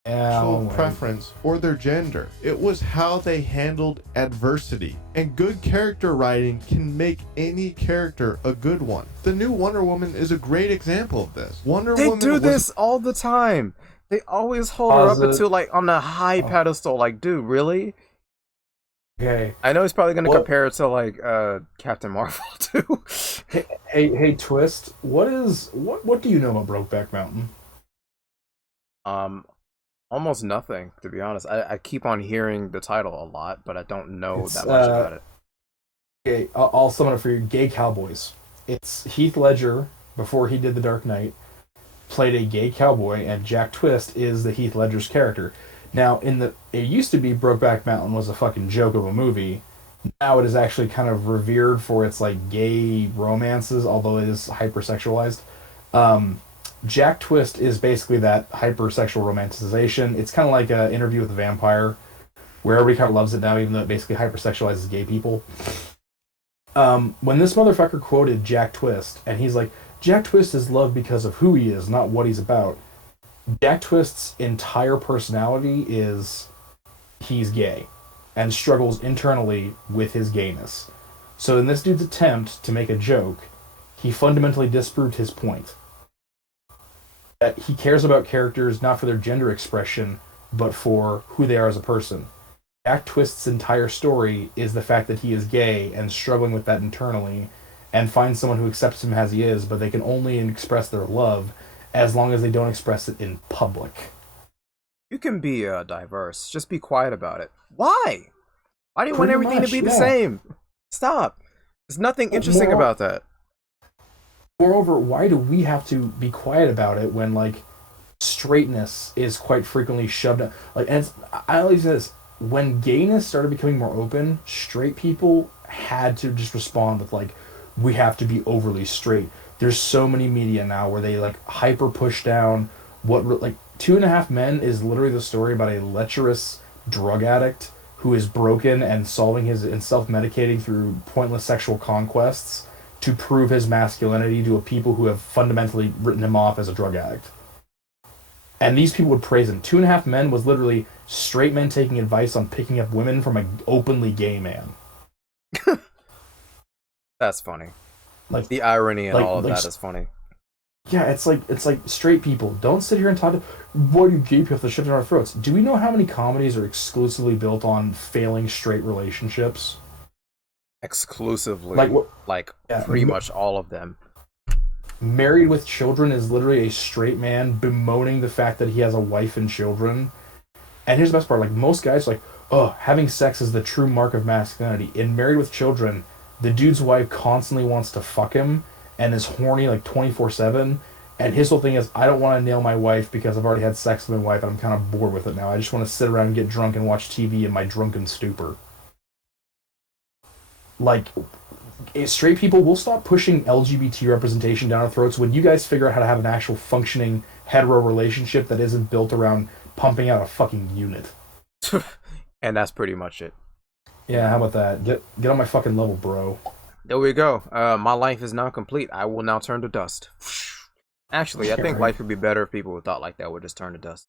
Sexual preference or their gender. It was how they handled adversity. And good character writing can make any character a good one. The new Wonder Woman is a great example of this. They do this all the time. They always hold her up until on a high pedestal. Dude, really? Okay. I know he's probably gonna compare it to Captain Marvel too. Hey, Twist. What do you know about Brokeback Mountain? Almost nothing, to be honest. I keep on hearing the title a lot, but I don't know that much about it. Okay, I'll sum it up for you. Gay Cowboys. It's Heath Ledger, before he did The Dark Knight, played a gay cowboy, and Jack Twist is the Heath Ledger's character. Now, it used to be Brokeback Mountain was a fucking joke of a movie. Now it is actually kind of revered for its gay romances, although it is hypersexualized. Jack Twist is basically that hypersexual romanticization. It's kind of like an Interview with a Vampire, where everybody kind of loves it now, even though it basically hypersexualizes gay people. When this motherfucker quoted Jack Twist, and he's like, Jack Twist is loved because of who he is, not what he's about. Jack Twist's entire personality is he's gay, and struggles internally with his gayness. So in this dude's attempt to make a joke, he fundamentally disproved his point. that he cares about characters not for their gender expression, but for who they are as a person. Jack Twist's entire story is the fact that he is gay and struggling with that internally, and finds someone who accepts him as he is, but they can only express their love as long as they don't express it in public. You can be diverse. Just be quiet about it. Why? Why do you want Pretty everything much, to be the yeah. same? Stop. There's nothing interesting about that. Moreover, why do we have to be quiet about it when, like, straightness is quite frequently shoved up? Like, and I always say this, when gayness started becoming more open, straight people had to just respond with, like, we have to be overly straight. There's so many media now where they, like, hyper push down what, like, 2.5 Men is literally the story about a lecherous drug addict who is broken and self-medicating through pointless sexual conquests to prove his masculinity to a people who have fundamentally written him off as a drug addict. And these people would praise him. 2.5 Men was literally straight men taking advice on picking up women from an openly gay man. That's funny. Like the irony and all of that is funny. Yeah, it's like straight people. Don't sit here and talk to why do gay people have to shove it down our throats? Do we know how many comedies are exclusively built on failing straight relationships? Exclusively. Pretty much all of them. Married with Children is literally a straight man bemoaning the fact that he has a wife and children. And here's the best part, like, most guys are like, oh, having sex is the true mark of masculinity. In Married with Children, the dude's wife constantly wants to fuck him and is horny like 24/7. And his whole thing is, I don't want to nail my wife because I've already had sex with my wife and I'm kind of bored with it now. I just want to sit around and get drunk and watch TV in my drunken stupor. Like, straight people will stop pushing LGBT representation down our throats when you guys figure out how to have an actual functioning hetero relationship that isn't built around pumping out a fucking unit. And that's pretty much it. Yeah, how about that? Get on my fucking level, bro. There we go. My life is now complete. I will now turn to dust. Actually, I think life would be better if people who thought like that would just turn to dust.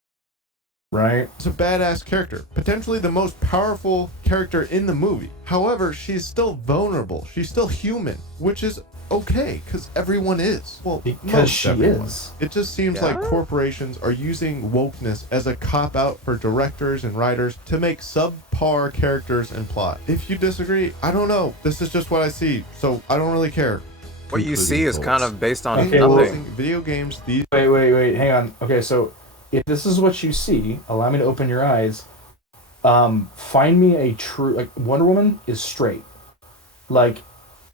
Right? It's a badass character. Potentially the most powerful character in the movie. However, she's still vulnerable. She's still human, which is okay, because everyone is. Well, because she is. It just seems like corporations are using wokeness as a cop-out for directors and writers to make subpar characters and plot. If you disagree, I don't know. This is just what I see, so I don't really care. What you see is kind of based on nothing. Video games, these... Wait, hang on. Okay, so if this is what you see, allow me to open your eyes. Find me a true... Like, Wonder Woman is straight. Like,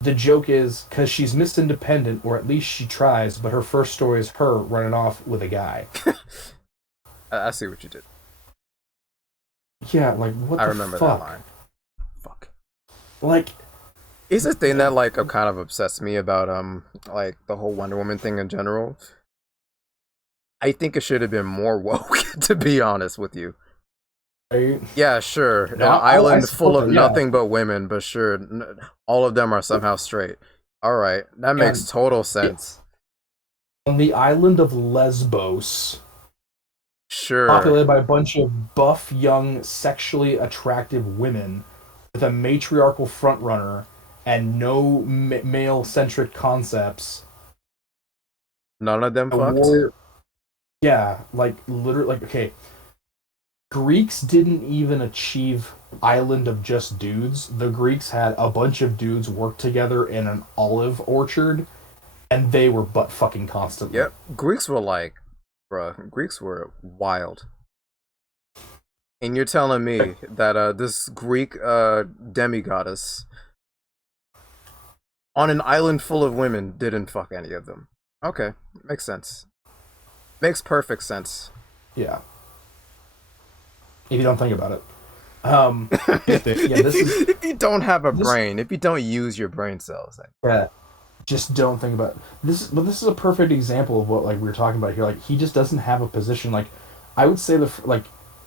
the joke is, because she's Miss Independent, or at least she tries, but her first story is her running off with a guy. I see what you did. Yeah, like, what the fuck? I remember that line. Fuck. Like... Here's the thing that, like, kind of obsessed me about, like, the whole Wonder Woman thing in general. I think it should have been more woke, to be honest with you. Right? Yeah, sure. No, An island full of yeah. nothing but women, but sure, all of them are somehow straight. Alright, that makes total sense. On the island of Lesbos, sure, populated by a bunch of buff, young, sexually attractive women with a matriarchal frontrunner and no male-centric concepts. None of them fucked? Yeah, like, literally, like, okay. Greeks didn't even achieve island of just dudes. The Greeks had a bunch of dudes work together in an olive orchard, and they were butt fucking constantly. Yep, Greeks were like, bruh, Greeks were wild. And you're telling me that this Greek demigoddess on an island full of women didn't fuck any of them. Okay, makes sense. Makes perfect sense. Yeah. If you don't think about it. If you don't have a brain, if you don't use your brain cells. Yeah. Just don't think about it. But this is a perfect example of what, like, we were talking about here. Like, he just doesn't have a position. Like, I would say like,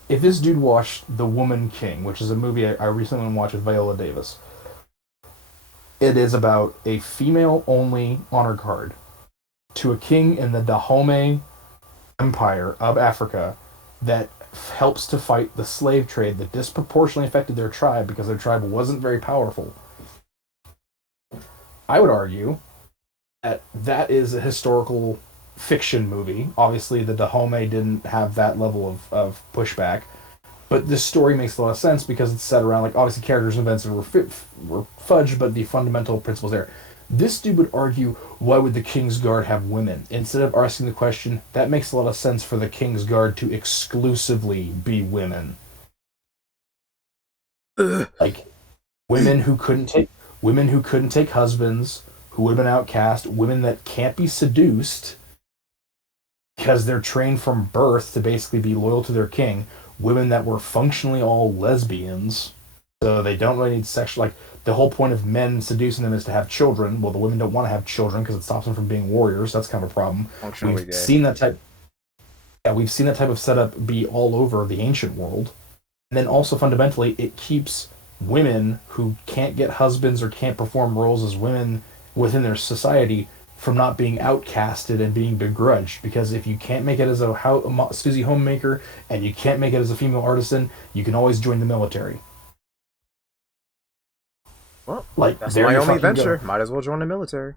if this dude watched The Woman King, which is a movie I recently watched with Viola Davis, it is about a female-only honor guard to a king in the Dahomey Empire of Africa that helps to fight the slave trade that disproportionately affected their tribe because their tribe wasn't very powerful. I would argue that that is a historical fiction movie. Obviously, the Dahomey didn't have that level of pushback, but this story makes a lot of sense because it's set around, like, obviously characters and events were fudged, but the fundamental principles there. This dude would argue, why would the King's Guard have women? Instead of asking the question, that makes a lot of sense for the King's Guard to exclusively be women. Like, women who couldn't take husbands, who would have been outcast, women that can't be seduced because they're trained from birth to basically be loyal to their king, women that were functionally all lesbians, so they don't really need sexual, like, the whole point of men seducing them is to have children. Well, the women don't want to have children because it stops them from being warriors. That's kind of a problem. Functionally gay. We've seen that type of setup be all over the ancient world. And then also fundamentally, it keeps women who can't get husbands or can't perform roles as women within their society from not being outcasted and being begrudged. Because if you can't make it as a Susie homemaker and you can't make it as a female artisan, you can always join the military. Well, like, that's my only venture. Might as well join the military.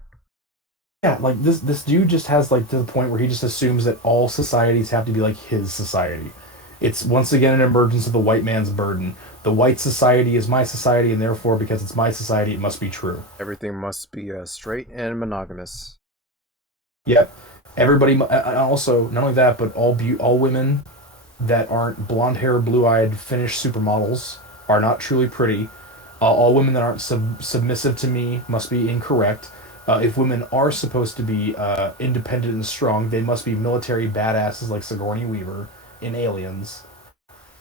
Yeah, like this dude just has, like, to the point where he just assumes that all societies have to be like his society. It's once again an emergence of the white man's burden. The white society is my society, and therefore, because it's my society, it must be true. Everything must be straight and monogamous. Yep. Everybody, also, not only that, but all women that aren't blonde-haired, blue-eyed, Finnish supermodels are not truly pretty. All women that aren't submissive to me must be incorrect. If women are supposed to be independent and strong, they must be military badasses like Sigourney Weaver in Aliens.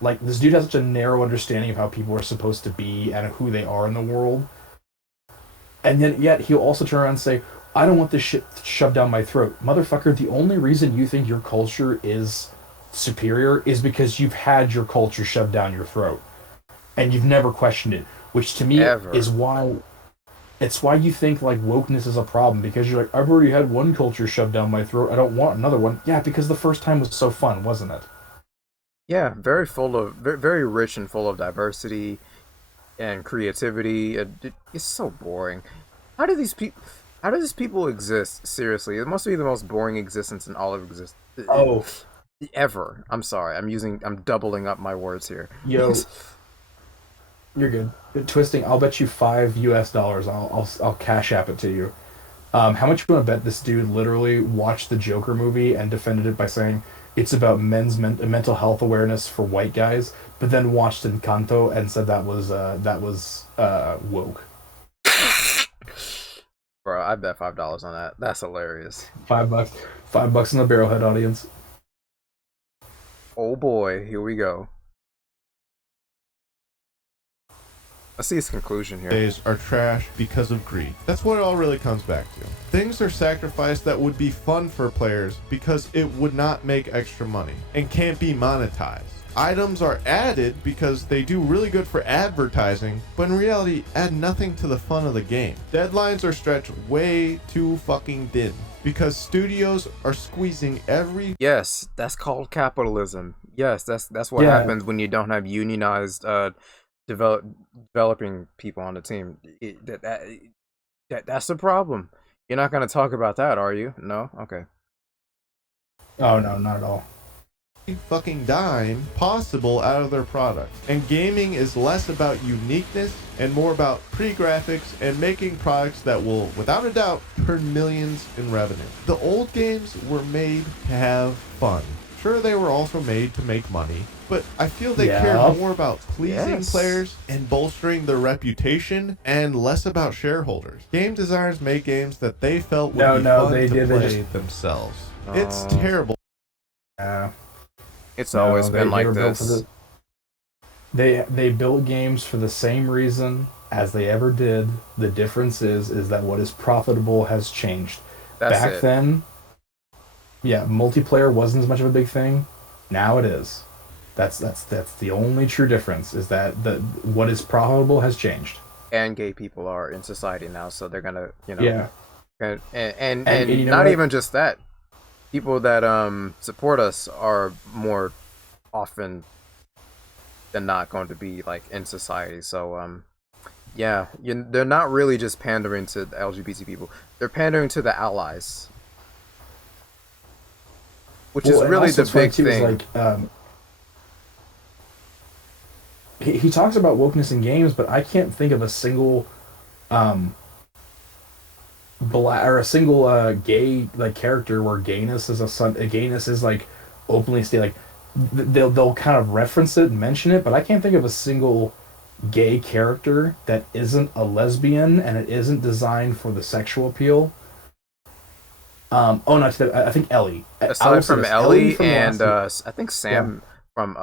Like, this dude has such a narrow understanding of how people are supposed to be and who they are in the world. And yet he'll also turn around and say, I don't want this shit shoved down my throat. Motherfucker, the only reason you think your culture is superior is because you've had your culture shoved down your throat. And you've never questioned it. Which to me is why it's why you think, like, wokeness is a problem, because you're like, I've already had one culture shoved down my throat, I don't want another one. Yeah, because the first time was so fun, wasn't it? Yeah, very rich and full of diversity and creativity. It's so boring. How do these people exist? Seriously, it must be the most boring existence in all of existence. Oh, ever. I'm sorry. I'm doubling up my words here. Yo. You're good. Twisting, I'll bet you $5. I'll cash app it to you. How much you want to bet this dude literally watched the Joker movie and defended it by saying it's about men's mental health awareness for white guys, but then watched Encanto and said that was woke. Bro, I bet $5 on that. That's hilarious. $5. $5 in the Barrelhead audience. Oh boy, here we go. Let's see his conclusion here. Days are trash because of greed. That's what it all really comes back to. Things are sacrificed that would be fun for players because it would not make extra money and can't be monetized. Items are added because they do really good for advertising, but in reality add nothing to the fun of the game. Deadlines are stretched way too fucking thin because studios are squeezing every... Yes, that's called capitalism. Yes, that's what happens when you don't have unionized developing people on the team. That's the problem. You're not going to talk about that, are you? No? Okay. Oh, no, not at all. Fucking dime possible out of their product. And gaming is less about uniqueness and more about pretty graphics and making products that will, without a doubt, turn millions in revenue. The old games were made to have fun. Sure, they were also made to make money, but I feel they cared more about pleasing players and bolstering their reputation and less about shareholders. Game designers made games that they felt would be fun to play themselves. It's terrible. Yeah. It's always been like this. They built games for the same reason as they ever did. The difference is that what is profitable has changed. Back then, multiplayer wasn't as much of a big thing. Now it is. That's the only true difference, is that what is profitable has changed. And gay people are in society now, so they're gonna, and not even just that. People that support us are more often than not going to be like in society. So they're not really just pandering to the LGBT people. They're pandering to the allies. which is really the big thing. Like, he talks about wokeness in games, but I can't think of a single gay like character where gayness is like openly stated. Like they'll kind of reference it and mention it, but I can't think of a single gay character that isn't a lesbian and it isn't designed for the sexual appeal. I think Ellie. Aside from Ellie and I think Sam from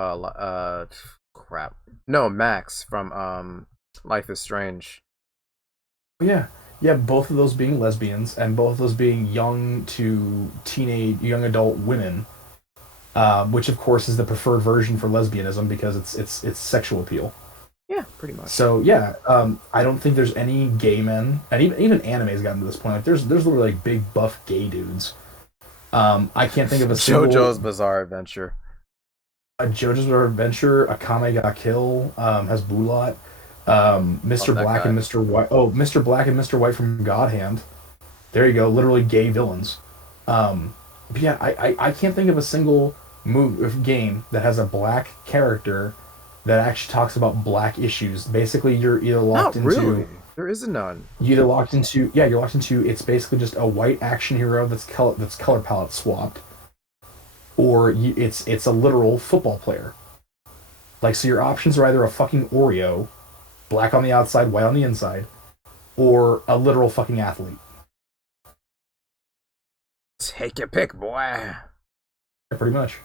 Max from Life is Strange. Yeah, both of those being lesbians and both of those being young adult women, which of course is the preferred version for lesbianism because it's sexual appeal. Yeah, pretty much. So I don't think there's any gay men, and even anime's gotten to this point. Like there's literally like big buff gay dudes. I can't think of a single JoJo's Bizarre Adventure. JoJo's Bizarre Adventure, Akame ga Kill has Bulat, Mr. Black and Mr. White. Oh, Mr. Black and Mr. White from God Hand. There you go, literally gay villains. But yeah, I can't think of a single game that has a black character that actually talks about black issues. Basically, you're either locked into... Really? There is none. You're locked into... It's basically just a white action hero that's color palette swapped. Or it's a literal football player. Like, so your options are either a fucking Oreo, black on the outside, white on the inside, or a literal fucking athlete. Take your pick, boy. Yeah, pretty much.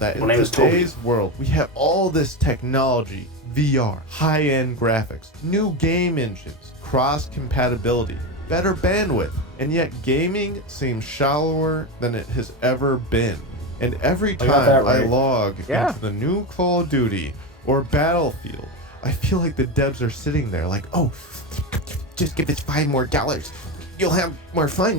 That in today's world, we have all this technology, VR, high-end graphics, new game engines, cross-compatibility, better bandwidth, and yet gaming seems shallower than it has ever been. And every time I log into the new Call of Duty or Battlefield, I feel like the devs are sitting there like, oh, just give us $5 more. You'll have more fun.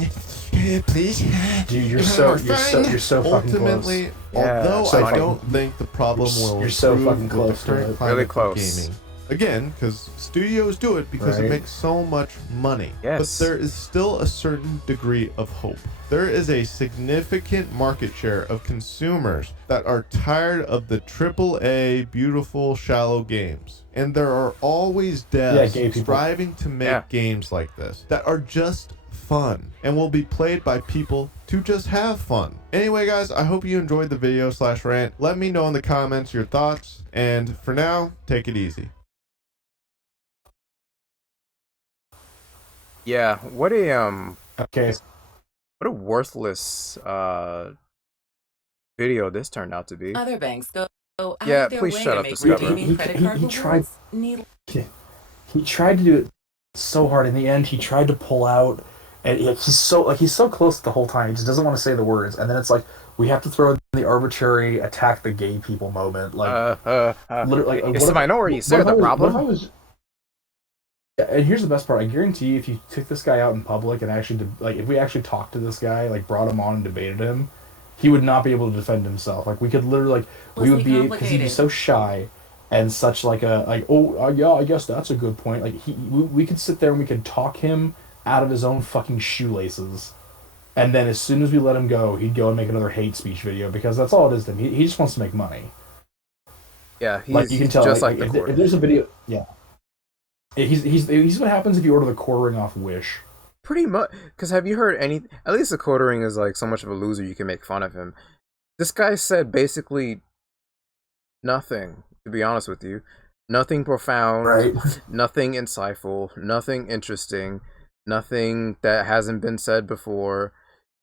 Please. Dude, you're so fucking Ultimately, close. although I don't think the problem will you're so fucking close to it. Really close. Gaming. Again, because studios do it because it makes so much money. Yes. But there is still a certain degree of hope. There is a significant market share of consumers that are tired of the AAA, beautiful, shallow games. And there are always devs striving to make games like this that are just fun and will be played by people to just have fun. Anyway, guys, I hope you enjoyed the video / rant. Let me know in the comments your thoughts. And for now, take it easy. Yeah, what a worthless video this turned out to be. Other banks go out yeah, their please way shut to up, make Discover. redeeming credit card rewards He tried to do it so hard. In the end, he tried to pull out, and he's so close the whole time. He just doesn't want to say the words, and then it's like we have to throw in the arbitrary attack the gay people moment. Like, literally, it's the minorities. They're the problem. And here's the best part. I guarantee if you took this guy out in public and actually, if we actually talked to this guy, like brought him on and debated him, he would not be able to defend himself. Like, we could literally, we would be, because he'd be so shy and such yeah, I guess that's a good point. Like, we could sit there and we could talk him out of his own fucking shoelaces. And then as soon as we let him go, he'd go and make another hate speech video because that's all it is to him. He just wants to make money. Yeah, he's like, you can tell, just like the if there's a video, yeah. He's what happens if you order the quartering off Wish. Pretty much, because have you heard any? At least the quartering is like so much of a loser you can make fun of him. This guy said basically nothing. To be honest with you, nothing profound, right? Nothing insightful, nothing interesting, nothing that hasn't been said before.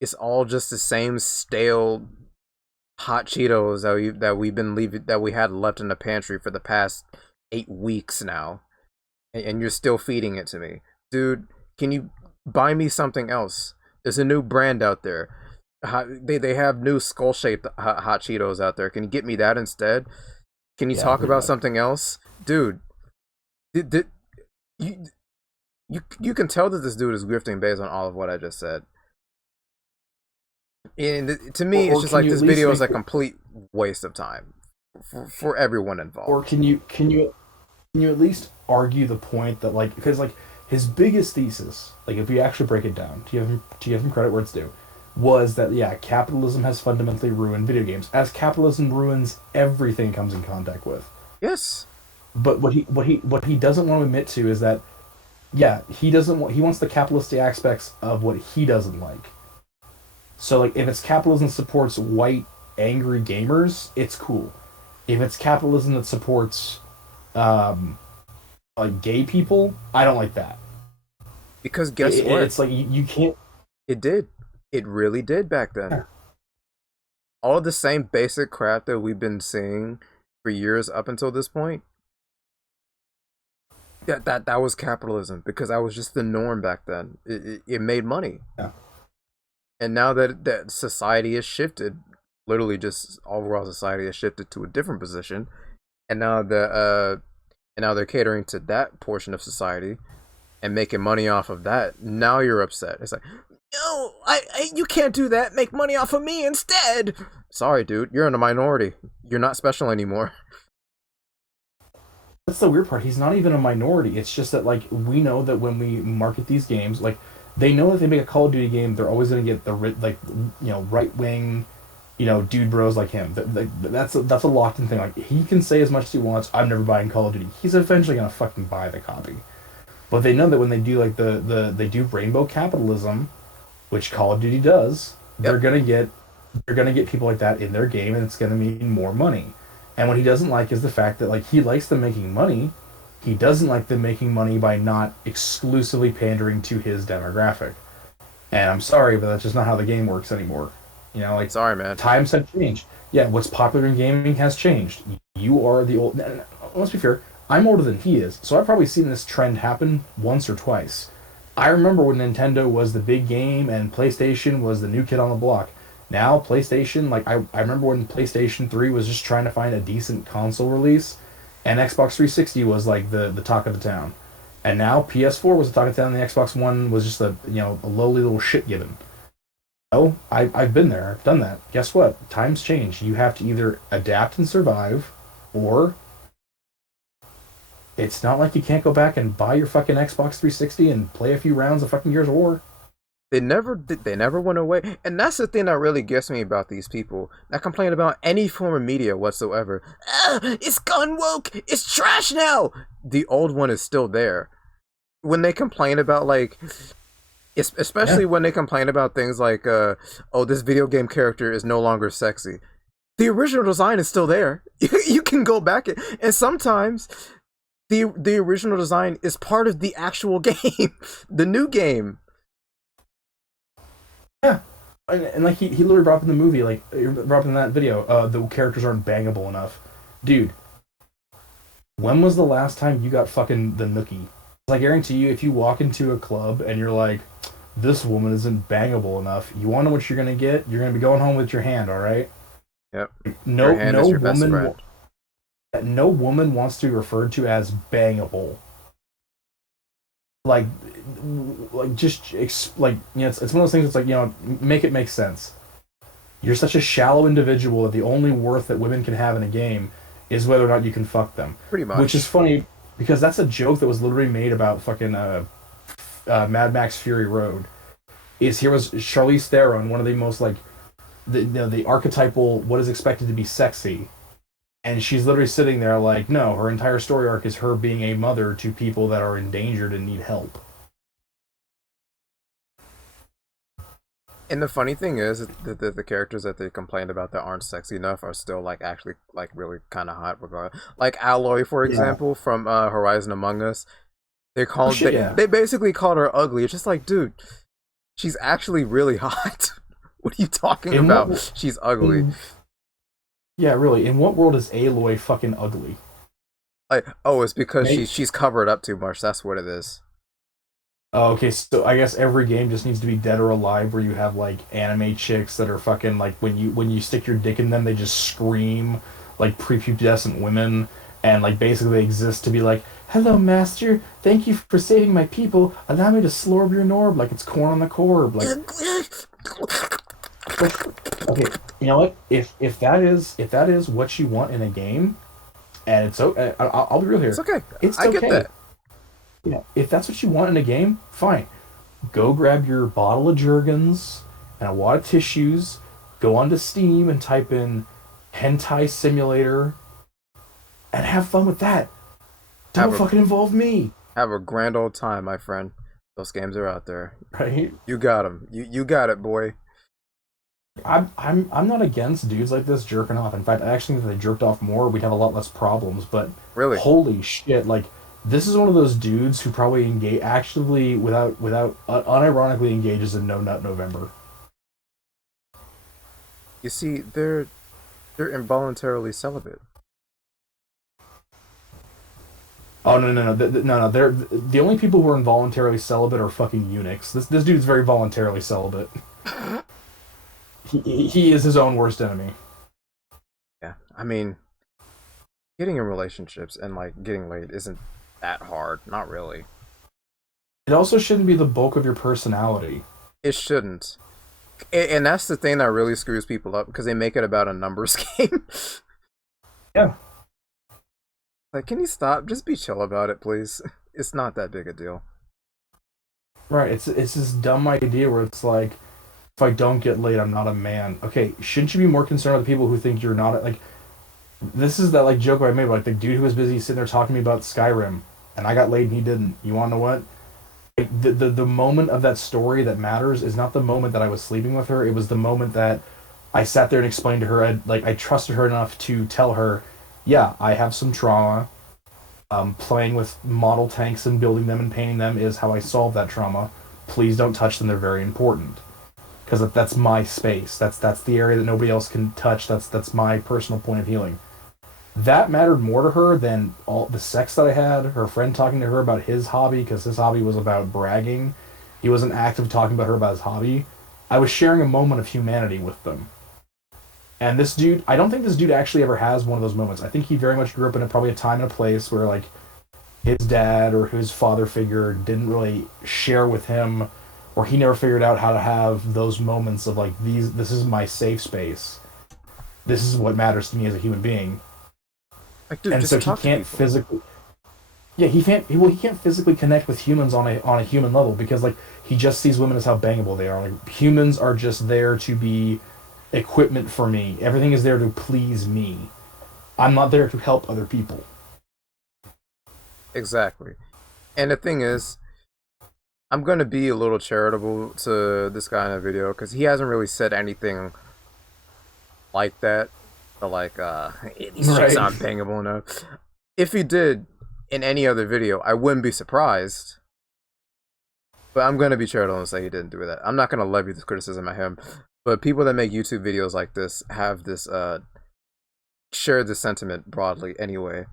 It's all just the same stale hot Cheetos that we had left in the pantry for the past 8 weeks now. And you're still feeding it to me. Dude, can you buy me something else? There's a new brand out there. They have new skull-shaped hot Cheetos out there. Can you get me that instead? Can you talk about something else? Dude, you can tell that this dude is grifting based on all of what I just said. And to me, it's just like this video is a complete waste of time for everyone involved. Or can you at least argue the point that, like, because like his biggest thesis, like if we actually break it down, to give him credit where it's due, was that capitalism has fundamentally ruined video games, as capitalism ruins everything it comes in contact with. Yes. But what he doesn't want to admit to is that he wants the capitalistic aspects of what he doesn't like. So like if it's capitalism that supports white angry gamers, it's cool. If it's capitalism that supports like gay people, I don't like that. Because guess what? It's like you can't. It did. It really did back then. Yeah. All of the same basic crap that we've been seeing for years up until this point. Yeah, that was capitalism, because that was just the norm back then. It made money. Yeah. And now that society has shifted, literally just overall society has shifted to a different position, and now they're catering to that portion of society and making money off of that. Now you're upset. It's like, no, you can't do that. Make money off of me instead. Sorry, dude, you're in a minority. You're not special anymore. That's the weird part. He's not even a minority. It's just that, like, we know that when we market these games, like, they know that they make a Call of Duty game, they're always going to get the, like, you know, right-wing, you know, dude bros like him. That's a locked-in thing. Like, he can say as much as he wants, I'm never buying Call of Duty. He's eventually going to fucking buy the copy. But they know that when they do, like, they do rainbow capitalism, which Call of Duty does, they're going to get people like that in their game, and it's going to mean more money. And what he doesn't like is the fact that, like, he likes them making money. He doesn't like them making money by not exclusively pandering to his demographic. And I'm sorry, but that's just not how the game works anymore. You know, like, sorry, man. Times have changed. Yeah, what's popular in gaming has changed. You are the old... Let's be fair. I'm older than he is, so I've probably seen this trend happen once or twice. I remember when Nintendo was the big game and PlayStation was the new kid on the block. Now, PlayStation, like, I remember when PlayStation 3 was just trying to find a decent console release, and Xbox 360 was, like, the talk of the town. And now, PS4 was the talk of the town, and the Xbox One was just a lowly little shit given. Oh, I've been there. I've done that. Guess what? Times change. You have to either adapt and survive, or it's not like you can't go back and buy your fucking Xbox 360 and play a few rounds of fucking Gears of War. They never went away. And that's the thing that really gets me about these people that complain about any form of media whatsoever. It's gone woke! It's trash now! The old one is still there. When they complain about, like... Especially when they complain about things like, oh, this video game character is no longer sexy. The original design is still there. You can go back and sometimes the original design is part of the actual game. The new game. Yeah, and like he literally brought up in the movie, like brought up in that video, the characters aren't bangable enough. Dude, when was the last time you got fucking the nookie? I guarantee you, if you walk into a club and you're like, this woman isn't bangable enough, you want to know what you're gonna get? You're gonna be going home with your hand, all right? Yep. No woman wants to be referred to as bangable. Like just like, you know, it's one of those things that's like, you know, make it make sense. You're such a shallow individual that the only worth that women can have in a game is whether or not you can fuck them. Pretty much. Which is funny because that's a joke that was literally made about fucking Mad Max Fury Road. Here was Charlize Theron, one of the most like the archetypal what is expected to be sexy. And she's literally sitting there like, no, her entire story arc is her being a mother to people that are endangered and need help. And the funny thing is that the characters that they complained about that aren't sexy enough are still like actually like really kind of hot. Like Aloy, for example, from Horizon Among Us. They basically called her ugly. It's just like, dude, she's actually really hot. What are you talking about? She's ugly. Yeah, really. In what world is Aloy fucking ugly? Like, oh, it's because she's covered up too much. That's what it is. Oh, okay, so I guess every game just needs to be Dead or Alive, where you have like anime chicks that are fucking like when you stick your dick in them, they just scream like prepubescent women, and like basically they exist to be like, "Hello, master. Thank you for saving my people. Allow me to slorb your norb like it's corn on the corb." Like, okay, you know what? If that is what you want in a game, and it's okay, I'll be real here. It's okay. It's I okay. get that. Yeah, if that's what you want in a game, fine. Go grab your bottle of Jergens and a wad of tissues, go onto Steam and type in hentai simulator, and have fun with that. Don't fucking involve me. Have a grand old time, my friend. Those games are out there. Right? You got them. You got it, boy. I'm not against dudes like this jerking off. In fact, I actually think if they jerked off more, we'd have a lot less problems. But really, holy shit! Like, this is one of those dudes who probably engage actively, without unironically engages in No Nut November. You see, they're involuntarily celibate. Oh no! They're the only people who are involuntarily celibate are fucking eunuchs. This dude's very voluntarily celibate. He is his own worst enemy. Yeah, I mean, getting in relationships and like getting laid isn't that hard. Not really. It also shouldn't be the bulk of your personality. It shouldn't. And that's the thing that really screws people up, because they make it about a numbers game. Yeah. Like, can you stop? Just be chill about it, please. It's not that big a deal. Right. It's this dumb idea where it's like, if I don't get laid, I'm not a man. Okay, shouldn't you be more concerned with the people who think you're not like? This is that like joke I made, like the dude who was busy sitting there talking to me about Skyrim, and I got laid and he didn't. You want to know what? Like, the moment of that story that matters is not the moment that I was sleeping with her. It was the moment that I sat there and explained to her. I trusted her enough to tell her, yeah, I have some trauma. Playing with model tanks and building them and painting them is how I solve that trauma. Please don't touch them. They're very important. Because that's my space. That's the area that nobody else can touch. That's my personal point of healing. That mattered more to her than all the sex that I had. Her friend talking to her about his hobby, because his hobby was about bragging. He wasn't active talking about her about his hobby. I was sharing a moment of humanity with them. And this dude, I don't think this dude actually ever has one of those moments. I think he very much grew up in probably a time and a place where like his dad or his father figure didn't really share with him, or he never figured out how to have those moments of like, this is my safe space. This is what matters to me as a human being. Like, dude, and so he can't physically. Yeah, he can't physically connect with humans on a human level, because like he just sees women as how bangable they are. Like, humans are just there to be equipment for me. Everything is there to please me. I'm not there to help other people. Exactly. And the thing is, I'm going to be a little charitable to this guy in the video, because he hasn't really said anything like that. So like, these chicks aren't bangable enough. If he did in any other video, I wouldn't be surprised. But I'm going to be charitable and say he didn't do that. I'm not going to levy this criticism at him. But people that make YouTube videos like this have this, share this sentiment broadly anyway.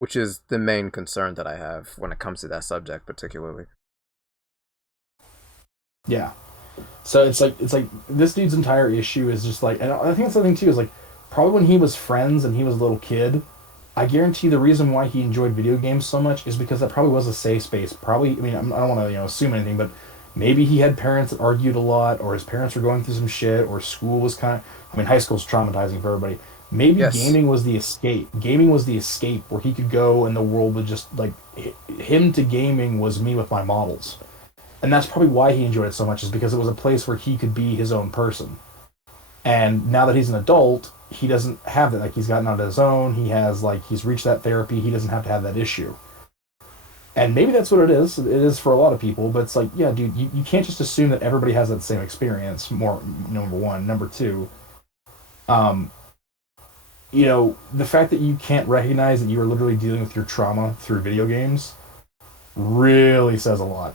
Which is the main concern that I have when it comes to that subject particularly. Yeah. So it's like this dude's entire issue is just like, and I think that's the thing too, is like, probably when he was friends and he was a little kid, I guarantee the reason why he enjoyed video games so much is because that probably was a safe space. Probably, I mean, I don't want to assume anything, but maybe he had parents that argued a lot, or his parents were going through some shit, or school was kind of, I mean, high school's traumatizing for everybody. Maybe gaming was the escape. Gaming was the escape where he could go and the world would just, like, him to gaming was me with my models. And that's probably why he enjoyed it so much, is because it was a place where he could be his own person. And now that he's an adult, he doesn't have that. Like, he's gotten out of his own. He has, like, he's reached that therapy. He doesn't have to have that issue. And maybe that's what it is. It is for a lot of people. But it's like, yeah, dude, you can't just assume that everybody has that same experience, number one. Number two, the fact that you can't recognize that you are literally dealing with your trauma through video games really says a lot.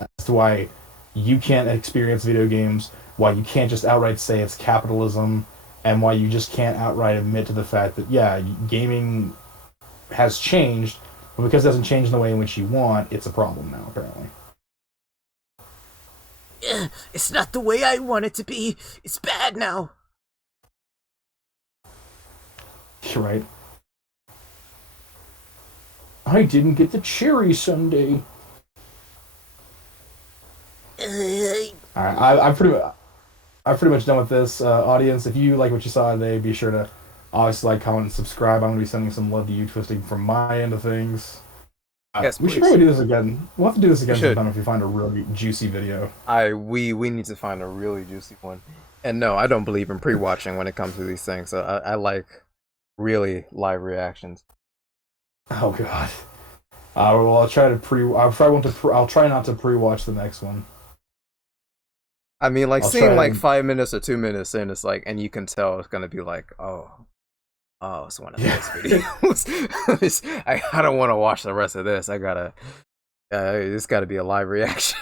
As to why you can't experience video games, why you can't just outright say it's capitalism, and why you just can't outright admit to the fact that, yeah, gaming has changed, but because it doesn't change in the way in which you want, it's a problem now, apparently. It's not the way I want it to be. It's bad now. You're right. I didn't get the cherry sundae. Alright, I'm pretty much done with this. Audience, if you like what you saw today, be sure to obviously like, comment, and subscribe. I'm going to be sending some love to you, Twisting, from my end of things. Yes, we should please. probably do this again. We'll have to do this again We should. sometime if we find a really juicy video. We need to find a really juicy one. And no, I don't believe in pre-watching when it comes to these things. So I like really live reactions. Oh god. Well, I'll try not to pre-watch the next one. I mean, like I'll seeing try like and- 5 minutes or 2 minutes in, it's like, and you can tell it's gonna be like, oh, it's one of those videos. I don't want to watch the rest of this. I gotta, it's gotta be a live reaction.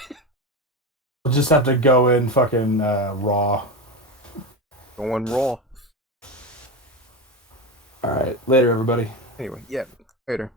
We'll just have to go in fucking raw. Going raw. Alright, later everybody. Anyway, yeah, later.